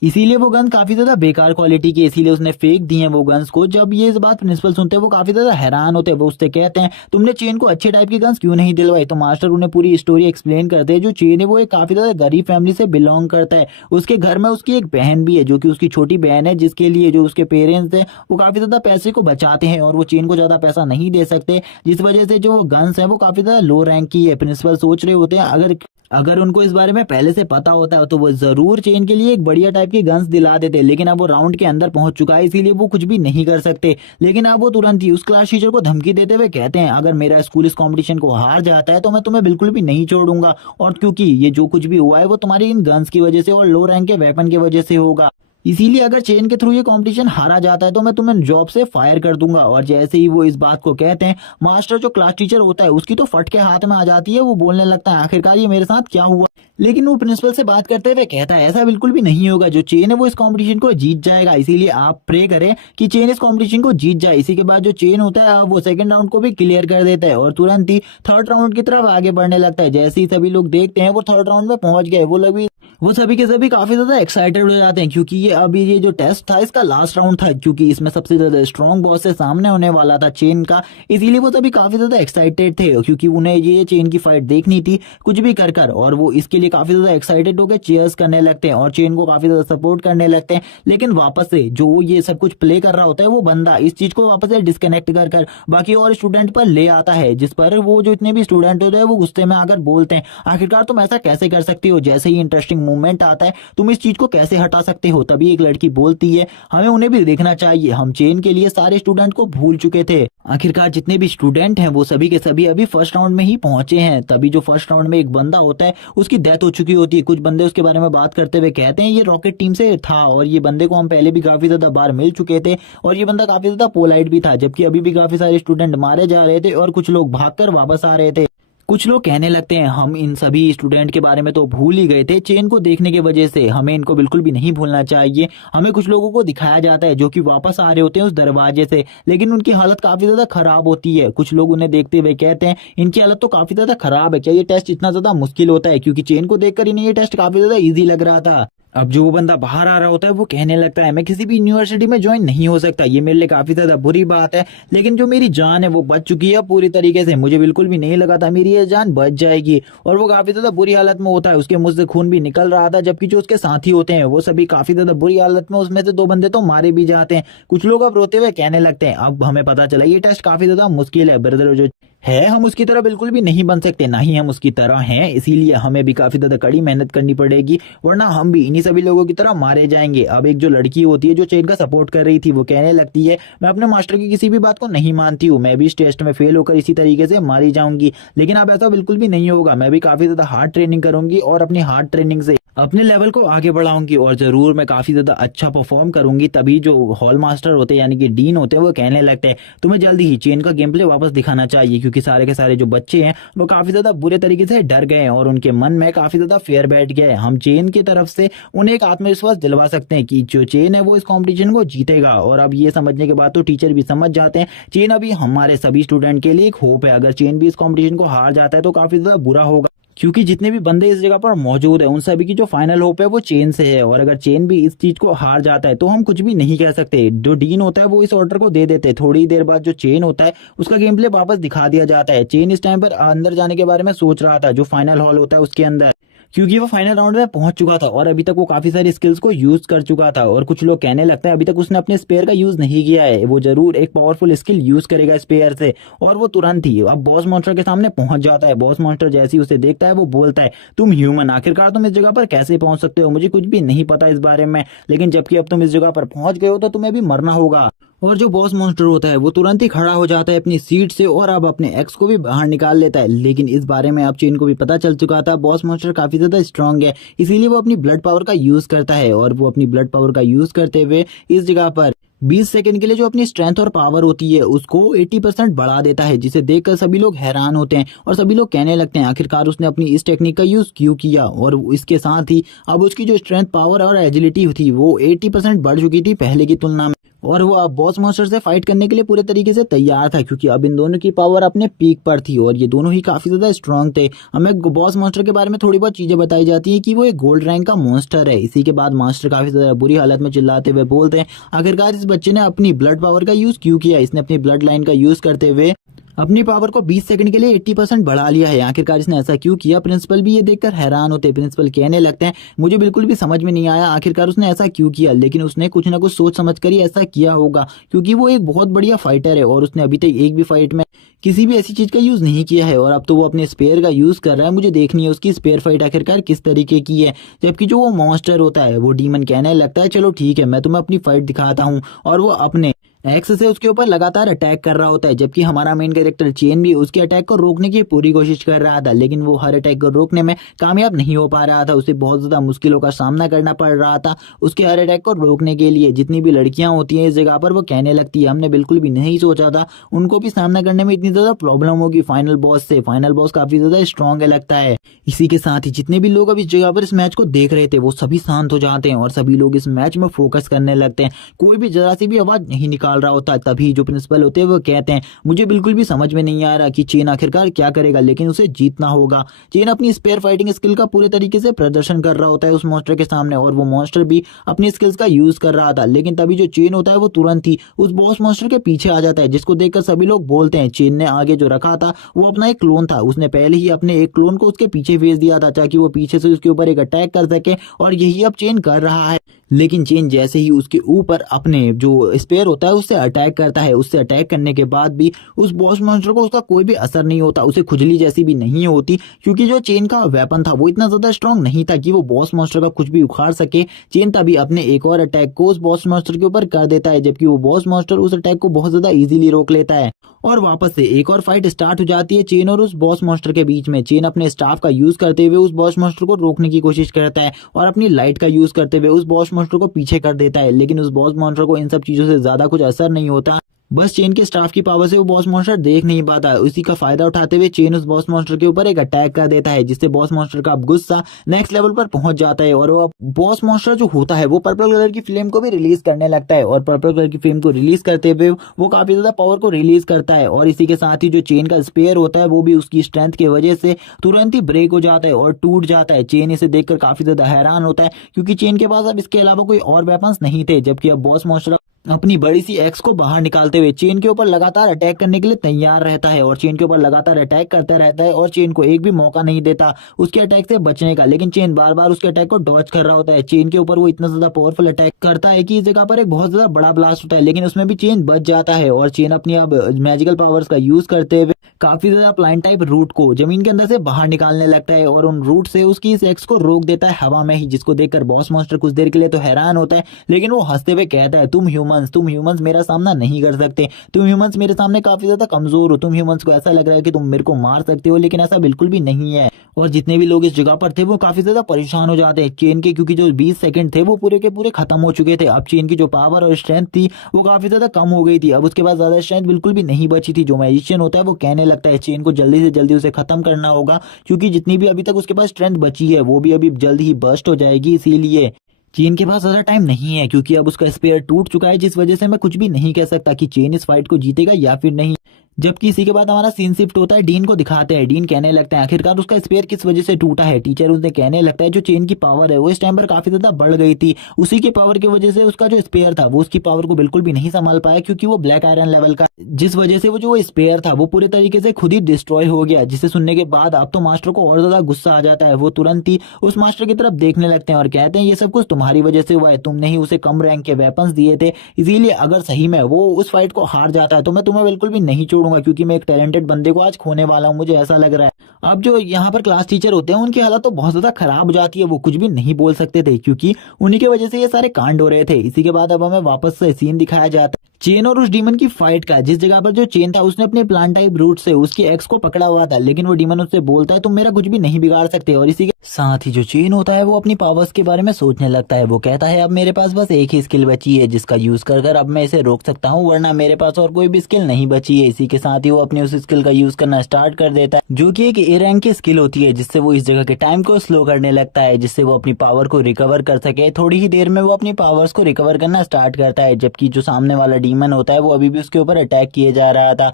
इसीलिए वो गन काफी ज्यादा बेकार क्वालिटी की, इसीलिए उसने फेंक दी है वो गन्स को। जब ये बात प्रिंसिपल सुनते हैं वो काफी ज्यादा हैरान होते हैं। वो उससे कहते हैं तुमने चेन को अच्छे टाइप की गन्स क्यों नहीं दिलवाई। तो मास्टर उन्हें पूरी स्टोरी एक्सप्लेन करते हैं। जो चेन है वो एक काफी ज्यादा गरीब फैमिली से बिलोंग करता है। उसके घर में उसकी एक बहन भी है जो कि उसकी छोटी बहन है, जिसके लिए जो उसके पेरेंट्स है वो काफी ज्यादा पैसे को बचाते हैं और वो चेन को ज्यादा पैसा नहीं दे सकते, जिस वजह से जो गन्स है वो काफी ज्यादा लो रैंक की है। प्रिंसिपल सोच रहे होते हैं अगर उनको इस बारे में पहले से पता होता है तो वो जरूर चेन के लिए एक बढ़िया टाइप की गन्स दिला देते, लेकिन अब वो राउंड के अंदर पहुंच चुका है इसीलिए वो कुछ भी नहीं कर सकते। लेकिन अब वो तुरंत ही उस क्लास टीचर को धमकी देते हुए कहते हैं अगर मेरा स्कूल इस कंपटीशन को हार जाता है तो मैं तुम्हें बिल्कुल भी नहीं छोड़ूंगा, और क्योंकि ये जो कुछ भी हुआ है वो तुम्हारी इन गन्स की वजह से और लो रैंक के वेपन की वजह से होगा। इसीलिए अगर चेन के थ्रू ये कंपटीशन हारा जाता है तो मैं तुम्हें जॉब से फायर कर दूंगा। और जैसे ही वो इस बात को कहते हैं, मास्टर जो क्लास टीचर होता है उसकी तो फट के हाथ में आ जाती है। वो बोलने लगता है आखिरकार ये मेरे साथ क्या हुआ। लेकिन वो प्रिंसिपल से बात करते हुए कहता है ऐसा बिल्कुल भी नहीं होगा, जो चेन है वो इस कंपटीशन को जीत जाएगा। इसीलिए आप प्रे करें कि चेन इस कंपटीशन को जीत जाए। इसी के बाद जो चेन होता है वो सेकंड राउंड को भी क्लियर कर देता है और तुरंत ही थर्ड राउंड की तरफ आगे बढ़ने लगता है। जैसे ही सभी लोग देखते हैं वो थर्ड राउंड में पहुंच गए, वो सभी के सभी काफी ज्यादा एक्साइटेड हो जाते हैं क्योंकि ये जो टेस्ट था इसका लास्ट राउंड था, क्योंकि इसमें सबसे ज्यादा स्ट्रॉन्ग बॉस से सामने होने वाला था चेन का। इसीलिए वो सभी काफी ज्यादा एक्साइटेड थे क्योंकि उन्हें ये चेन की फाइट देखनी थी कुछ भी कर कर, और वो इसके लिए काफी ज्यादा एक्साइटेड होकर चीयर्स करने लगते हैं और चेन को काफी ज्यादा सपोर्ट करने लगते हैं। लेकिन वापस से जो ये सब कुछ प्ले कर रहा होता है वो बंदा इस चीज को वापस से डिस्कनेक्ट कर कर बाकी और स्टूडेंट पर ले आता है, जिस पर वो जो इतने भी स्टूडेंट होते हैं वो गुस्से में आकर बोलते हैं आखिरकार तुम ऐसा कैसे कर सकते हो, जैसे ही इंटरेस्टिंग मूवमेंट आता है तुम इस चीज को कैसे हटा सकते हो। तभी एक लड़की बोलती है हमें उन्हें भी देखना चाहिए, हम चेन के लिए सारे स्टूडेंट को भूल चुके थे। आखिरकार जितने भी स्टूडेंट हैं वो सभी के सभी अभी फर्स्ट राउंड में ही पहुंचे हैं। तभी जो फर्स्ट राउंड में एक बंदा होता है उसकी डेथ हो चुकी होती है। कुछ बंदे उसके बारे में बात करते हुए कहते हैं ये रॉकेट टीम से था और ये बंदे को हम पहले भी काफी ज्यादा बार मिल चुके थे और ये बंदा काफी ज्यादा पोलाइट भी था, जबकि अभी भी काफी सारे स्टूडेंट मारे जा रहे थे और कुछ लोग भागकर वापस आ रहे थे। कुछ लोग कहने लगते हैं हम इन सभी स्टूडेंट के बारे में तो भूल ही गए थे, चेन को देखने की वजह से हमें इनको बिल्कुल भी नहीं भूलना चाहिए। हमें कुछ लोगों को दिखाया जाता है जो कि वापस आ रहे होते हैं उस दरवाजे से, लेकिन उनकी हालत काफी ज्यादा खराब होती है। कुछ लोग उन्हें देखते हुए कहते हैं इनकी हालत तो काफी ज्यादा खराब है, क्या ये टेस्ट इतना ज्यादा मुश्किल होता है, क्योंकि चेन को देखकर इन्हें ये टेस्ट काफी ज्यादा ईजी लग रहा था। अब जो वो बंदा बाहर आ रहा होता है वो कहने लगता है मैं किसी भी यूनिवर्सिटी में ज्वाइन नहीं हो सकता, ये मेरे लिए काफी ज्यादा बुरी बात है, लेकिन जो मेरी जान है वो बच चुकी है पूरी तरीके से। मुझे बिल्कुल भी नहीं लगा था मेरी ये जान बच जाएगी। और वो काफी ज्यादा बुरी हालत में होता है, उसके मुंह से खून भी निकल रहा था, जबकि जो उसके साथी होते हैं वो सभी काफी ज्यादा बुरी हालत में, उसमें से दो बंदे तो मारे भी जाते हैं। कुछ लोग अब रोते हुए कहने लगते हैं अब हमें पता चला ये टेस्ट काफी ज्यादा मुश्किल है ब्रदर, जो है हम उसकी तरह बिल्कुल भी नहीं बन सकते, ना ही हम उसकी तरह हैं, इसीलिए हमें भी काफी ज्यादा कड़ी मेहनत करनी पड़ेगी वरना हम भी इन्हीं सभी लोगों की तरह मारे जाएंगे। अब एक जो लड़की होती है जो चेन का सपोर्ट कर रही थी वो कहने लगती है मैं अपने मास्टर की किसी भी बात को नहीं मानती हूँ, मैं भी इस टेस्ट में फेल होकर इसी तरीके से मारी जाऊंगी, लेकिन अब ऐसा बिल्कुल भी नहीं होगा, मैं भी काफी ज्यादा हार्ड ट्रेनिंग करूंगी और अपनी हार्ड ट्रेनिंग से अपने लेवल को आगे बढ़ाऊंगी और जरूर मैं काफी ज्यादा अच्छा परफॉर्म करूंगी। तभी जो हॉल मास्टर होते हैं यानी कि डीन होते हैं वो कहने लगते हैं तुम्हें जल्दी ही चेन का गेम प्ले वापस दिखाना चाहिए, क्योंकि सारे के सारे जो बच्चे हैं वो काफी ज्यादा बुरे तरीके से डर गए हैं और उनके मन में काफी ज्यादा फेयर बैठ गया है। हम चेन की तरफ से उन्हें एक आत्मविश्वास दिलवा सकते हैं कि जो चेन है वो इस कॉम्पिटिशन को जीतेगा। और अब ये समझने के बाद तो टीचर भी समझ जाते हैं चेन अभी हमारे सभी स्टूडेंट के लिए एक होप है, अगर चेन भी इस कॉम्पिटिशन को हार जाता है तो काफी ज्यादा बुरा होगा, क्योंकि जितने भी बंदे इस जगह पर मौजूद है उन सभी की जो फाइनल होप है वो चेन से है। और अगर चेन भी इस चीज को हार जाता है तो हम कुछ भी नहीं कह सकते, जो डीन होता है वो इस ऑर्डर को दे देते हैं। थोड़ी देर बाद जो चेन होता है उसका गेम प्ले वापस दिखा दिया जाता है। चेन इस टाइम पर अंदर जाने के बारे में सोच रहा था जो फाइनल हॉल होता है उसके अंदर, क्योंकि वो फाइनल राउंड में पहुंच चुका था और अभी तक वो काफी सारी स्किल्स को यूज कर चुका था। और कुछ लोग कहने लगता है अभी तक उसने अपने स्पेयर का यूज नहीं किया है, वो जरूर एक पावरफुल स्किल यूज करेगा स्पेयर से। और वो तुरंत ही अब बॉस मॉन्स्टर के सामने पहुंच जाता है। बॉस मॉन्स्टर जैसे ही उसे देखता है वो बोलता है तुम ह्यूमन, आखिरकार तुम इस जगह पर कैसे पहुंच सकते हो, मुझे कुछ भी नहीं पता इस बारे में, लेकिन जबकि अब तुम इस जगह पर पहुंच गए हो तो तुम्हें भी मरना होगा। और जो बॉस मॉन्स्टर होता है वो तुरंत ही खड़ा हो जाता है अपनी सीट से और अब अपने एक्स को भी बाहर निकाल लेता है। लेकिन इस बारे में अब चेन को भी पता चल चुका था बॉस मॉन्स्टर काफी ज्यादा स्ट्रांग है, इसीलिए वो अपनी ब्लड पावर का यूज करता है। और वो अपनी ब्लड पावर का यूज करते हुए इस जगह पर 20 सेकंड के लिए जो अपनी स्ट्रेंथ और पावर होती है उसको 80% बढ़ा देता है, जिसे देखकर सभी लोग हैरान होते हैं और सभी लोग कहने लगते हैं आखिरकार उसने अपनी इस टेक्निक का यूज क्यों किया। और इसके साथ ही अब उसकी जो स्ट्रेंथ पावर और एजिलिटी थी वो 80% बढ़ चुकी थी पहले की तुलना में, और वो अब बॉस मॉन्स्टर से फाइट करने के लिए पूरे तरीके से तैयार था, क्योंकि अब इन दोनों की पावर अपने पीक पर थी और ये दोनों ही काफी ज्यादा स्ट्रांग थे। हमें बॉस मॉन्स्टर के बारे में थोड़ी बहुत चीजें बताई जाती हैं कि वो एक गोल्ड रैंक का मॉन्स्टर है। इसी के बाद मास्टर काफी ज्यादा बुरी हालत में चिल्लाते हुए बोलते हैं आखिरकार इस बच्चे ने अपनी ब्लड पावर का यूज क्यों किया, इसने अपनी ब्लड लाइन का यूज करते हुए अपनी पावर को 20 सेकंड के लिए 80% बढ़ा लिया है, आखिरकार इसने ऐसा क्यों किया। प्रिंसिपल भी ये देखकर हैरान होते हैं। प्रिंसिपल कहने लगते हैं मुझे बिल्कुल भी समझ में नहीं आया आखिरकार उसने ऐसा क्यों किया, लेकिन उसने कुछ ना कुछ सोच समझ कर ही ऐसा किया होगा, क्योंकि वो एक बहुत बढ़िया फाइटर है और उसने अभी तक एक भी फाइट में किसी भी ऐसी चीज का यूज नहीं किया है। और अब तो वो अपने स्पेयर का यूज कर रहा है, मुझे देखनी है उसकी स्पेयर फाइट आखिरकार किस तरीके की है। जबकि जो वो मॉन्स्टर होता है वो डीमन कहने लगता है चलो ठीक है मैं तुम्हें अपनी फाइट दिखाता हूँ, और वो अपने एक्स से उसके ऊपर लगातार अटैक कर रहा होता है, जबकि हमारा मेन कैरेक्टर चेन भी उसके अटैक को रोकने की पूरी कोशिश कर रहा था, लेकिन वो हर अटैक को रोकने में कामयाब नहीं हो पा रहा था। उसे बहुत ज्यादा मुश्किलों का सामना करना पड़ रहा था उसके हर अटैक को रोकने के लिए। जितनी भी लड़कियां होती हैं इस जगह पर वो कहने लगती है हमने बिल्कुल भी नहीं सोचा था उनको भी सामना करने में इतनी ज्यादा प्रॉब्लम होगी फाइनल बॉस से। फाइनल बॉस काफी ज्यादा स्ट्रॉन्ग है लगता है। इसी के साथ ही जितने भी लोग अब इस जगह पर इस मैच को देख रहे थे वो सभी शांत हो जाते हैं और सभी लोग इस मैच में फोकस करने लगते हैं। कोई भी जरा सी भी आवाज नहीं निकाल रहा होता। तभी जो प्रिंसिपल होते हैं वो कहते हैं मुझे बिल्कुल भी समझ में नहीं आ रहा कि चेन आखिरकार क्या करेगा, लेकिन उसे जीतना होगा। चेन अपनी स्पेयर फाइटिंग स्किल का पूरे तरीके से प्रदर्शन कर रहा होता है उस मॉन्स्टर के सामने, और वो मॉन्स्टर भी अपनी स्किल्स का यूज कर रहा था। लेकिन तभी जो चेन होता है वो तुरंत ही उस बॉस मॉन्स्टर के पीछे आ जाता है, जिसको देखकर सभी लोग बोलते हैं चेन ने आगे जो रखा था वो अपना एक क्लोन था। उसने पहले ही अपने एक क्लोन को उसके पीछे भेज दिया था ताकि वो पीछे से उसके ऊपर एक अटैक कर सके, और यही अब चेन कर रहा है। लेकिन चेन जैसे ही उसके ऊपर अपने जो स्पेयर होता है उससे अटैक करता है, उससे अटैक करने के बाद भी उस बॉस मॉन्स्टर को उसका कोई भी असर नहीं होता, उसे खुजली जैसी भी नहीं होती, क्योंकि जो चेन का वेपन था वो इतना ज्यादा स्ट्रांग नहीं था कि वो बॉस मॉन्स्टर का कुछ भी उखाड़ सके। चेन तभी अपने एक और अटैक को उस बॉस मॉन्स्टर के ऊपर कर देता है, जबकि वो बॉस मॉन्स्टर उस अटैक को बहुत ज्यादा इजीली रोक लेता है और वापस से एक और फाइट स्टार्ट हो जाती है चेन और उस बॉस मॉन्स्टर के बीच में। चेन अपने स्टाफ का यूज करते हुए उस बॉस मॉन्स्टर को रोकने की कोशिश करता है और अपनी लाइट का यूज करते हुए उस बॉस मॉन्स्टर को पीछे कर देता है, लेकिन उस बॉस मॉन्स्टर को इन सब चीजों से ज्यादा कुछ असर नहीं होता। बस चेन के स्टाफ की पावर से वो बॉस मॉन्स्टर देख नहीं पाता। उसी का फायदा उठाते हुए चेन उस बॉस मॉन्स्टर के ऊपर एक अटैक कर देता है, जिससे बॉस मॉन्स्टर का अब गुस्सा नेक्स्ट लेवल पर पहुंच जाता है और वो बॉस मॉन्स्टर जो होता है वो पर्पल कलर की फ्लेम को भी रिलीज करने लगता है, और पर्पल कलर की फ्लेम को रिलीज करते हुए वो काफी ज्यादा पावर को रिलीज करता है। और इसी के साथ ही जो चेन का स्पेयर होता है वो भी उसकी स्ट्रेंथ की वजह से तुरंत ही ब्रेक हो जाता है और टूट जाता है। चेन इसे देखकर काफी ज्यादा हैरान होता है, क्योंकि चेन के पास अब इसके अलावा कोई और वेपन्स नहीं थे, जबकि अब बॉस मॉन्स्टर अपनी बड़ी सी एक्स को बाहर निकालते हुए चेन के ऊपर लगातार अटैक करने के लिए तैयार रहता है और चेन के ऊपर लगातार अटैक करता रहता है और चेन को एक भी मौका नहीं देता उसके अटैक से बचने का। लेकिन चेन बार बार उसके अटैक को डॉज कर रहा होता है। चेन के ऊपर वो इतना ज्यादा पावरफुल अटैक करता है कि इस जगह पर एक बहुत ज्यादा बड़ा ब्लास्ट होता है, लेकिन उसमें भी चेन बच जाता है और चेन अपनी अब मैजिकल पावर्स का यूज करते हुए काफी ज्यादा प्लाइन टाइप रूट को जमीन के अंदर से बाहर निकालने लगता है और उन रूट से उसकी इस एक्स को रोक देता है हवा में ही, जिसको देखकर बॉस मॉन्स्टर कुछ देर के लिए तो हैरान होता है, लेकिन वो हंसते हुए कहता है तुम ह्यूमंस मेरा सामना नहीं कर सकते, तुम ह्यूमंस मेरे सामने काफी ज्यादा कमजोर हो, तुम ह्यूमंस को ऐसा लग रहा है कि तुम मेरे को मार सकते हो, लेकिन ऐसा बिल्कुल भी नहीं है। और जितने भी लोग इस जगह पर थे वो काफी ज्यादा परेशान हो जाते हैं चेन के, क्योंकि जो 20 सेकंड थे वो पूरे के पूरे खत्म हो चुके थे। अब चेन की जो पावर और स्ट्रेंथ थी वो काफी ज्यादा कम हो गई थी, अब उसके बाद ज्यादा स्ट्रेंथ बिल्कुल भी नहीं बची थी। जो मैजिशियन होता है वो कहने लगता है चेन को जल्दी से जल्दी उसे खत्म करना होगा, क्योंकि जितनी भी अभी तक उसके पास स्ट्रेंथ बची है वो भी अभी जल्द ही बर्स्ट हो जाएगी। इसीलिए चेन के पास ज्यादा टाइम नहीं है, क्योंकि अब उसका स्पेयर टूट चुका है, जिस वजह से मैं कुछ भी नहीं कह सकता कि चेन इस फाइट को जीतेगा या फिर नहीं। जबकि इसी के बाद हमारा सीन शिफ्ट होता है डीन को दिखाते हैं। डीन कहने लगता है आखिरकार उसका स्पेयर किस वजह से टूटा है। टीचर उसे कहने लगता है जो चेन की पावर है वो इस टाइम पर काफी ज्यादा बढ़ गई थी, उसी की पावर की वजह से उसका जो स्पेयर था वो उसकी पावर को बिल्कुल भी नहीं संभाल पाया, क्योंकि वो ब्लैक आयरन लेवल का, जिस वजह से वो जो स्पेयर था वो पूरे तरीके से खुद ही डिस्ट्रॉय हो गया। जिसे सुनने के बाद अब तो मास्टर को और ज्यादा गुस्सा आ जाता है। वो तुरंत ही उस मास्टर की तरफ देखने लगते हैं और कहते हैं ये सब कुछ तुम्हारी वजह से हुआ है, तुमने ही उसे कम रैंक के वेपन्स दिए थे, इसीलिए अगर सही में वो उस फाइट को हार जाता है तो मैं तुम्हें बिल्कुल भी नहीं छोड़ूंगा, क्योंकि मैं एक टैलेंटेड बंदे को आज खोने वाला हूं, मुझे ऐसा लग रहा है। अब जो यहाँ पर क्लास टीचर होते हैं उनकी हालत तो बहुत ज्यादा खराब हो जाती है, वो कुछ भी नहीं बोल सकते थे क्योंकि उन्हीं की वजह से ये सारे कांड हो रहे थे। इसी के बाद अब हमें वापस से सीन दिखाया जाता है चेन और उस डीमन की फाइट का, जिस जगह पर जो चेन था उसने अपने प्लांट टाइप रूट से उसकी एक्स को पकड़ा हुआ था, लेकिन वो डीमन उससे बोलता है तुम मेरा कुछ भी नहीं बिगाड़ सकते। और इसी के साथ ही जो चेन होता है वो अपनी पावर्स के बारे में सोचने लगता है। वो कहता है अब मेरे पास बस एक ही स्किल बची है जिसका यूज कर कर अब मैं इसे रोक सकता हूँ, वरना मेरे पास और कोई भी स्किल नहीं बची है। इसी के साथ ही वो अपनी उस स्किल का यूज करना स्टार्ट कर देता है, जो कि एक ए रैंक की स्किल होती है, जिससे वो इस जगह के टाइम को स्लो करने लगता है, जिससे वो अपनी पावर को रिकवर कर सके। थोड़ी ही देर में वो अपनी पावर्स को रिकवर करना स्टार्ट करता है, जबकि जो सामने वाला डीमन होता है वो अभी भी उसके ऊपर अटैक किए जा रहा था,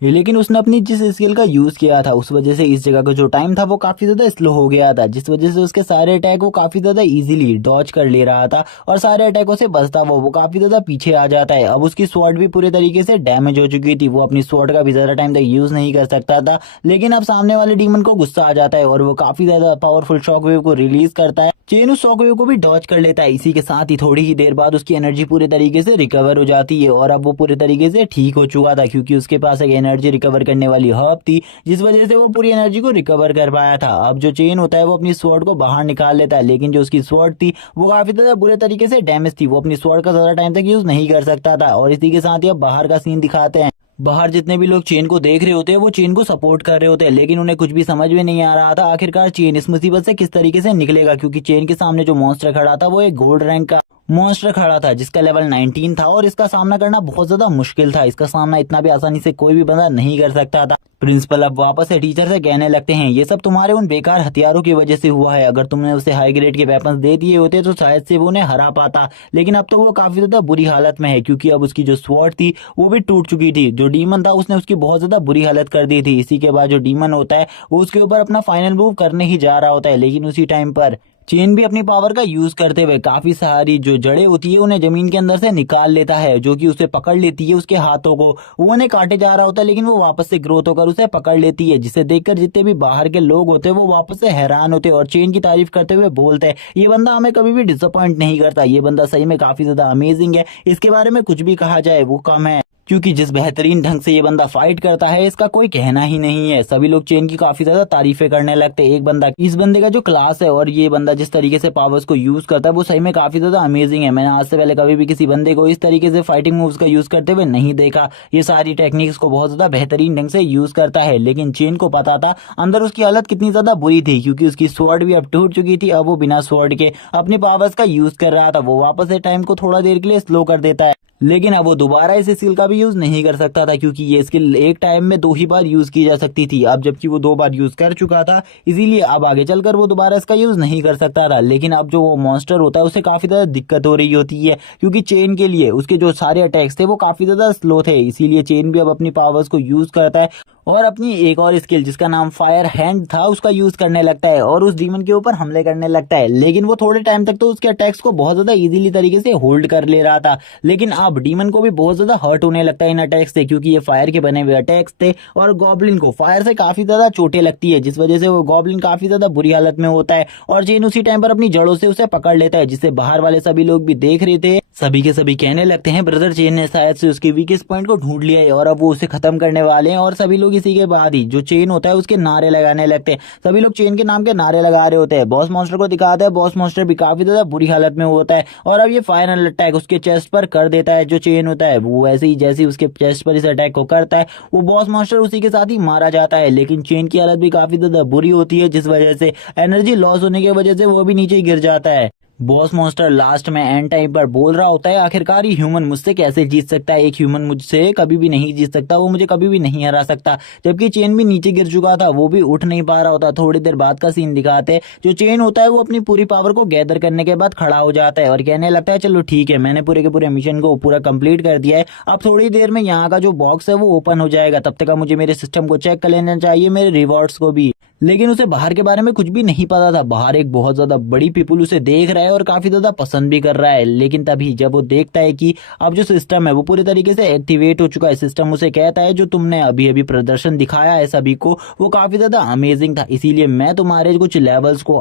लेकिन उसने अपनी जिस स्किल का यूज किया था उस वजह से इस जगह का जो टाइम था वो काफी ज्यादा स्लो हो गया था, जिस वजह से उसके सारे अटैक वो काफी ज्यादा इजीली डॉज कर ले रहा था और सारे अटैकों से बचता वो काफी ज्यादा पीछे आ जाता है। अब उसकी स्वॉर्ड भी पूरे तरीके से डैमेज हो चुकी थी, वो अपनी स्वॉर्ड का भी ज्यादा टाइम तक यूज नहीं कर सकता था। लेकिन अब सामने वाले डीमन को गुस्सा आ जाता है और वो काफी ज्यादा पावरफुल शॉक वेव को रिलीज करता है। चेन उस शॉकवेव को भी डॉज कर लेता है। इसी के साथ ही थोड़ी ही देर बाद उसकी एनर्जी पूरे तरीके से रिकवर हो जाती है और अब वो पूरे तरीके से ठीक हो चुका था, क्योंकि उसके पास एक एनर्जी रिकवर करने वाली हर्ब थी, जिस वजह से वो पूरी एनर्जी को रिकवर कर पाया था। अब जो चेन होता है वो अपनी स्वॉर्ड को बाहर निकाल लेता है, लेकिन जो उसकी स्वॉर्ड थी वो काफी ज्यादा बुरे तरीके से डैमेज थी। वो अपनी स्वॉर्ड का ज्यादा टाइम तक यूज नहीं कर सकता था। और इसी के साथ ही अब बाहर का सीन दिखाते हैं। बाहर जितने भी लोग चेन को देख रहे होते हैं वो चेन को सपोर्ट कर रहे होते हैं, लेकिन उन्हें कुछ भी समझ में नहीं आ रहा था आखिरकार चेन इस मुसीबत से किस तरीके से निकलेगा, क्योंकि चेन के सामने जो मॉन्स्टर खड़ा था वो एक गोल्ड रैंक का मॉन्स्टर खड़ा था, जिसका लेवल 19 था और इसका सामना करना बहुत ज्यादा मुश्किल था। इसका सामना इतना भी आसानी से कोई भी बंदा नहीं कर सकता था। प्रिंसिपल अब वापस से टीचर से कहने लगते हैं, ये सब तुम्हारे उन बेकार हथियारों की वजह से हुआ है। अगर तुमने उसे हाई ग्रेड के वेपन्स दे दिए होते तो शायद से वो उन्हें हरा पाता, लेकिन अब तो वो काफी ज्यादा बुरी हालत में है, क्योंकि अब उसकी जो स्वॉर्ड थी वो भी टूट चुकी थी। जो डीमन था उसने उसकी बहुत ज्यादा बुरी हालत कर दी थी। इसी के बाद जो डीमन होता है वो उसके ऊपर अपना फाइनल मूव करने ही जा रहा होता है, लेकिन उसी टाइम पर चेन भी अपनी पावर का यूज करते हुए काफी सारी जो जड़ें होती है उन्हें जमीन के अंदर से निकाल लेता है, जो कि उसे पकड़ लेती है। उसके हाथों को वो उन्हें काटे जा रहा होता है, लेकिन वो वापस से ग्रोथ होकर उसे पकड़ लेती है, जिसे देखकर जितने भी बाहर के लोग होते हैं वो वापस से हैरान होते हैं और चेन की तारीफ करते हुए बोलते हैं, ये बंदा हमें कभी भी डिसअपॉइंट नहीं करता, ये बंदा सही में काफी ज्यादा अमेजिंग है, इसके बारे में कुछ भी कहा जाए वो कम है, क्योंकि जिस बेहतरीन ढंग से ये बंदा फाइट करता है इसका कोई कहना ही नहीं है। सभी लोग चेन की काफी ज्यादा तारीफें करने लगते हैं। एक बंदा, इस बंदे का जो क्लास है और ये बंदा जिस तरीके से पावर्स को यूज करता है वो सही में काफी ज्यादा अमेजिंग है। मैंने आज से पहले कभी भी किसी बंदे को इस तरीके से फाइटिंग मूव्स का यूज करते हुए नहीं देखा। ये सारी टेक्निक्स को बहुत ज्यादा बेहतरीन ढंग से यूज करता है, लेकिन चेन को पता था अंदर उसकी हालत कितनी ज्यादा बुरी थी, क्योंकि उसकी स्वॉर्ड भी अब टूट चुकी थी। अब वो बिना स्वॉर्ड के अपनी पावर्स का यूज कर रहा था। वो वापस से टाइम को थोड़ा देर के लिए स्लो कर देता है, लेकिन अब वो दोबारा इस स्किल का भी यूज नहीं कर सकता था, क्योंकि ये स्किल एक टाइम में 2 ही बार यूज की जा सकती थी। अब जबकि वो 2 बार यूज कर चुका था, इसीलिए अब आगे चलकर वो दोबारा इसका यूज नहीं कर सकता था। लेकिन अब जो वो मॉन्स्टर होता है उसे काफी ज्यादा दिक्कत हो रही होती है, क्योंकि चेन के लिए उसके जो सारे अटैक्स थे वो काफी ज्यादा स्लो थे। इसीलिए चेन भी अब अपनी पावर्स को यूज करता है और अपनी एक और स्किल जिसका नाम फायर हैंड था उसका यूज करने लगता है और उस डीमन के ऊपर हमले करने लगता है। लेकिन वो थोड़े टाइम तक तो उसके अटैक्स को बहुत ज्यादा इजीली तरीके से होल्ड कर ले रहा था, लेकिन अब डीमन को भी बहुत ज्यादा हर्ट होने लगता है इन अटैक्स से, क्योंकि ये फायर के बने हुए अटैक्स थे और गॉब्लिन को फायर से काफी ज्यादा चोटें लगती है, जिस वजह से वो गॉब्लिन काफी ज्यादा बुरी हालत में होता है और चेन उसी टाइम पर अपनी जड़ों से उसे पकड़ लेता है, जिसे बाहर वाले सभी लोग भी देख रहे थे। सभी के सभी कहने लगते हैं ब्रदर चेन ने शायद से उसके वीकेस्ट पॉइंट को ढूंढ लिया है और अब वो उसे खत्म करने वाले हैं। और सभी लोग इसी के बाद ही जो चेन होता है उसके नारे लगाने लगते हैं। सभी लोग चेन के नाम के नारे लगा रहे होते हैं। बॉस मॉन्स्टर को दिखाते हैं, बॉस मॉन्स्टर भी काफी ज्यादा बुरी हालत में होता है और अब ये फाइनल अटैक उसके चेस्ट पर कर देता है। जो चेन होता है वो वैसे ही जैसे उसके चेस्ट पर इस अटैक को करता है वो बॉस मॉन्स्टर उसी के साथ ही मारा जाता है। लेकिन चेन की हालत भी काफी ज्यादा बुरी होती है, जिस वजह से एनर्जी लॉस होने की वजह से वो भी नीचे गिर जाता है। बॉस मॉन्स्टर लास्ट में एंड टाइम पर बोल रहा होता है, आखिरकार ये ह्यूमन मुझसे कैसे जीत सकता है, एक ह्यूमन मुझसे कभी भी नहीं जीत सकता, वो मुझे कभी भी नहीं हरा सकता। जबकि चेन भी नीचे गिर चुका था, वो भी उठ नहीं पा रहा होता। थोड़ी देर बाद का सीन दिखाते हैं, जो चेन होता है वो अपनी पूरी पावर को गैदर करने के बाद खड़ा हो जाता है और कहने लगता है चलो ठीक है, मैंने पूरे के पूरे मिशन को पूरा कंप्लीट कर दिया है, अब थोड़ी देर में यहाँ का जो बॉक्स है वो ओपन हो जाएगा, तब तक मुझे मेरे सिस्टम को चेक कर लेना चाहिए, मेरे रिवॉर्ड्स को भी। लेकिन उसे बाहर के बारे में कुछ भी नहीं पता था। बाहर एक बहुत ज्यादा बड़ी पीपल उसे देख रहा है और काफी ज्यादा पसंद भी कर रहा है। लेकिन तभी जब वो देखता है कि अब जो सिस्टम है वो पूरी तरीके से एक्टिवेट हो चुका है, सिस्टम उसे कहता है जो तुमने अभी अभी प्रदर्शन दिखाया है सभी को वो काफी ज्यादा अमेजिंग था, इसीलिए मैं तुम्हारे कुछ लेवल्स को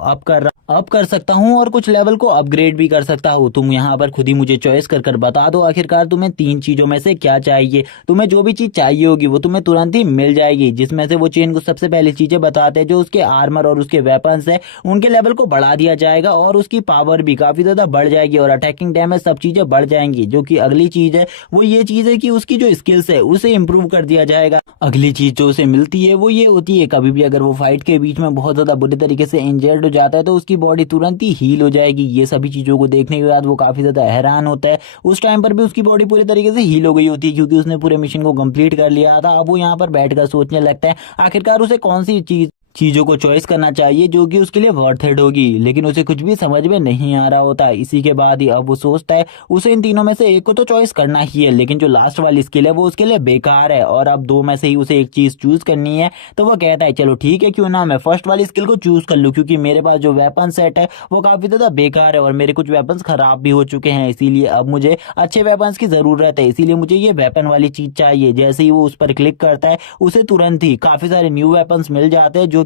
अप कर सकता हूँ और कुछ लेवल को अपग्रेड भी कर सकता हूँ। तुम यहाँ पर खुद ही मुझे चॉइस कर बता दो आखिरकार तुम्हें 3 चीजों में से क्या चाहिए। तुम्हें जो भी चीज चाहिए होगी वो तुम्हें तुरंत ही मिल जाएगी, जिसमें से वो चेन को सबसे पहले चीजें बताते हैं जो उसके आर्मर और उसके वेपन्स है उनके लेवल को बढ़ा दिया जाएगा और उसकी पावर भी काफी ज्यादा बढ़ जाएगी और अटैकिंग डैमेज सब चीजें बढ़ जाएंगी। जो कि अगली चीज है वो ये चीज है कि उसकी जो स्किल्स है उसे इंप्रूव कर दिया जाएगा। अगली चीज जो उसे मिलती है वो ये होती है, कभी भी अगर वो फाइट के बीच में बहुत ज्यादा बुरे तरीके से इंजर्ड हो जाता है तो उसकी बॉडी तुरंत ही हील हो जाएगी। ये सभी चीजों को देखने के बाद वो काफी ज्यादा हैरान होता है। उस टाइम पर भी उसकी बॉडी पूरी तरीके से हील हो गई होती है, क्योंकि उसने पूरे मिशन को कंप्लीट कर लिया था। अब वो यहाँ पर बैठकर सोचने लगता है आखिरकार उसे कौन सी चीजों को चॉइस करना चाहिए जो कि उसके लिए वर्थ इट होगी, लेकिन उसे कुछ भी समझ में नहीं आ रहा होता। इसी के बाद ही अब वो सोचता है उसे इन तीनों में से एक को तो चॉइस करना ही है, लेकिन जो लास्ट वाली स्किल है वो उसके लिए बेकार है और अब 2 में से ही उसे एक चीज चूज करनी है। तो वो कहता है चलो ठीक है, क्यों ना मैं फर्स्ट वाली स्किल को चूज कर लूं, क्योंकि मेरे पास जो वेपन सेट है वो काफी ज्यादा बेकार है और मेरे कुछ वेपन्स खराब भी हो चुके हैं, इसीलिए अब मुझे अच्छे वेपन्स की जरूरत है, इसीलिए मुझे ये वेपन वाली चीज चाहिए। जैसे ही वो उस पर क्लिक करता है उसे तुरंत ही काफी सारे न्यू वेपन्स मिल जाते हैं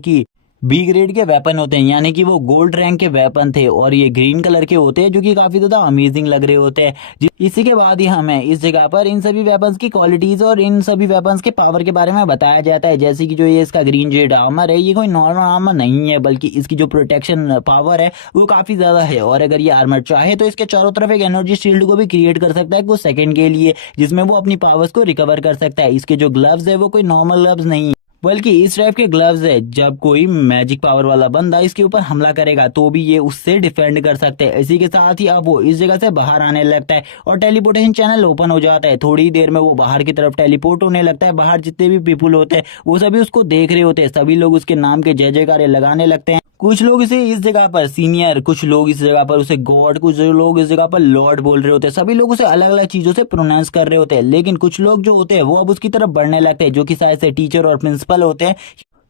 बी ग्रेड के वेपन होते हैं, यानी कि वो गोल्ड रैंक के वेपन थे और ये ग्रीन कलर के होते हैं जो कि काफी ज्यादा अमेजिंग लग रहे होते हैं। इसी के बाद ही हमें इस जगह पर इन सभी वेपन्स की क्वालिटीज और इन सभी वेपन्स के पावर के बारे में बताया जाता है। जैसे कि जो ये इसका ग्रीन जेड आर्मर है, ये कोई नॉर्मल आर्मर नहीं है, बल्कि इसकी जो प्रोटेक्शन पावर है वो काफी ज्यादा है। और अगर ये आर्मर चाहे तो इसके चारों तरफ एक एनर्जी शील्ड को भी क्रिएट कर सकता है कुछ सेकंड के लिए, जिसमें वो अपनी पावर्स को रिकवर कर सकता है। इसके जो ग्लव्स है वो कोई नॉर्मल ग्लव्स नहीं, बल्कि इस टाइप के ग्लव्स है जब कोई मैजिक पावर वाला बंदा इसके ऊपर हमला करेगा तो भी ये उससे डिफेंड कर सकते हैं। इसी के साथ ही अब वो इस जगह से बाहर आने लगता है और टेलीपोर्टेशन चैनल ओपन हो जाता है। थोड़ी देर में वो बाहर की तरफ टेलीपोर्ट होने लगता है। बाहर जितने भी पीपुल होते हैं वो सभी उसको देख रहे होते हैं, सभी लोग उसके नाम के जय जयकारे लगाने लगते हैं। कुछ लोग इसे इस जगह पर सीनियर, कुछ लोग इस जगह पर उसे गॉड, कुछ लोग इस जगह पर लॉर्ड बोल रहे होते हैं। सभी लोग उसे अलग अलग चीजों से प्रोनाउंस कर रहे होते हैं। लेकिन कुछ लोग जो होते हैं वो अब उसकी तरफ बढ़ने लगते हैं, जो कि शायद से टीचर और प्रिंसिपल होते हैं,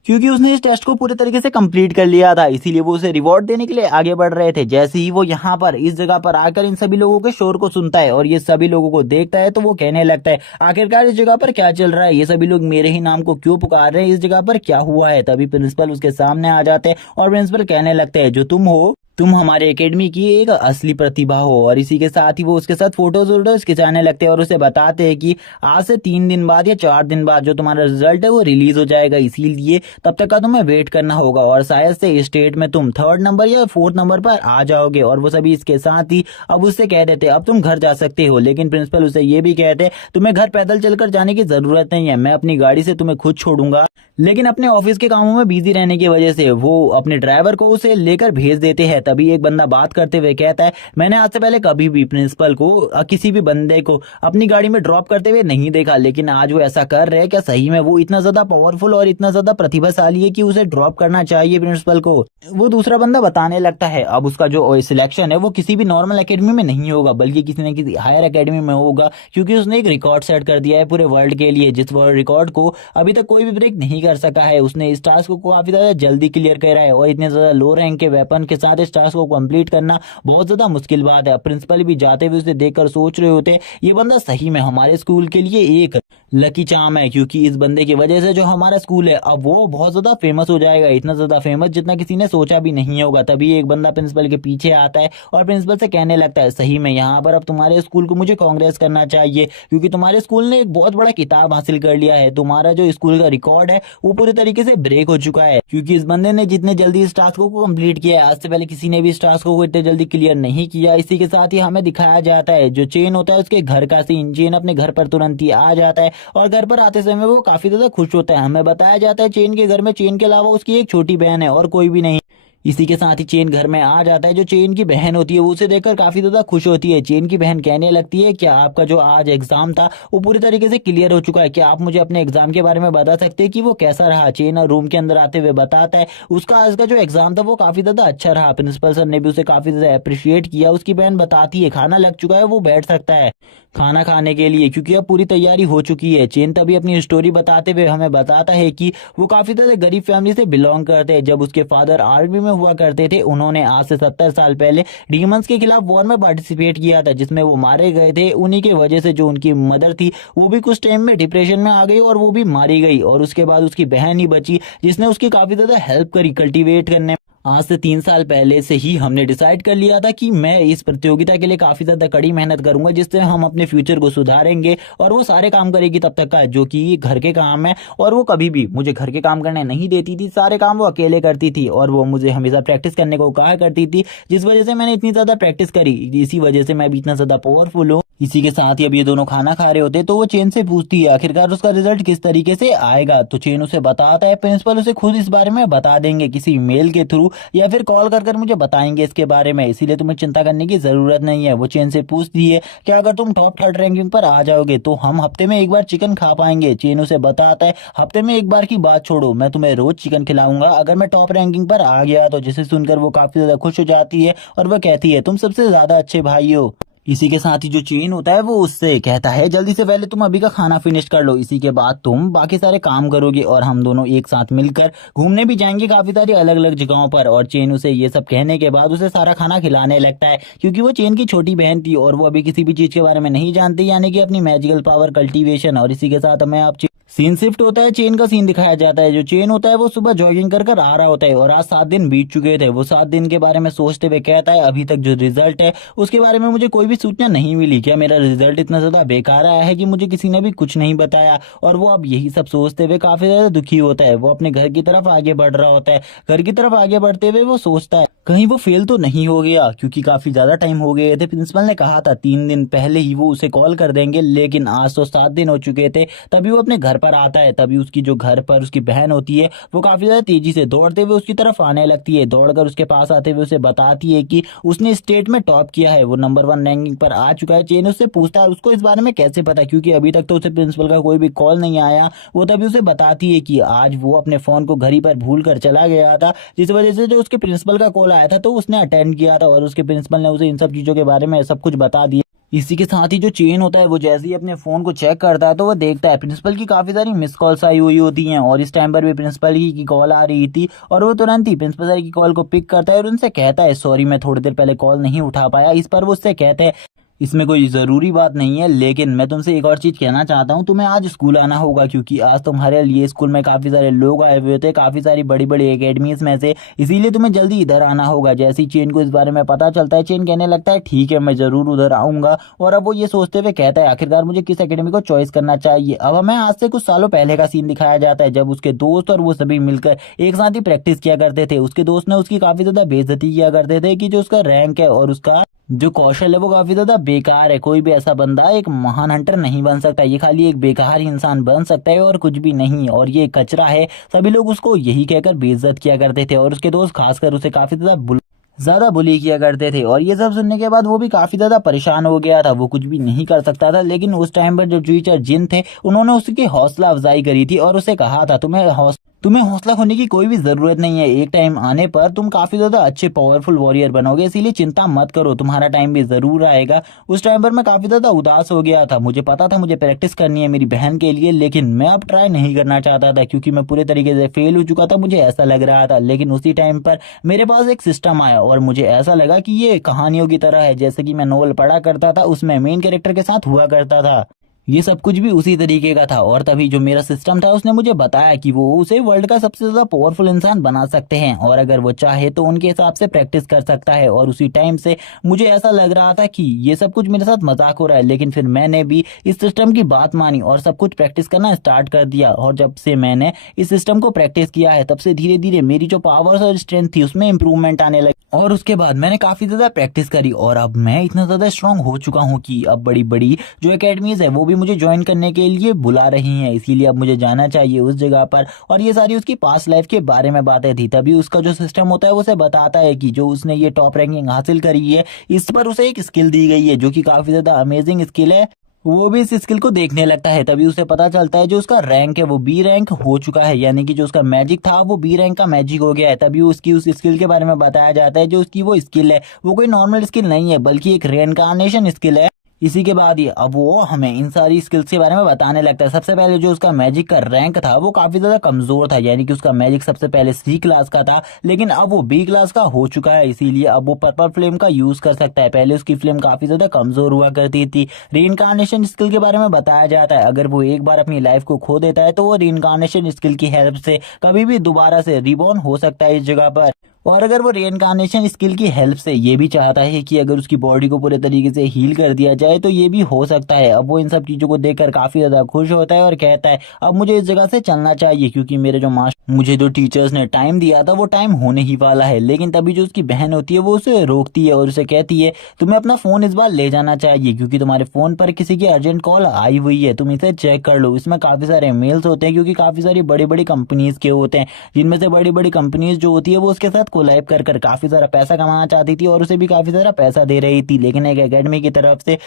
क्योंकि उसने इस टेस्ट को पूरे तरीके से कंप्लीट कर लिया था। इसीलिए वो उसे रिवॉर्ड देने के लिए आगे बढ़ रहे थे। जैसे ही वो यहाँ पर इस जगह पर आकर इन सभी लोगों के शोर को सुनता है और ये सभी लोगों को देखता है तो वो कहने लगता है, आखिरकार इस जगह पर क्या चल रहा है, ये सभी लोग मेरे ही नाम को क्यों पुकार रहे हैं, इस जगह पर क्या हुआ है। तभी प्रिंसिपल उसके सामने आ जाते हैं और प्रिंसिपल कहने लगते हैं, जो तुम हो, तुम हमारे एकेडमी की एक असली प्रतिभा हो। और इसी के साथ ही वो उसके साथ फोटोज वोटोज खिंचाने लगते हैं और उसे बताते हैं कि आज से 3 दिन बाद या 4 दिन बाद जो तुम्हारा रिजल्ट है वो रिलीज हो जाएगा, इसीलिए तब तक का तुम्हें वेट करना होगा और शायद से स्टेट में तुम 3rd नंबर या 4th नंबर पर आ जाओगे। और वो सभी इसके साथ ही अब उससे कह देते अब तुम घर जा सकते हो। लेकिन प्रिंसिपल उसे ये भी कहते तुम्हें घर पैदल चलकर जाने की जरूरत नहीं है, मैं अपनी गाड़ी से तुम्हें खुद छोड़ूंगा। लेकिन अपने ऑफिस के कामों में बिजी रहने की वजह से वो अपने ड्राइवर को उसे लेकर भेज देते हैं। तभी एक बंदा बात करते हुए कहता है, मैंने आज से पहले कभी भी प्रिंसिपल को किसी भी बंदे को अपनी गाड़ी में ड्रॉप करते हुए नहीं देखा, लेकिन आज वो ऐसा कर रहे हैं। क्या सही में वो इतना ज्यादा पावरफुल और इतना ज्यादा प्रतिभाशाली है कि उसे ड्रॉप करना चाहिए प्रिंसिपल को। वो दूसरा बंदा बताने लगता है अब उसका जो सिलेक्शन है वो किसी भी नॉर्मल एकेडमी में नहीं होगा, बल्कि किसी न किसी हायर एकेडमी में होगा, क्योंकि उसने एक रिकॉर्ड सेट कर दिया है पूरे वर्ल्ड के लिए, जिस रिकॉर्ड को अभी तक कोई भी ब्रेक नहीं कर सका है। उसने इस टास्क को काफी ज्यादा जल्दी क्लियर करा है और इतने ज्यादा लो रैंक के वेपन के साथ इस टास्क को कंप्लीट करना बहुत ज्यादा मुश्किल बात है। प्रिंसिपल भी जाते हुए उसे देखकर सोच रहे होते ये बंदा सही में हमारे स्कूल के लिए एक लकी चार्म है, क्योंकि इस बंदे की वजह से जो हमारा स्कूल है अब वो बहुत ज्यादा फेमस हो जाएगा, इतना ज्यादा फेमस जितना किसी ने सोचा भी नहीं होगा। तभी एक बंदा प्रिंसिपल के पीछे आता है और प्रिंसिपल से कहने लगता है, सही में यहाँ पर अब तुम्हारे स्कूल को मुझे कांग्रेस करना चाहिए, क्योंकि तुम्हारे स्कूल ने एक बहुत बड़ा किताब हासिल कर लिया है। तुम्हारा जो स्कूल का रिकॉर्ड है वो पूरे तरीके से ब्रेक हो चुका है, क्योंकि इस बंदे ने जितने जल्दी इस टास्क को कंप्लीट किया है, आज से पहले किसी ने भी इस टास्क को इतने जल्दी क्लियर नहीं किया। इसी के साथ ही हमें दिखाया जाता है जो चेन होता है उसके घर का सीन। चेन अपने घर पर तुरंत ही आ जाता है और घर पर आते समय वो काफी ज्यादा खुश होता है। हमें बताया जाता है चेन के घर में चेन के अलावा उसकी एक छोटी बहन है और कोई भी नहीं। इसी के साथ ही चेन घर में आ जाता है। जो चेन की बहन होती है वो उसे देखकर काफी ज्यादा खुश होती है। चेन की बहन कहने लगती है, क्या आपका जो आज एग्जाम था वो पूरी तरीके से क्लियर हो चुका है, क्या आप मुझे अपने एग्जाम के बारे में बता सकते हैं कि वो कैसा रहा। चेन रूम के अंदर आते हुए बताता है उसका आज का जो एग्जाम था वो काफी ज्यादा अच्छा रहा, प्रिंसिपल सर ने भी उसे काफी ज्यादा अप्रिशिएट किया। उसकी बहन बताती है खाना लग चुका है, वो बैठ सकता है खाना खाने के लिए, क्योंकि अब पूरी तैयारी हो चुकी है। चेन तभी अपनी स्टोरी बताते हुए हमें बताता है कि वो काफी ज्यादा गरीब फैमिली से बिलोंग करते हैं। जब उसके फादर आर्मी में हुआ करते थे, उन्होंने आज से 70 साल पहले डीमंस के खिलाफ वॉर में पार्टिसिपेट किया था, जिसमें वो मारे गए थे। उन्हीं के वजह से जो उनकी मदर थी वो भी कुछ टाइम में डिप्रेशन में आ गई और वो भी मारी गई, और उसके बाद उसकी बहन ही बची जिसने उसकी काफी ज्यादा हेल्प करी कल्टीवेट करने। आज से 3 साल पहले से ही हमने डिसाइड कर लिया था कि मैं इस प्रतियोगिता के लिए काफी ज्यादा कड़ी मेहनत करूंगा, जिससे हम अपने फ्यूचर को सुधारेंगे। और वो सारे काम करेगी तब तक का जो कि घर के काम है, और वो कभी भी मुझे घर के काम करने नहीं देती थी, सारे काम वो अकेले करती थी और वो मुझे हमेशा प्रैक्टिस करने को कहा करती थी, जिस वजह से मैंने इतनी ज्यादा प्रैक्टिस करी, इसी वजह से मैं भी इतना ज्यादा पावरफुल हूँ। इसी के साथ ही अब ये दोनों खाना खा रहे होते तो वो चेन से पूछती है आखिरकार उसका रिजल्ट किस तरीके से आएगा। तो चेन उसे बताता है प्रिंसिपल उसे खुद इस बारे में बता देंगे, किसी मेल के थ्रू या फिर कॉल कर मुझे बताएंगे इसके बारे में, इसीलिए तुम्हें चिंता करने की जरूरत नहीं है। वो चेन से पूछती है कि अगर तुम टॉप 3rd रैंकिंग पर आ जाओगे तो हम हफ्ते में एक बार चिकन खा पाएंगे। चेन उसे बताता है हफ्ते में एक बार की बात छोड़ो, मैं तुम्हें रोज चिकन खिलाऊंगा अगर मैं टॉप रैंकिंग पर आ गया तो। जिसे सुनकर वो काफी ज्यादा खुश हो जाती है और वो कहती है तुम सबसे ज्यादा अच्छे भाई हो। इसी के साथ ही जो चेन होता है वो उससे कहता है जल्दी से पहले तुम अभी का खाना फिनिश कर लो, इसी के बाद तुम बाकी सारे काम करोगे और हम दोनों एक साथ मिलकर घूमने भी जाएंगे काफी सारी अलग अलग जगहों पर। और चेन उसे ये सब कहने के बाद उसे सारा खाना खिलाने लगता है, क्योंकि वो चेन की छोटी बहन थी और वो अभी किसी भी चीज के बारे में नहीं जानती, यानी कि अपनी मैजिकल पावर कल्टीवेशन। और इसी के साथ हमें आप सीन शिफ्ट होता है, चेन का सीन दिखाया जाता है। जो चेन होता है वो सुबह जॉगिंग कर कर आ रहा होता है और आज 7 दिन बीत चुके थे। वो 7 दिन के बारे में सोचते हुए कहता है अभी तक जो रिजल्ट है उसके बारे में मुझे कोई भी सूचना नहीं मिली। क्या मेरा रिजल्ट इतना ज्यादा बेकार आया है कि मुझे किसी ने भी कुछ नहीं बताया। और वो अब यही सब सोचते हुए काफी ज्यादा दुखी होता है। वो अपने घर की तरफ आगे बढ़ रहा होता है। घर की तरफ आगे बढ़ते हुए वो सोचता है कहीं वो फेल तो नहीं हो गया, क्योंकि काफी ज्यादा टाइम हो गए थे। प्रिंसिपल ने कहा था 3 दिन पहले ही वो उसे कॉल कर देंगे, लेकिन आज तो 7 दिन हो चुके थे। तभी वो अपने घर पर आता है। तभी उसकी जो घर पर उसकी बहन होती है वो काफी ज्यादा तेजी से दौड़ते हुए उसकी तरफ आने लगती है। दौड़कर उसके पास आते हुए उसे बताती है कि उसने स्टेट में टॉप किया है, वो नंबर 1 रैंकिंग पर आ चुका है। चेन उससे पूछता है उसको इस बारे में कैसे पता, क्योंकि अभी तक तो उसे प्रिंसिपल का कोई भी कॉल नहीं आया। वो तभी उसे बताती है कि आज वो अपने फोन को घर ही पर भूल कर चला गया था, जिस वजह से जो उसके प्रिंसिपल का कॉल आया था तो उसने अटेंड किया था और उसके प्रिंसिपल ने उसे इन सब चीजों के बारे में सब कुछ बता दिया। इसी के साथ ही जो चेन होता है वो जैसे ही अपने फोन को चेक करता है तो वो देखता है प्रिंसिपल की काफी सारी मिस कॉल्स आई हुई होती हैं और इस टाइम पर भी प्रिंसिपल ही की कॉल आ रही थी। और वो तुरंत ही प्रिंसिपल सर की कॉल को पिक करता है और उनसे कहता है सॉरी मैं थोड़ी देर पहले कॉल नहीं उठा पाया। इस पर वो उससे कहते हैं इसमें कोई जरूरी बात नहीं है, लेकिन मैं तुमसे एक और चीज कहना चाहता हूँ, तुम्हें आज स्कूल आना होगा क्योंकि आज तुम्हारे लिए स्कूल में काफी सारे लोग आए हुए थे, काफी सारी बड़ी बड़ी एकेडमीज में से, इसीलिए तुम्हें जल्दी इधर आना होगा। जैसे ही चेन को इस बारे में पता चलता है चेन कहने लगता है ठीक है मैं जरूर उधर आऊंगा। और अब वो ये सोचते हुए कहता है आखिरकार मुझे किस एकेडमी को चॉइस करना चाहिए। अब हमें आज से कुछ सालों पहले का सीन दिखाया जाता है जब उसके दोस्त और वो सभी मिलकर एक साथ ही प्रैक्टिस किया करते थे। उसके दोस्त ने उसकी काफी ज्यादा बेइज्जती किया करते थे कि जो उसका रैंक है और उसका जो कौशल है वो काफी ज्यादा बेकार है। कोई भी ऐसा बंदा एक महान हंटर नहीं बन सकता, ये खाली एक बेकार ही इंसान बन सकता है और कुछ भी नहीं, और ये कचरा है। सभी लोग उसको यही कहकर बेइज्जत किया करते थे और उसके दोस्त खासकर उसे काफी ज्यादा बुली किया करते थे। और ये सब सुनने के बाद वो भी काफी ज्यादा परेशान हो गया था। वो कुछ भी नहीं कर सकता था, लेकिन उस टाइम पर जो टीचर जिन थे उन्होंने उसकी हौसला अफजाई करी थी और उसे कहा था तुम्हें हौसला खोने की कोई भी जरूरत नहीं है। एक टाइम आने पर तुम काफी ज्यादा अच्छे पावरफुल वॉरियर बनोगे, इसीलिए चिंता मत करो, तुम्हारा टाइम भी जरूर आएगा। उस टाइम पर मैं काफी ज्यादा उदास हो गया था। मुझे पता था मुझे प्रैक्टिस करनी है मेरी बहन के लिए, लेकिन मैं अब ट्राई नहीं करना चाहता था क्योंकि मैं पूरे तरीके से फेल हो चुका था, मुझे ऐसा लग रहा था। लेकिन उसी टाइम पर मेरे पास एक सिस्टम आया और मुझे ऐसा लगा कि ये कहानियों की तरह है, जैसे कि मैं नोवेल पढ़ा करता था उसमें मेन कैरेक्टर के साथ हुआ करता था। ये सब कुछ भी उसी तरीके का था। और तभी जो मेरा सिस्टम था उसने मुझे बताया कि वो उसे वर्ल्ड का सबसे ज्यादा पावरफुल इंसान बना सकते हैं और अगर वो चाहे तो उनके हिसाब से प्रैक्टिस कर सकता है। और उसी टाइम से मुझे ऐसा लग रहा था कि ये सब कुछ मेरे साथ मजाक हो रहा है, लेकिन फिर मैंने भी इस सिस्टम की बात मानी और सब कुछ प्रैक्टिस करना स्टार्ट कर दिया। और जब से मैंने इस सिस्टम को प्रैक्टिस किया है तब से धीरे धीरे मेरी जो पावर्स और स्ट्रेंथ थी उसमें इंप्रूवमेंट आने लगी। और उसके बाद मैंने काफी ज्यादा प्रैक्टिस करी और अब मैं इतना ज्यादा स्ट्रांग हो चुका हूँ कि अब बड़ी बड़ी जो एकेडमीज है वो भी मुझे ज्वाइन करने के लिए बुला रही हैं, इसीलिए अब मुझे जाना चाहिए उस जगह पर। और ये सारी उसकी पास्ट लाइफ के बारे में बातें थी। तभी उसका जो सिस्टम होता है वो उसे बताता है कि जो उसने ये टॉप रैंकिंग हासिल करी है इस पर उसे एक स्किल दी गई है जो कि काफी ज्यादा अमेजिंग स्किल है। वो भी इस स्किल को देखने लगता है। तभी उसे पता चलता है जो उसका रैंक है वो बी रैंक हो चुका है, यानी कि जो उसका मैजिक था वो बी रैंक का मैजिक हो गया है। तभी उसकी उस स्किल के बारे में बताया जाता है जो उसकी वो स्किल है वो कोई नॉर्मल स्किल नहीं है बल्कि एक रेइनकार्नेशन स्किल है। इसी के बाद ही अब वो हमें इन सारी स्किल्स के बारे में बताने लगता है। सबसे पहले जो उसका मैजिक का रैंक था वो काफी ज्यादा कमजोर था, यानी कि उसका मैजिक सबसे पहले सी क्लास का था, लेकिन अब वो बी क्लास का हो चुका है, इसीलिए अब वो पर्पल फ्लेम का यूज कर सकता है। पहले उसकी फ्लेम काफी ज्यादा कमजोर हुआ करती थी। रीइंकार्नेशन स्किल के बारे में बताया जाता है अगर वो एक बार अपनी लाइफ को खो देता है तो वो रीइंकार्नेशन स्किल की हेल्प से कभी भी दोबारा से रिबॉर्न हो सकता है इस जगह पर। और अगर वो रेइनकार्नेशन स्किल की हेल्प से ये भी चाहता है कि अगर उसकी बॉडी को पूरे तरीके से हील कर दिया जाए तो ये भी हो सकता है। अब वो इन सब चीजों को देखकर काफी ज्यादा खुश होता है और कहता है अब मुझे इस जगह से चलना चाहिए क्योंकि मेरे जो मुझे जो टीचर्स ने टाइम दिया था वो टाइम होने ही वाला है। लेकिन तभी जो उसकी बहन होती है वो उसे रोकती है और उसे कहती है तुम्हें अपना फोन इस बार ले जाना चाहिए क्योंकि तुम्हारे फोन पर किसी की अर्जेंट कॉल आई हुई है, तुम इसे चेक कर लो। इसमें काफी सारे मेल्स होते हैं क्योंकि काफी सारी बड़ी बड़ी कंपनीज के होते हैं, जिनमें से बड़ी बड़ी कंपनीज जो होती है वो उसके साथ कोलैब कर कर काफी सारा पैसा कमाना चाहती थी और उसे भी काफी सारा पैसा दे रही थी। लेकिन एक एकेडमी की तरफ से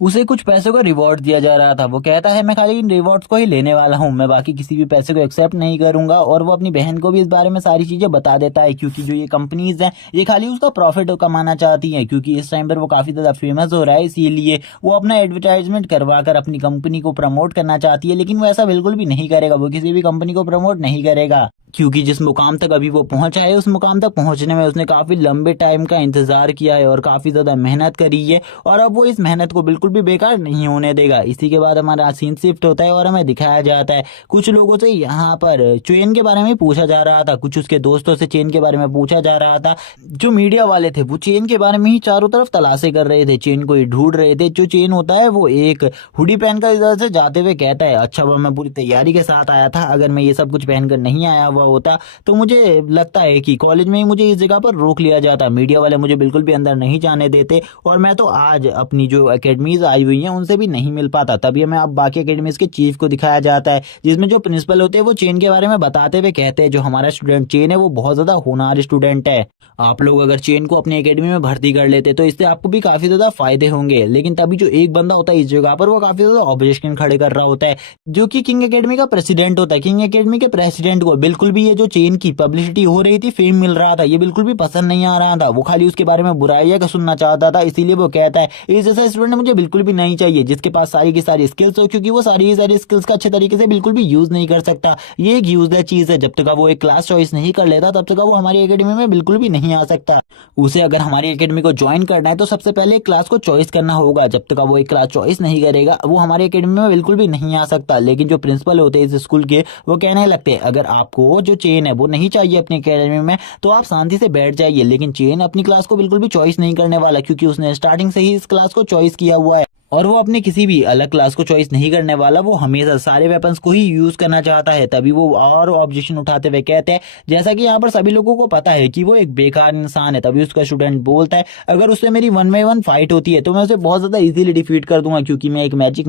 उसे कुछ पैसों का रिवॉर्ड दिया जा रहा था। वो कहता है मैं खाली इन रिवॉर्ड्स को ही लेने वाला हूँ, मैं बाकी किसी भी पैसे को एक्सेप्ट नहीं करूंगा। और वो अपनी बहन को भी इस बारे में सारी चीजें बता देता है क्योंकि जो ये कंपनीज हैं ये खाली उसका प्रॉफिट कमाना चाहती हैं, क्योंकि इस टाइम पर वो काफी ज्यादा फेमस हो रहा है, इसीलिए वो अपना एडवर्टाइजमेंट करवा कर अपनी कंपनी को प्रमोट करना चाहती है। लेकिन वो ऐसा बिल्कुल भी नहीं करेगा, वो किसी भी कंपनी को प्रमोट नहीं करेगा। क्योंकि जिस मुकाम तक अभी वो पहुंचा है उस मुकाम तक पहुंचने में उसने काफ़ी लंबे टाइम का इंतज़ार किया है और काफ़ी ज़्यादा मेहनत करी है और अब वो इस मेहनत को बिल्कुल भी बेकार नहीं होने देगा। इसी के बाद हमारा सीन शिफ्ट होता है और हमें दिखाया जाता है कुछ लोगों से यहाँ पर चेन के बारे में पूछा जा रहा था, कुछ उसके दोस्तों से चेन के बारे में पूछा जा रहा था। जो मीडिया वाले थे वो चेन के बारे में ही चारों तरफ तलाशें कर रहे थे, चेन को ही ढूंढ रहे थे। जो चेन होता है वो एक हुडी पहनकर इधर से जाते हुए कहता है, अच्छा वह मैं पूरी तैयारी के साथ आया था, अगर मैं ये सब कुछ पहनकर नहीं आया हुआ होता तो मुझे लगता है कि कॉलेज में ही मुझे इस जगह पर रोक लिया जाता, मीडिया वाले मुझे बिल्कुल भी अंदर नहीं जाने देते और मैं तो आज अपनी जो एकेडमीज आई हुई हैं उनसे भी नहीं मिल पाता। तभी हमें अब बाकी एकेडमीज के चीफ को दिखाया जाता है जिसमें जो प्रिंसिपल होते हैं वो चेन के बारे में बताते हुए कहते हैं जो हमारा स्टूडेंट चेन है वो बहुत ज्यादा होनहार स्टूडेंट है, आप लोग अगर चेन को अपनी एकेडमी में भर्ती कर लेते तो इससे आपको भी काफी ज्यादा फायदे होंगे। लेकिन तभी जो एक बंदा होता है इस जगह पर वो काफी ज्यादा ऑब्जेक्शन खड़े कर रहा होता है, जो कि किंग एकेडमी का प्रेसिडेंट होता है। किंग एकेडमी के प्रेसिडेंट को बिल्कुल भी ये जो चेन की पब्लिसिटी हो रही थी, फेम मिल रहा था, ये बिल्कुल भी पसंद नहीं आ रहा था। वो खाली उसके बारे में बुराइयां का सुनना चाहता था, इसीलिए वो कहता है इस जैसा स्टूडेंट मुझे बिल्कुल भी नहीं चाहिए जिसके पास सारी की सारी स्किल्स हो, क्योंकि वो सारी की सारी स्किल्स का अच्छे तरीके से बिल्कुल भी यूज नहीं कर सकता। ये एक यूजलेस चीज है, जब तक वो एक क्लास चॉइस नहीं कर लेता तब तक वो हमारी एकेडमी में बिल्कुल भी नहीं आ सकता। उसे अगर हमारी एकेडमी को ज्वाइन करना है तो सबसे पहले एक क्लास को चॉइस करना होगा, जब तक वो एक क्लास चॉइस नहीं करेगा वो हमारी एकेडमी में बिल्कुल भी नहीं आ सकता। लेकिन जो प्रिंसिपल होते हैं इस स्कूल के वो कहने लगते हैं अगर आपको जो चेन है वो नहीं चाहिए अपनी एकेडमी में तो आप शांति से बैठ जाइए। लेकिन चेन अपनी क्लास को बिल्कुल भी चॉइस नहीं करने वाला, क्योंकि उसने स्टार्टिंग से ही इस क्लास को चॉइस किया हुआ है और वो अपने किसी भी अलग क्लास को चॉइस नहीं करने वाला, वो हमेशा सारे वेपन्स को ही यूज करना चाहता है। तभी वो और ऑब्जेक्शन उठाते हुए कहते हैं जैसा कि यहाँ पर सभी लोगों को पता है कि वो एक बेकार इंसान है। तभी उसका स्टूडेंट बोलता है अगर उससे मेरी 1v1 फाइट होती है तो मैं उसे बहुत ज्यादा इजीली डिफीट कर दूंगा, क्योंकि मैं एक मैजिक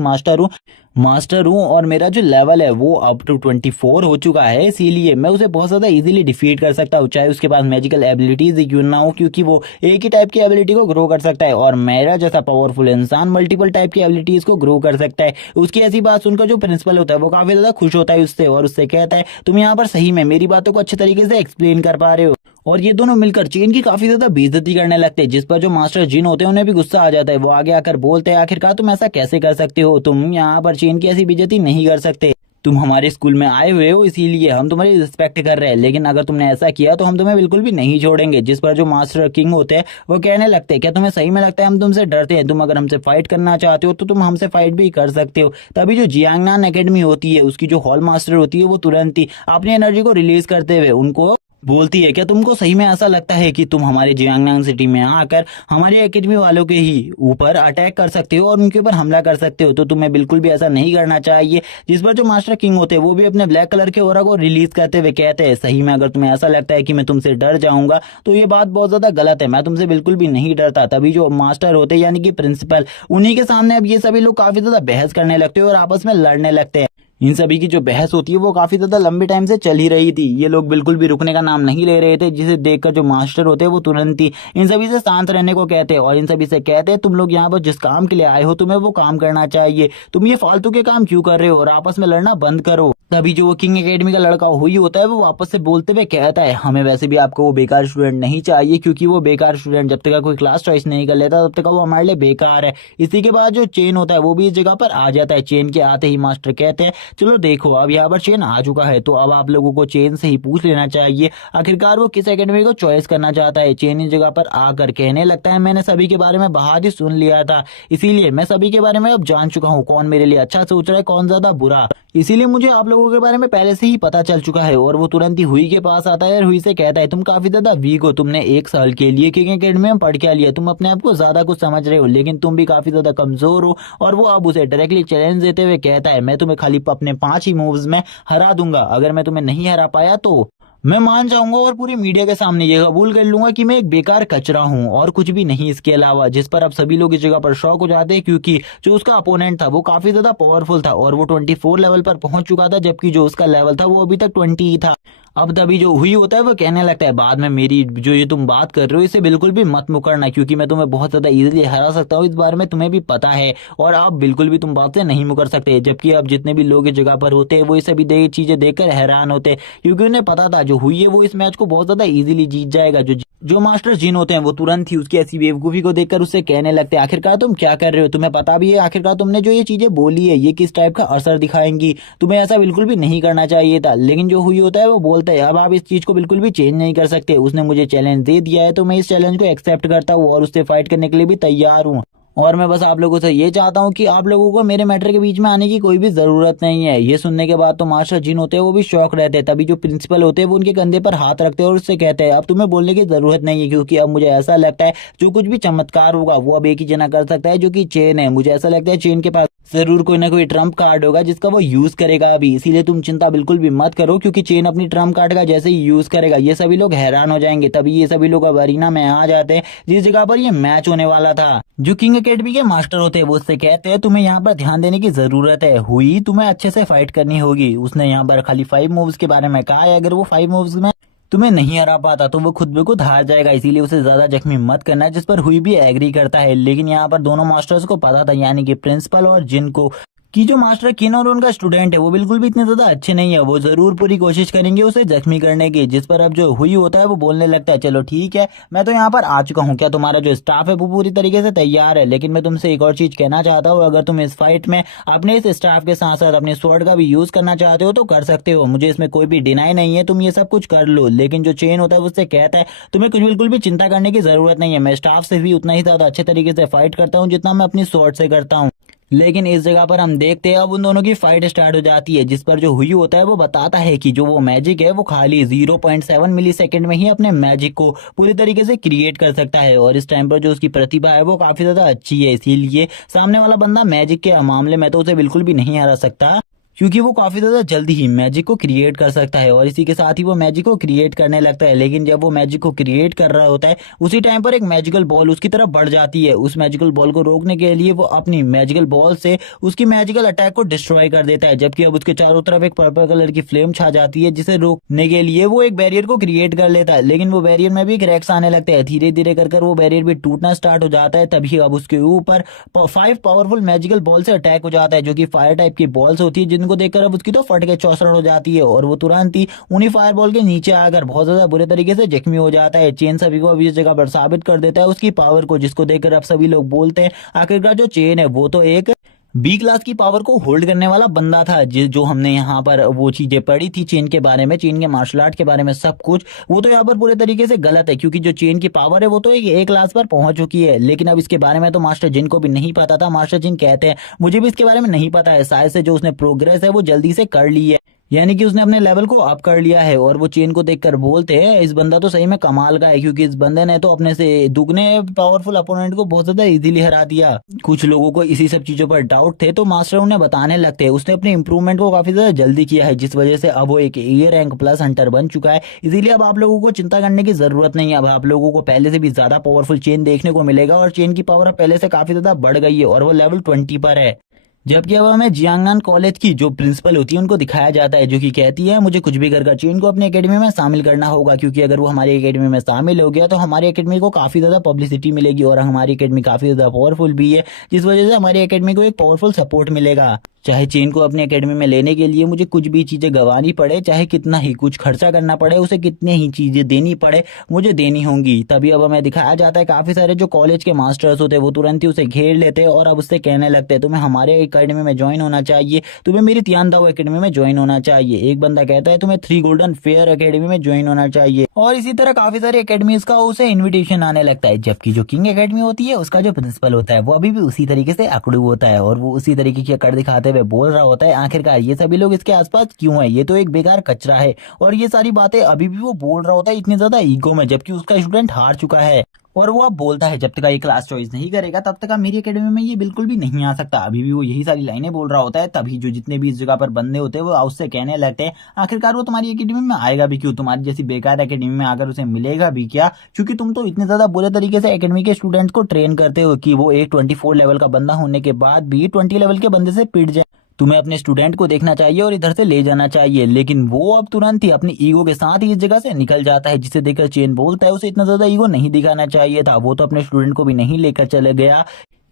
मास्टर हूँ और मेरा जो लेवल है वो अप टू 24 हो चुका है, इसीलिए मैं उसे बहुत ज्यादा इजीली डिफीट कर सकता हूँ, चाहे उसके पास मैजिकल एबिलिटीज ही क्यों ना हो, क्योंकि वो एक ही टाइप की एबिलिटी को ग्रो कर सकता है और मेरा जैसा पावरफुल इंसान मल्टीपल टाइप की एबिलिटीज को ग्रो कर सकता है। उसकी ऐसी बात सुनकर जो प्रिंसिपल होता है वो काफी ज्यादा खुश होता है उससे और उससे कहता है तुम यहाँ पर सही में मेरी बातों को अच्छे तरीके से एक्सप्लेन कर पा रहे हो। और ये दोनों मिलकर चेन की काफी ज्यादा बेइज्जती करने लगते हैं, जिस पर जो मास्टर जिन होते हैं उन्हें भी गुस्सा आ जाता है। वो आगे आकर बोलते हैं आखिरकार तुम ऐसा कैसे कर सकते हो, तुम यहाँ पर चेन की ऐसी बेइज्जती नहीं कर सकते, तुम हमारे स्कूल में आए हुए हो इसीलिए हम तुम्हारी रिस्पेक्ट कर रहे हैं, लेकिन अगर तुमने ऐसा किया तो हम तुम्हें बिल्कुल भी नहीं छोड़ेंगे। जिस पर जो मास्टर किंग होते हैं वो कहने लगते हैं क्या तुम्हें सही में लगता है हम तुमसे डरते हैं, तुम अगर हमसे फाइट करना चाहते हो तो तुम हमसे फाइट भी कर सकते हो। तभी जो जियांगनान एकेडमी होती है उसकी जो हॉल मास्टर होती है वो तुरंत ही अपनी एनर्जी को रिलीज करते हुए उनको बोलती है क्या तुमको सही में ऐसा लगता है कि तुम हमारे जियांगनांग सिटी में आकर हमारी एकेडमी वालों के ही ऊपर अटैक कर सकते हो और उनके ऊपर हमला कर सकते हो, तो तुम्हें बिल्कुल भी ऐसा नहीं करना चाहिए। जिस पर जो मास्टर किंग होते हैं वो भी अपने ब्लैक कलर के ऑरा को रिलीज करते हुए कहते हैं सही में अगर तुम्हें ऐसा लगता है कि मैं तुमसे डर जाऊंगा तो ये बात बहुत ज्यादा गलत है, मैं तुमसे बिल्कुल भी नहीं डरता। तभी जो मास्टर होते हैं यानी कि प्रिंसिपल, उन्हीं के सामने अब ये सभी लोग काफी ज्यादा बहस करने लगते हैं और आपस में लड़ने लगते हैं। इन सभी की जो बहस होती है वो काफी ज्यादा लंबे टाइम से चल ही रही थी, ये लोग बिल्कुल भी रुकने का नाम नहीं ले रहे थे, जिसे देखकर जो मास्टर होते हैं वो तुरंत ही इन सभी से शांत रहने को कहते हैं और इन सभी से कहते हैं तुम लोग यहाँ पर जिस काम के लिए आए हो तुम्हें वो काम करना चाहिए, तुम ये फालतू के काम क्यों कर रहे हो और आपस में लड़ना बंद करो। तभी जो वो किंग एकेडमी का लड़का हुई होता है वो वापस से बोलते हुए कहता है हमें वैसे भी आपको वो बेकार स्टूडेंट नहीं चाहिए, क्योंकि वो बेकार स्टूडेंट जब तक कोई क्लास चॉइस नहीं कर लेता तब तक वो हमारे लिए बेकार है। इसी के बाद जो चेन होता है वो भी इस जगह पर आ जाता है। चेन के आते ही मास्टर कहते हैं चलो देखो अब यहाँ पर चेन आ चुका है तो अब आप लोगों को चेन से ही पूछ लेना चाहिए आखिरकार वो किस एकेडमी को चॉइस करना चाहता है। चेन इस जगह पर आकर कहने लगता है मैंने सभी के बारे में बाहर ही सुन लिया था, इसीलिए मैं सभी के बारे में अब जान चुका हूँ कौन मेरे लिए अच्छा सोच रहा है कौन ज्यादा बुरा, इसीलिए मुझे आप लोगों के बारे में पहले से ही पता चल चुका है। और वो तुरंत ही हुई के पास आता है और हुई से कहता है तुम काफी ज्यादा वीक हो, तुमने एक साल के लिए किंग एकेडमी में पढ़ क्या लिया, तुम अपने आप को ज्यादा कुछ समझ रहे हो लेकिन तुम भी काफी ज्यादा कमजोर हो। और वो अब उसे डायरेक्टली चैलेंज देते हुए कहता है मैं तुम्हें खाली अपने 5 ही मूव्स में हरा दूंगा, अगर मैं तुम्हें नहीं हरा पाया तो मैं मान जाऊंगा और पूरी मीडिया के सामने ये कबूल कर लूंगा कि मैं एक बेकार कचरा हूं और कुछ भी नहीं इसके अलावा। जिस पर अब सभी लोग इस जगह पर शॉक हो जाते हैं, क्योंकि जो उसका अपोनेंट था वो काफी ज्यादा पावरफुल था और वो 24 लेवल पर पहुंच चुका था, जबकि जो उसका लेवल था वो अभी तक 20 ही था। अब तभी जो हुई होता है वो कहने लगता है बाद में मेरी जो ये तुम बात कर रहे हो इसे बिल्कुल भी मत मुकरना, क्योंकि मैं तुम्हें बहुत ज्यादा इजीली हरा सकता हूँ, इस बारे में तुम्हें भी पता है और आप बिल्कुल भी तुम बात से नहीं मुकर सकते। जबकि अब जितने भी लोग इस जगह पर होते हैं वो ये सभी चीजें देखकर हैरान होते हैं, क्योंकि उन्हें पता था जो हुई है वो इस मैच को बहुत ज्यादा इजीली जीत जाएगा। जो मास्टर जिन होते हैं वो तुरंत ही उसकी ऐसी बेवकूफी को देखकर उससे कहने लगते हैं आखिरकार तुम क्या कर रहे हो, तुम्हें पता भी है आखिरकार तुमने जो ये चीजें बोली है ये किस टाइप का असर दिखाएंगी, तुम्हें ऐसा बिल्कुल भी नहीं करना चाहिए था। लेकिन जो हुई होता है वो बोलता बोलता है अब आप इस चीज को बिल्कुल भी चेंज नहीं कर सकते, उसने मुझे चैलेंज दे दिया है तो मैं इस चैलेंज को एक्सेप्ट करता हूँ और उससे फाइट करने के लिए भी तैयार हूँ। और मैं बस आप लोगों से ये चाहता हूँ कि आप लोगों को मेरे मैटर के बीच में आने की कोई भी जरूरत नहीं है। ये सुनने के बाद तो मास्टर जिन होते हैं वो भी शौक रहते हैं। तभी जो प्रिंसिपल होते हैं वो उनके कंधे पर हाथ रखते हैं और उससे कहते हैं अब तुम्हें बोलने की जरूरत नहीं है, क्योंकि अब मुझे ऐसा लगता है जो कुछ भी चमत्कार होगा वो अब एक ही जना कर सकता है, जो कि चेन है। मुझे ऐसा लगता है चेन के पास जरूर कोई ना कोई ट्रम्प कार्ड होगा जिसका वो यूज करेगा अभी, इसीलिए तुम चिंता बिल्कुल भी मत करो, क्योंकि चेन अपनी ट्रम्प कार्ड का जैसे ही यूज करेगा ये सभी लोग हैरान हो जाएंगे। तभी ये सभी लोग अब अरीना में आ जाते हैं जिस जगह पर ये मैच होने वाला था। जो किंग एकेडमी के मास्टर होते हैं वो उससे कहते हैं तुम्हें यहाँ पर ध्यान देने की जरूरत है, हुई तुम्हें अच्छे से फाइट करनी होगी। उसने यहाँ पर खाली 5 मूव्स के बारे में कहा है, अगर वो 5 मूव्स में तुम्हें नहीं हरा पाता तो वो खुद ब खुद हार जाएगा, इसीलिए उसे ज्यादा जख्मी मत करना है, जिस पर हुई भी एग्री करता है। लेकिन यहाँ पर दोनों मास्टर्स को पता था, यानी कि प्रिंसिपल और जिन को, कि जो मास्टर किन और उनका स्टूडेंट है वो बिल्कुल भी इतने ज्यादा अच्छे नहीं है। वो जरूर पूरी कोशिश करेंगे उसे जख्मी करने की, जिस पर अब जो हुई होता है वो बोलने लगता है चलो ठीक है मैं तो यहाँ पर आ चुका हूँ, क्या तुम्हारा जो स्टाफ है वो पूरी तरीके से तैयार है, लेकिन मैं तुमसे एक और चीज कहना चाहता हूँ, अगर तुम इस फाइट में अपने इस स्टाफ के साथ साथ अपने स्वॉर्ड का भी यूज करना चाहते हो तो कर सकते हो, मुझे इसमें कोई भी डिनाई नहीं है, तुम ये सब कुछ कर लो। लेकिन जो चेन होता है उससे कहता है तुम्हें कुछ बिल्कुल भी चिंता करने की जरूरत नहीं है, मैं स्टाफ से भी उतना ही ज्यादा अच्छे तरीके से फाइट करता हूँ जितना मैं अपनी स्वॉर्ड से करता हूँ। लेकिन इस जगह पर हम देखते हैं अब उन दोनों की फाइट स्टार्ट हो जाती है, जिस पर जो हुई होता है वो बताता है कि जो वो मैजिक है वो खाली 0.7 मिली सेकेंड में ही अपने मैजिक को पूरी तरीके से क्रिएट कर सकता है। और इस टाइम पर जो उसकी प्रतिभा है वो काफी ज्यादा अच्छी है, इसीलिए सामने वाला बंदा मैजिक के मामले में तो उसे बिल्कुल भी नहीं हरा सकता, क्योंकि वो काफी ज्यादा जल्दी ही मैजिक को क्रिएट कर सकता है। और इसी के साथ ही वो मैजिक को क्रिएट करने लगता है। लेकिन जब वो मैजिक को क्रिएट कर रहा होता है उसी टाइम पर एक मैजिकल बॉल उसकी तरफ बढ़ जाती है। उस मैजिकल बॉल को रोकने के लिए वो अपनी मैजिकल बॉल से उसकी मैजिकल अटैक को डिस्ट्रॉय कर देता है, जबकि अब उसके चारों तरफ एक पर्पल कलर की फ्लेम छा जाती है, जिसे रोकने के लिए वो एक बैरियर को क्रिएट कर लेता है। लेकिन वो बैरियर में भी क्रैक्स आने लगते हैं, धीरे धीरे कर वो बैरियर भी टूटना स्टार्ट हो जाता है। तभी अब उसके ऊपर 5 पावरफुल मैजिकल बॉल से अटैक हो जाता है, जो कि फायर टाइप की बॉल्स होती है, जिनको देखकर अब उसकी तो फट के चौसर हो जाती है और वो तुरंत ही उन्हीं फायर बॉल के नीचे आकर बहुत ज्यादा बुरे तरीके से जख्मी हो जाता है। चेन सभी को अभी इस जगह पर साबित कर देता है उसकी पावर को, जिसको देखकर अब सभी लोग बोलते हैं आखिरकार जो चेन है वो तो एक बी क्लास की पावर को होल्ड करने वाला बंदा था। जो हमने यहाँ पर वो चीजें पढ़ी थी चेन के बारे में, चेन के मार्शल आर्ट के बारे में सब कुछ, वो तो यहाँ पर पूरे तरीके से गलत है, क्योंकि जो चेन की पावर है वो तो एक ए क्लास पर पहुंच चुकी है। लेकिन अब इसके बारे में तो मास्टर जिन को भी नहीं पता था। मास्टर जिन कहते हैं मुझे भी इसके बारे में नहीं पता है, शायद से जो उसने प्रोग्रेस है वो जल्दी से कर ली है, यानी कि उसने अपने लेवल को अप कर लिया है। और वो चेन को देखकर बोलते हैं इस बंदा तो सही में कमाल का है, क्योंकि इस बंदे ने तो अपने से दुगने पावरफुल अपोनेंट को बहुत ज्यादा इजीली हरा दिया। कुछ लोगों को इसी सब चीजों पर डाउट थे तो मास्टर उन्हें बताने लगते हैं उसने अपने इंप्रूवमेंट को काफी ज्यादा जल्दी किया है, जिस वजह से अब वो एक ए रैंक प्लस हंटर बन चुका है। इसीलिए अब आप लोगों को चिंता करने की जरूरत नहीं है, अब आप लोगों को पहले से भी ज्यादा पावरफुल चेन देखने को मिलेगा और चेन की पावर अब पहले से काफी ज्यादा बढ़ गई है और वो लेवल 20 पर है। जबकि अब हमें जियांगनान कॉलेज की जो प्रिंसिपल होती है उनको दिखाया जाता है, जो कि कहती है मुझे कुछ भी कर चेन को अपनी एकेडमी में शामिल करना होगा, क्योंकि अगर वो हमारी एकेडमी में शामिल हो गया तो हमारी एकेडमी को काफी ज्यादा पब्लिसिटी मिलेगी और हमारी एकेडमी काफी ज्यादा पावरफुल भी है, जिस वजह से हमारी एकेडमी को एक पावरफुल सपोर्ट मिलेगा। चाहे चेन को अपनी एकेडमी में लेने के लिए मुझे कुछ भी चीजें गंवानी पड़े, चाहे कितना ही कुछ खर्चा करना पड़े, उसे कितनी ही चीजें देनी पड़े, मुझे देनी होंगी। तभी अब हमें दिखाया जाता है काफी सारे जो कॉलेज के मास्टर्स होते हैं वो तुरंत ही उसे घेर लेते हैं और अब उससे कहने लगते हैं तुम्हें हमारे एकेडमी में ज्वाइन होना चाहिए, तुम्हें मेरी तियांदाओ एकेडमी में ज्वाइन होना चाहिए। एक बंदा कहता है तुम्हें 3 गोल्डन फेयर एकेडमी में ज्वाइन होना चाहिए। और इसी तरह काफी सारी एकेडमीज का उसे इन्विटेशन आने लगता है। जबकि जो किंग एकेडमी होती है उसका जो प्रिंसिपल होता है वो अभी भी उसी तरीके से अकड़ू होता है और वो उसी तरीके की अकड़ दिखाते हुए बोल रहा होता है आखिरकार ये सभी लोग इसके आसपास क्यों है, ये तो एक बेकार कचरा है। और ये सारी बातें अभी भी वो बोल रहा होता है इतनी ज्यादा ईगो में, जबकि उसका स्टूडेंट हार चुका है। और वो अब बोलता है जब तक ये क्लास चॉइस नहीं करेगा तब तक मेरी एकेडमी में ये बिल्कुल भी नहीं आ सकता। अभी भी वो यही सारी लाइनें बोल रहा होता है। तभी जो जितने भी इस जगह पर बंदे होते हैं वो उससे कहने लगते हैं आखिरकार वो तुम्हारी एकेडमी में आएगा भी क्यों, तुम्हारी जैसी बेकार एकेडमी में आकर उसे मिलेगा भी क्या, क्योंकि तुम तो इतने ज्यादा बुरे तरीके से एकेडमी के स्टूडेंट्स को ट्रेन करते हो कि वो एक 24 लेवल का बंदा होने के बाद भी 20 लेवल के बंदे से पिट जाए। तुम्हें अपने स्टूडेंट को देखना चाहिए और इधर से ले जाना चाहिए। लेकिन वो अब तुरंत ही अपनी ईगो के साथ ही इस जगह से निकल जाता है, जिसे देखकर चेन बोलता है उसे इतना ज्यादा ईगो नहीं दिखाना चाहिए था, वो तो अपने स्टूडेंट को भी नहीं लेकर चले गया।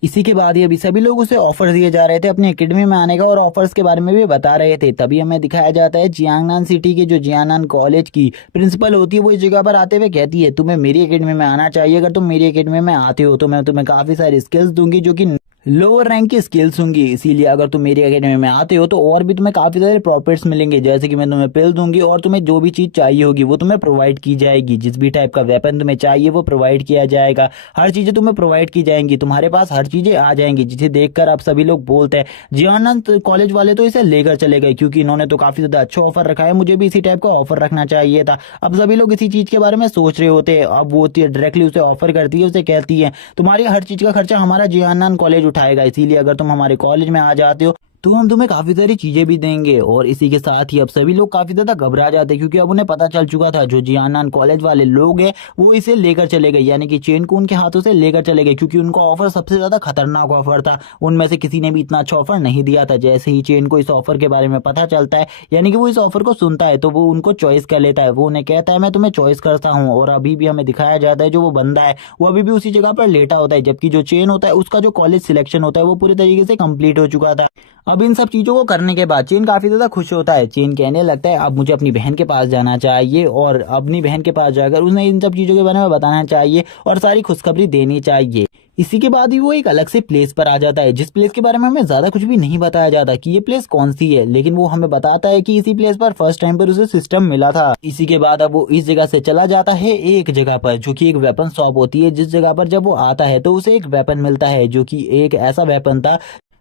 इसी के बाद ही अभी सभी लोग उसे ऑफर दिए जा रहे थे अपनी एकेडमी में आने का और ऑफर्स के बारे में भी बता रहे थे। तभी हमें दिखाया जाता है जियांगनान सिटी की जो जियांगनान कॉलेज की प्रिंसिपल होती है वो इस जगह पर आते हुए कहती है तुम्हें मेरी एकेडमी में आना चाहिए, अगर तुम मेरी एकेडमी में आते हो तो मैं तुम्हें काफी सारी स्किल्स दूंगी जो कि लोअर रैंक की स्किल्स होंगी, इसीलिए अगर तुम मेरी एकेडमी में आते हो तो और भी तुम्हें काफी सारे प्रॉफिट्स मिलेंगे, जैसे कि मैं तुम्हें पिल दूंगी और तुम्हें जो भी चीज चाहिए होगी वो तुम्हें प्रोवाइड की जाएगी। जिस भी टाइप का वेपन तुम्हें चाहिए वो प्रोवाइड किया जाएगा, हर चीजें तुम्हें प्रोवाइड की जाएंगी, तुम्हारे पास हर चीजें आ जाएंगी, जिसे देखकर आप सभी लोग बोलते हैं जी आनंद कॉलेज वाले तो इसे लेकर चले गए, क्योंकि इन्होंने तो काफी ज्यादा अच्छा ऑफर रखा है, मुझे भी इसी टाइप का ऑफर रखना चाहिए था। अब सभी लोग इसी चीज के बारे में सोच रहे होते हैं। अब वो डायरेक्टली उसे ऑफर करती है, उसे कहती है तुम्हारी हर चीज का खर्चा हमारा जियानंद कॉलेज उठाएगा, इसीलिए अगर तुम हमारे कॉलेज में आ जाते हो तो हम तुम्हें काफी सारी चीजें भी देंगे। और इसी के साथ ही अब सभी लोग काफी ज्यादा घबरा जाते हैं, क्योंकि अब उन्हें पता चल चुका था जो जियानंद कॉलेज वाले लोग हैं वो इसे लेकर चले गए, यानी कि चेन को उनके हाथों से लेकर चले गए, क्योंकि उनका ऑफर सबसे ज्यादा खतरनाक ऑफर था। उनमें से किसी ने भी इतना अच्छा ऑफर नहीं दिया था। जैसे ही चेन को इस ऑफर के बारे में पता चलता है, यानी कि वो इस ऑफर को सुनता है, तो वो उनको चॉइस कर लेता है। वो उन्हें कहता है मैं तुम्हें चॉइस करता हूँ। और अभी भी हमें दिखाया जाता है जो वो बंदा है वो अभी भी उसी जगह पर लेटा होता है, जबकि जो चेन होता है उसका जो कॉलेज सिलेक्शन होता है वो पूरे तरीके से कंप्लीट हो चुका था। अब इन सब चीजों को करने के बाद चेन काफी ज्यादा खुश होता है। चेन कहने लगता है अब मुझे अपनी बहन के पास जाना चाहिए और अपनी बहन के पास जाकर उन्हें इन सब चीजों के बारे में बताना चाहिए और सारी खुशखबरी देनी चाहिए। इसी के बाद ही वो एक अलग से प्लेस पर आ जाता है, जिस प्लेस के बारे में हमें ज्यादा कुछ भी नहीं बताया जाता कि ये प्लेस कौन सी है, लेकिन वो हमें बताता है कि इसी प्लेस पर फर्स्ट टाइम पर उसे सिस्टम मिला था। इसी के बाद अब वो इस जगह से चला जाता है एक जगह पर जो कि एक वेपन शॉप होती है, जिस जगह पर जब वो आता है तो उसे एक वेपन मिलता है जो कि एक ऐसा वेपन था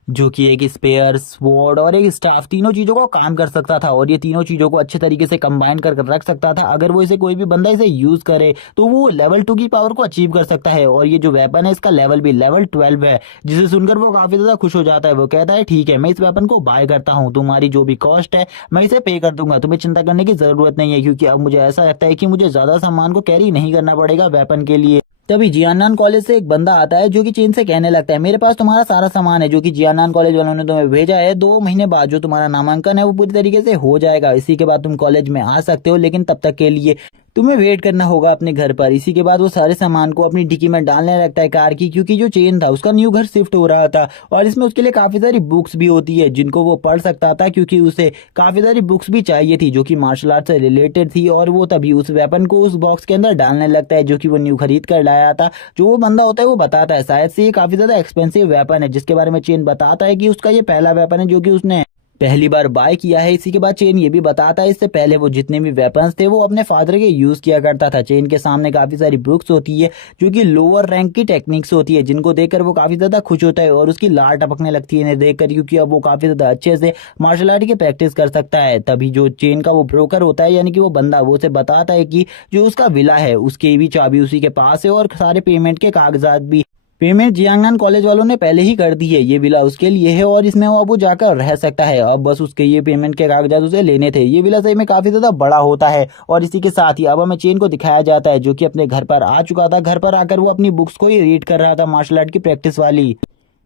जो कि एक स्पेयर, स्वॉर्ड और एक स्टाफ तीनों चीजों को काम कर सकता था, और ये तीनों चीजों को अच्छे तरीके से कंबाइन कर रख सकता था। अगर वो इसे कोई भी बंदा इसे यूज करे तो वो लेवल 2 की पावर को अचीव कर सकता है। और ये जो वेपन है इसका लेवल भी लेवल 12 है, जिसे सुनकर वो काफी ज्यादा खुश हो जाता है। वो कहता है ठीक है मैं इस वेपन को बाय करता हूँ, तुम्हारी जो भी कॉस्ट है मैं इसे पे कर दूंगा, तुम्हें चिंता करने की जरूरत नहीं है, क्योंकि अब मुझे ऐसा लगता है कि मुझे ज्यादा सामान को कैरी नहीं करना पड़ेगा वेपन के लिए। तभी जियानान कॉलेज से एक बंदा आता है जो कि चेन से कहने लगता है मेरे पास तुम्हारा सारा सामान है जो कि जियानान कॉलेज वालों ने तुम्हें भेजा है। 2 महीने बाद जो तुम्हारा नामांकन है वो पूरी तरीके से हो जाएगा, इसी के बाद तुम कॉलेज में आ सकते हो, लेकिन तब तक के लिए तुम्हें वेट करना होगा अपने घर पर। इसी के बाद वो सारे सामान को अपनी डिक्की में डालने लगता है कार की, क्योंकि जो चेन था उसका न्यू घर शिफ्ट हो रहा था और इसमें उसके लिए काफी सारी बुक्स भी होती है जिनको वो पढ़ सकता था, क्योंकि उसे काफी सारी बुक्स भी चाहिए थी जो कि मार्शल आर्ट से रिलेटेड थी। और वो तभी उस वेपन को उस बॉक्स के अंदर डालने लगता है जो कि वो न्यू खरीद कर लाया था। जो वो बंदा होता है वो बताता है शायद से ये काफी ज्यादा एक्सपेंसिव वेपन है, जिसके बारे में चेन बताता है कि उसका ये पहला वेपन है जो कि उसने पहली बार बाय किया है। इसी के बाद चेन ये भी बताता है इससे पहले वो जितने भी वेपन्स थे वो अपने फादर के यूज किया करता था। चेन के सामने काफी सारी बुक्स होती है जो कि लोअर रैंक की टेक्निक्स होती है, जिनको देखकर वो काफी ज्यादा खुश होता है और उसकी लार टपकने लगती है इन्हें देखकर, क्योंकि अब वो काफी ज्यादा अच्छे से मार्शल आर्ट की प्रैक्टिस कर सकता है। तभी जो चेन का वो ब्रोकर होता है यानी कि वो बंदा वो उसे बताता है कि जो उसका विला है उसकी भी चाबी उसी के पास है और सारे पेमेंट के कागजात भी। पेमेंट जियांगनान कॉलेज वालों ने पहले ही कर दी है, ये विला उसके लिए है और इसमें वो अब वो जाकर रह सकता है। अब बस उसके ये पेमेंट के कागजात उसे लेने थे। ये विला सही में काफी ज्यादा बड़ा होता है और इसी के साथ ही अब हमें चेन को दिखाया जाता है जो कि अपने घर पर आ चुका था। घर पर आकर वो अपनी बुक्स को ही रीड कर रहा था मार्शल आर्ट की प्रैक्टिस वाली।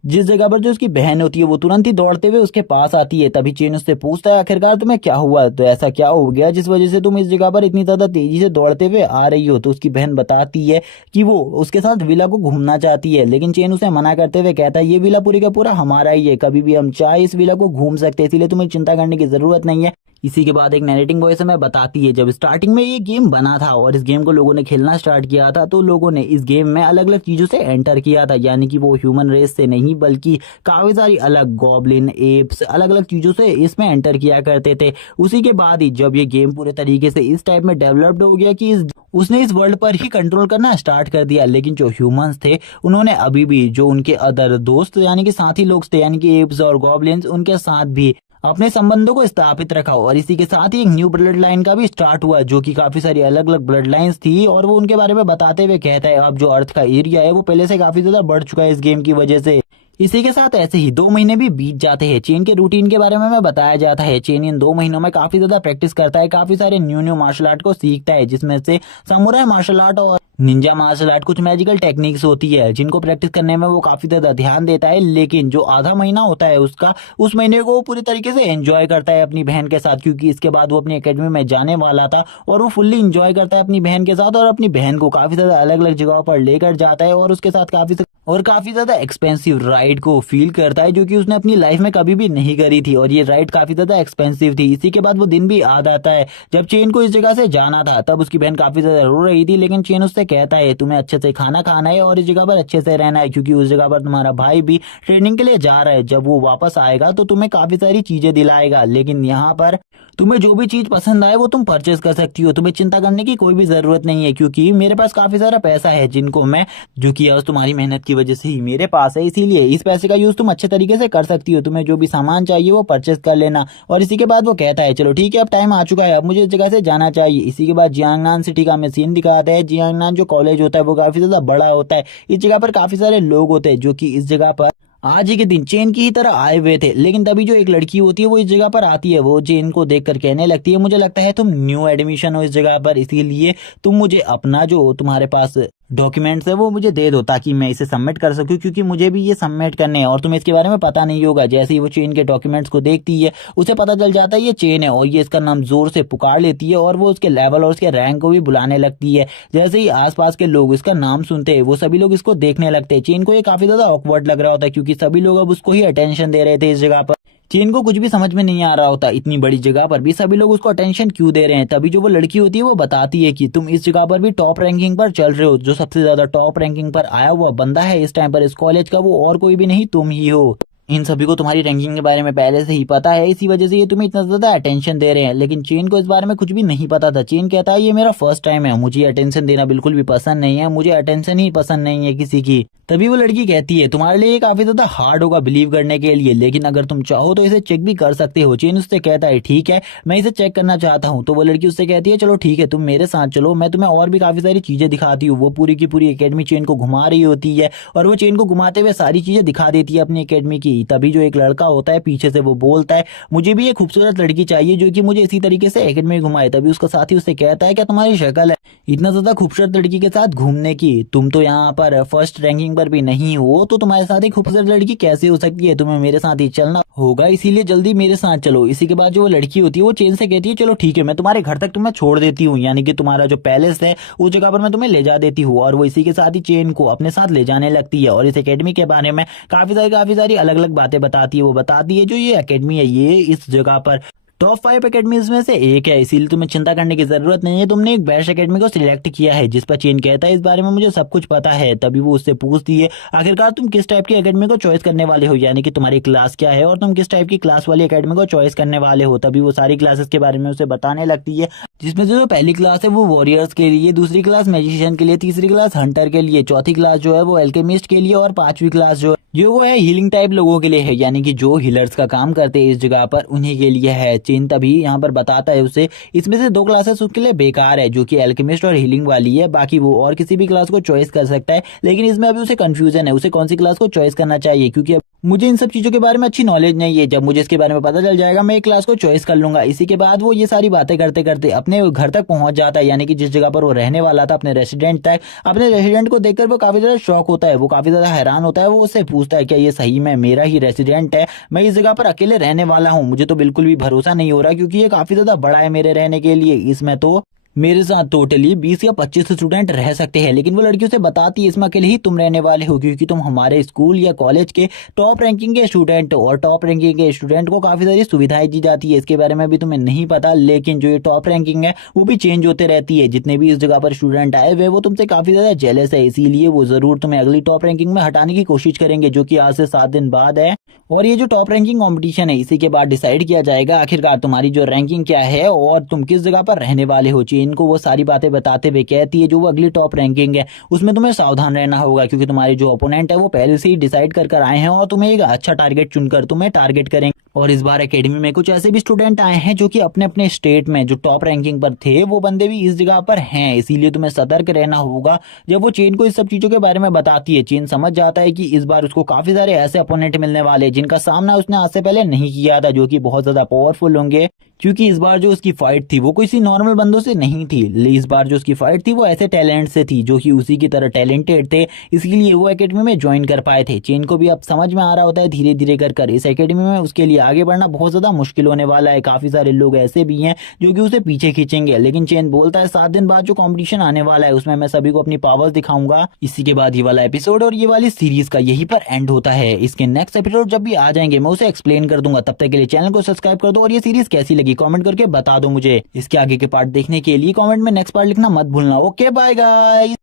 जिस जगह पर जो उसकी बहन होती है वो तुरंत ही दौड़ते हुए उसके पास आती है। तभी चेन उससे पूछता है आखिरकार तुम्हें क्या हुआ, तो ऐसा क्या हो गया जिस वजह से तुम इस जगह पर इतनी ज्यादा तेजी से दौड़ते हुए आ रही हो। तो उसकी बहन बताती है कि वो उसके साथ विला को घूमना चाहती है, लेकिन चेन उसे मना करते हुए कहता है ये विला पूरी का पूरा हमारा ही है, कभी भी हम चाहे इस विला को घूम सकते हैं, इसीलिए तुम्हें चिंता करने की जरूरत नहीं है। इसी के बाद एक नैरेटिंग वॉइस हमें बताती है जब स्टार्टिंग में ये गेम बना था और इस गेम को लोगों ने खेलना स्टार्ट किया था तो लोगों ने इस गेम में अलग अलग चीजों से एंटर किया था, यानी कि वो ह्यूमन रेस से नहीं बल्कि काफी सारी अलग गॉब्लिन, एप्स, अलग अलग चीजों से इसमें एंटर किया करते थे। उसी के बाद ही जब ये गेम पूरे तरीके से इस टाइप में डेवलप्ड हो गया कि उसने इस वर्ल्ड पर ही कंट्रोल करना स्टार्ट कर दिया, लेकिन जो ह्यूमंस थे उन्होंने अभी भी जो उनके अदर दोस्त यानी कि साथी लोग थे यानी कि एप्स और गॉब्लिन्स उनके साथ भी अपने संबंधों को स्थापित रखा। और इसी के साथ ही एक न्यू ब्लड लाइन का भी स्टार्ट हुआ जो कि काफी सारी अलग अलग ब्लड लाइन्स थी और वो उनके बारे में बताते हुए कहता है अब जो अर्थ का एरिया है वो पहले से काफी ज्यादा बढ़ चुका है इस गेम की वजह से। इसी के साथ ऐसे ही 2 महीने भी बीत जाते हैं। चेन के रूटीन के बारे में हमें बताया जाता है चेन इन 2 महीनों में काफी ज्यादा प्रैक्टिस करता है, काफी सारे न्यू न्यू मार्शल आर्ट को सीखता है, जिसमें से समुराई मार्शल आर्ट और निंजा मार्शल आर्ट कुछ मैजिकल टेक्निक्स होती है जिनको प्रैक्टिस करने में वो काफी ज्यादा ध्यान देता है। लेकिन जो आधा महीना होता है उसका, उस महीने को वो पूरी तरीके से एंजॉय करता है अपनी बहन के साथ, क्योंकि इसके बाद वो अपनी एकेडमी में जाने वाला था और वो फुल्ली इंजॉय करता है अपनी बहन के साथ और अपनी बहन को काफी ज्यादा अलग अलग जगहों पर लेकर जाता है और उसके साथ काफी और काफी ज्यादा एक्सपेंसिव राइड को फील करता है जो कि उसने अपनी लाइफ में कभी भी नहीं करी थी, और ये राइड काफी ज्यादा एक्सपेंसिव थी। इसी के बाद वो दिन भी याद आता है जब चेन को इस जगह से जाना था। तब उसकी बहन काफी ज्यादा रो रही थी, लेकिन चेन उससे कहता है तुम्हें अच्छे से खाना खाना है और इस जगह पर अच्छे से रहना है, क्योंकि उस जगह पर तुम्हारा भाई भी ट्रेनिंग के लिए जा रहा है। जब वो वापस आएगा तो तुम्हें काफी सारी चीजें दिलाएगा, लेकिन यहाँ पर तुम्हें जो भी चीज पसंद आए वो तुम परचेस कर सकती हो। तुम्हें चिंता करने की कोई भी जरूरत नहीं है, क्योंकि मेरे पास काफी सारा पैसा है जिनको मैं जो कि आज तुम्हारी मेहनत की वजह से ही मेरे पास है, इसीलिए इस पैसे का यूज तुम अच्छे तरीके से कर सकती हो। तुम्हें जो भी सामान चाहिए वो परचेस कर लेना। और इसी के बाद वो कहता है चलो ठीक है अब टाइम आ चुका है, अब मुझे इस जगह से जाना चाहिए। इसी के बाद जियांगनान सिटी का हमें सीन दिखाता है। जियांगनान जो कॉलेज होता है वो काफी ज्यादा बड़ा होता है। इस जगह पर काफी सारे लोग होते हैं जो कि इस जगह पर आज ही के दिन चेन की ही तरह आए हुए थे। लेकिन तभी जो एक लड़की होती है वो इस जगह पर आती है। वो चेन को देखकर कहने लगती है मुझे लगता है तुम न्यू एडमिशन हो इस जगह पर, इसीलिए तुम मुझे अपना जो तुम्हारे पास डॉक्यूमेंट्स है वो मुझे दे दो ताकि मैं इसे सबमिट कर सकूं, क्योंकि मुझे भी ये सबमिट करने हैं और तुम्हें इसके बारे में पता नहीं होगा। जैसे ही वो चेन के डॉक्यूमेंट्स को देखती है उसे पता चल जाता है ये चेन है, और ये इसका नाम जोर से पुकार लेती है और वो उसके लेवल और उसके रैंक को भी बुलाने लगती है। जैसे ही आसपास के लोग इसका नाम सुनते हैं वो सभी लोग इसको देखने लगते हैं। चेन को ये काफी ज्यादा ऑकवर्ड लग रहा होता है, क्योंकि सभी लोग अब उसको ही अटेंशन दे रहे थे इस जगह पर। चेन को कुछ भी समझ में नहीं आ रहा होता इतनी बड़ी जगह पर भी सभी लोग उसको अटेंशन क्यों दे रहे हैं। तभी जो वो लड़की होती है वो बताती है कि तुम इस जगह पर भी टॉप रैंकिंग पर चल रहे हो, जो सबसे ज्यादा टॉप रैंकिंग पर आया हुआ बंदा है इस टाइम पर इस कॉलेज का वो और कोई भी नहीं तुम ही हो। इन सभी को तुम्हारी रैंकिंग के बारे में पहले से ही पता है, इसी वजह से ये तुम्हें इतना ज्यादा अटेंशन दे रहे हैं। लेकिन चेन को इस बारे में कुछ भी नहीं पता था। चेन कहता है ये मेरा फर्स्ट टाइम है, मुझे अटेंशन देना बिल्कुल भी पसंद नहीं है, मुझे अटेंशन ही पसंद नहीं है किसी की। तभी वो लड़की कहती है तुम्हारे लिए ये काफी ज्यादा हार्ड होगा बिलीव करने के लिए, लेकिन अगर तुम चाहो तो इसे चेक भी कर सकते हो। चेन उससे कहता है ठीक है मैं इसे चेक करना चाहता हूँ। तो वो लड़की उससे कहती है चलो ठीक है तुम मेरे साथ चलो, मैं तुम्हें और भी काफी सारी चीजें दिखाती हूँ। वो पूरी की पूरी एकेडमी चेन को घुमा रही होती है और वो चेन को घुमाते हुए सारी चीजें दिखा देती है अपनी एकेडमी की। तभी जो एक लड़का होता है पीछे से वो बोलता है मुझे भी एक खूबसूरत लड़की चाहिए जो कि मुझे इसी तरीके से एकेडमी घुमाए। तभी उसका साथी उससे कहता है क्या तुम्हारी शक्ल है इतना ज्यादा खूबसूरत लड़की के साथ घूमने की, तुम तो यहाँ पर फर्स्ट रैंकिंग पर भी नहीं हो तो तुम्हारे साथ एक खूबसूरत लड़की कैसे हो सकती है, तुम्हें मेरे साथ ही चलना होगा, इसीलिए जल्दी मेरे साथ चलो। इसी के बाद जो वो लड़की होती है वो चेन से कहती है चलो ठीक है मैं तुम्हारे घर तक तुम्हें छोड़ देती हूँ, यानी कि तुम्हारा जो पैलेस है उस जगह पर मैं तुम्हें ले जा देती हूँ। और वो इसी के साथ ही चेन को अपने साथ ले जाने लगती है और इस एकेडमी के बारे में काफी सारी अलग अलग बातें बताती है। वो बताती है जो ये एकेडमी है ये इस जगह पर टॉप 5 एकेडमीज में से एक है, इसीलिए तुम्हें चिंता करने की जरूरत नहीं है, तुमने एक बेस्ट एकेडमी को सिलेक्ट किया है। जिस पर चेन कहता है इस बारे में मुझे सब कुछ पता है। तभी वो उससे पूछती है आखिरकार तुम किस टाइप की एकेडमी को चॉइस करने वाले हो, यानी कि तुम्हारी क्लास क्या है और तुम किस टाइप की क्लास वाली एकेडमी को चॉइस करने वाले हो। तभी वो सारी क्लासेस के बारे में उसे बताने लगती है, जिसमें जो पहली क्लास है वो वॉरियर्स के लिए, दूसरी क्लास मैजिशियन के लिए, तीसरी क्लास हंटर के लिए, चौथी क्लास जो है वो एल्केमिस्ट के लिए और पांचवी क्लास जो वो है हीलिंग टाइप लोगों के लिए है, यानी कि जो हीलर्स का काम करते हैं इस जगह पर उन्हीं के लिए है। चेन तभी यहाँ पर बताता है उसे इसमें से 2 क्लासेस उसके लिए बेकार है जो कि एल्केमिस्ट और हीलिंग वाली है, बाकी वो और किसी भी क्लास को चॉइस कर सकता है। लेकिन इसमें अभी उसे कंफ्यूजन है उसे कौन सी क्लास को चॉइस करना चाहिए, क्योंकि मुझे इन सब चीजों के बारे में अच्छी नॉलेज नहीं है। जब मुझे इसके बारे में पता चल जाएगा मैं एक क्लास को चॉइस कर लूंगा। इसी के बाद वो ये सारी बातें करते करते अपने घर तक पहुंच जाता है, यानी कि जिस जगह पर वो रहने वाला था अपने रेसिडेंट तक। अपने रेसिडेंट को देखकर वो काफी ज्यादा शॉक होता है, वो काफी ज्यादा हैरान होता है। वो उससे पूछता है क्या ये सही में मेरा ही रेसिडेंट है, मैं इस जगह पर अकेले रहने वाला हूँ, मुझे तो बिल्कुल भी भरोसा नहीं हो रहा क्योंकि ये काफी ज्यादा बड़ा है मेरे रहने के लिए। इसमें तो मेरे साथ टोटली 20 या 25 स्टूडेंट रह सकते हैं, लेकिन वो लड़की उसे बताती है इसमें अकेले ही तुम रहने वाले हो क्योंकि तुम हमारे स्कूल या कॉलेज के टॉप रैंकिंग के स्टूडेंट हो और टॉप रैंकिंग के स्टूडेंट को काफी सारी सुविधाएं दी जाती है। इसके बारे में भी तुम्हें नहीं पता, लेकिन जो ये टॉप रैंकिंग है वो भी चेंज होते रहती है। जितने भी इस जगह पर स्टूडेंट आए हुए वो तुमसे काफी ज्यादा जेलस है, इसीलिए वो जरूर तुम्हें अगली टॉप रैंकिंग में हटाने की कोशिश करेंगे, जो कि आज से 7 दिन बाद है। और ये जो टॉप रैंकिंग कंपटीशन है इसी के बाद डिसाइड किया जाएगा आखिरकार तुम्हारी जो रैंकिंग क्या है और तुम किस जगह पर रहने वाले हो। चेन को वो सारी बातें बताते हुए कहती है जो वो अगली टॉप रैंकिंग है उसमें तुम्हें सावधान रहना होगा, क्योंकि तुम्हारे जो ओपोनेंट है वो पहले से ही डिसाइड कर आए हैं और तुम्हें एक अच्छा टारगेट चुनकर तुम्हें टारगेट करेंगे। और इस बार एकेडमी में कुछ ऐसे भी स्टूडेंट आए हैं जो कि अपने अपने स्टेट में जो टॉप रैंकिंग पर थे वो बंदे भी इस जगह पर हैं, इसीलिए तुम्हें सतर्क रहना होगा। जब वो चेन को इस सब चीजों के बारे में बताती है चेन समझ जाता है कि इस बार उसको काफी सारे ऐसे अपोनेंट मिलने वाले जिनका सामना उसने आज से पहले नहीं किया था, जो कि बहुत ज्यादा पावरफुल होंगे, क्योंकि इस बार जो उसकी फाइट थी वो किसी नॉर्मल बंदों से नहीं थी। इस बार जो उसकी फाइट थी वो ऐसे टैलेंट से थी जो कि उसी की तरह टैलेंटेड थे, इसलिए वो एकेडमी में ज्वाइन कर पाए थे। चेन को भी अब समझ में आ रहा होता है धीरे धीरे कर इस एकेडमी में उसके लिए आगे बढ़ना बहुत ज्यादा मुश्किल होने वाला है। काफी सारे लोग ऐसे भी हैं जो कि उसे पीछे खींचेंगे, लेकिन चेन बोलता है 7 दिन बाद जो कंपटीशन आने वाला है उसमें मैं सभी को अपनी पावर्स दिखाऊंगा। इसी के बाद ये वाला एपिसोड और ये वाली सीरीज का यही पर एंड होता है। इसके नेक्स्ट एपिसोड जब भी आ जाएंगे मैं उसे एक्सप्लेन कर दूंगा। तब तक के लिए चैनल को सब्सक्राइब कर दो और ये सीरीज कैसी लगी कमेंट करके बता दो मुझे। इसके आगे के पार्ट देखने के लिए कमेंट में नेक्स्ट पार्ट लिखना मत भूलना। Okay bye guys.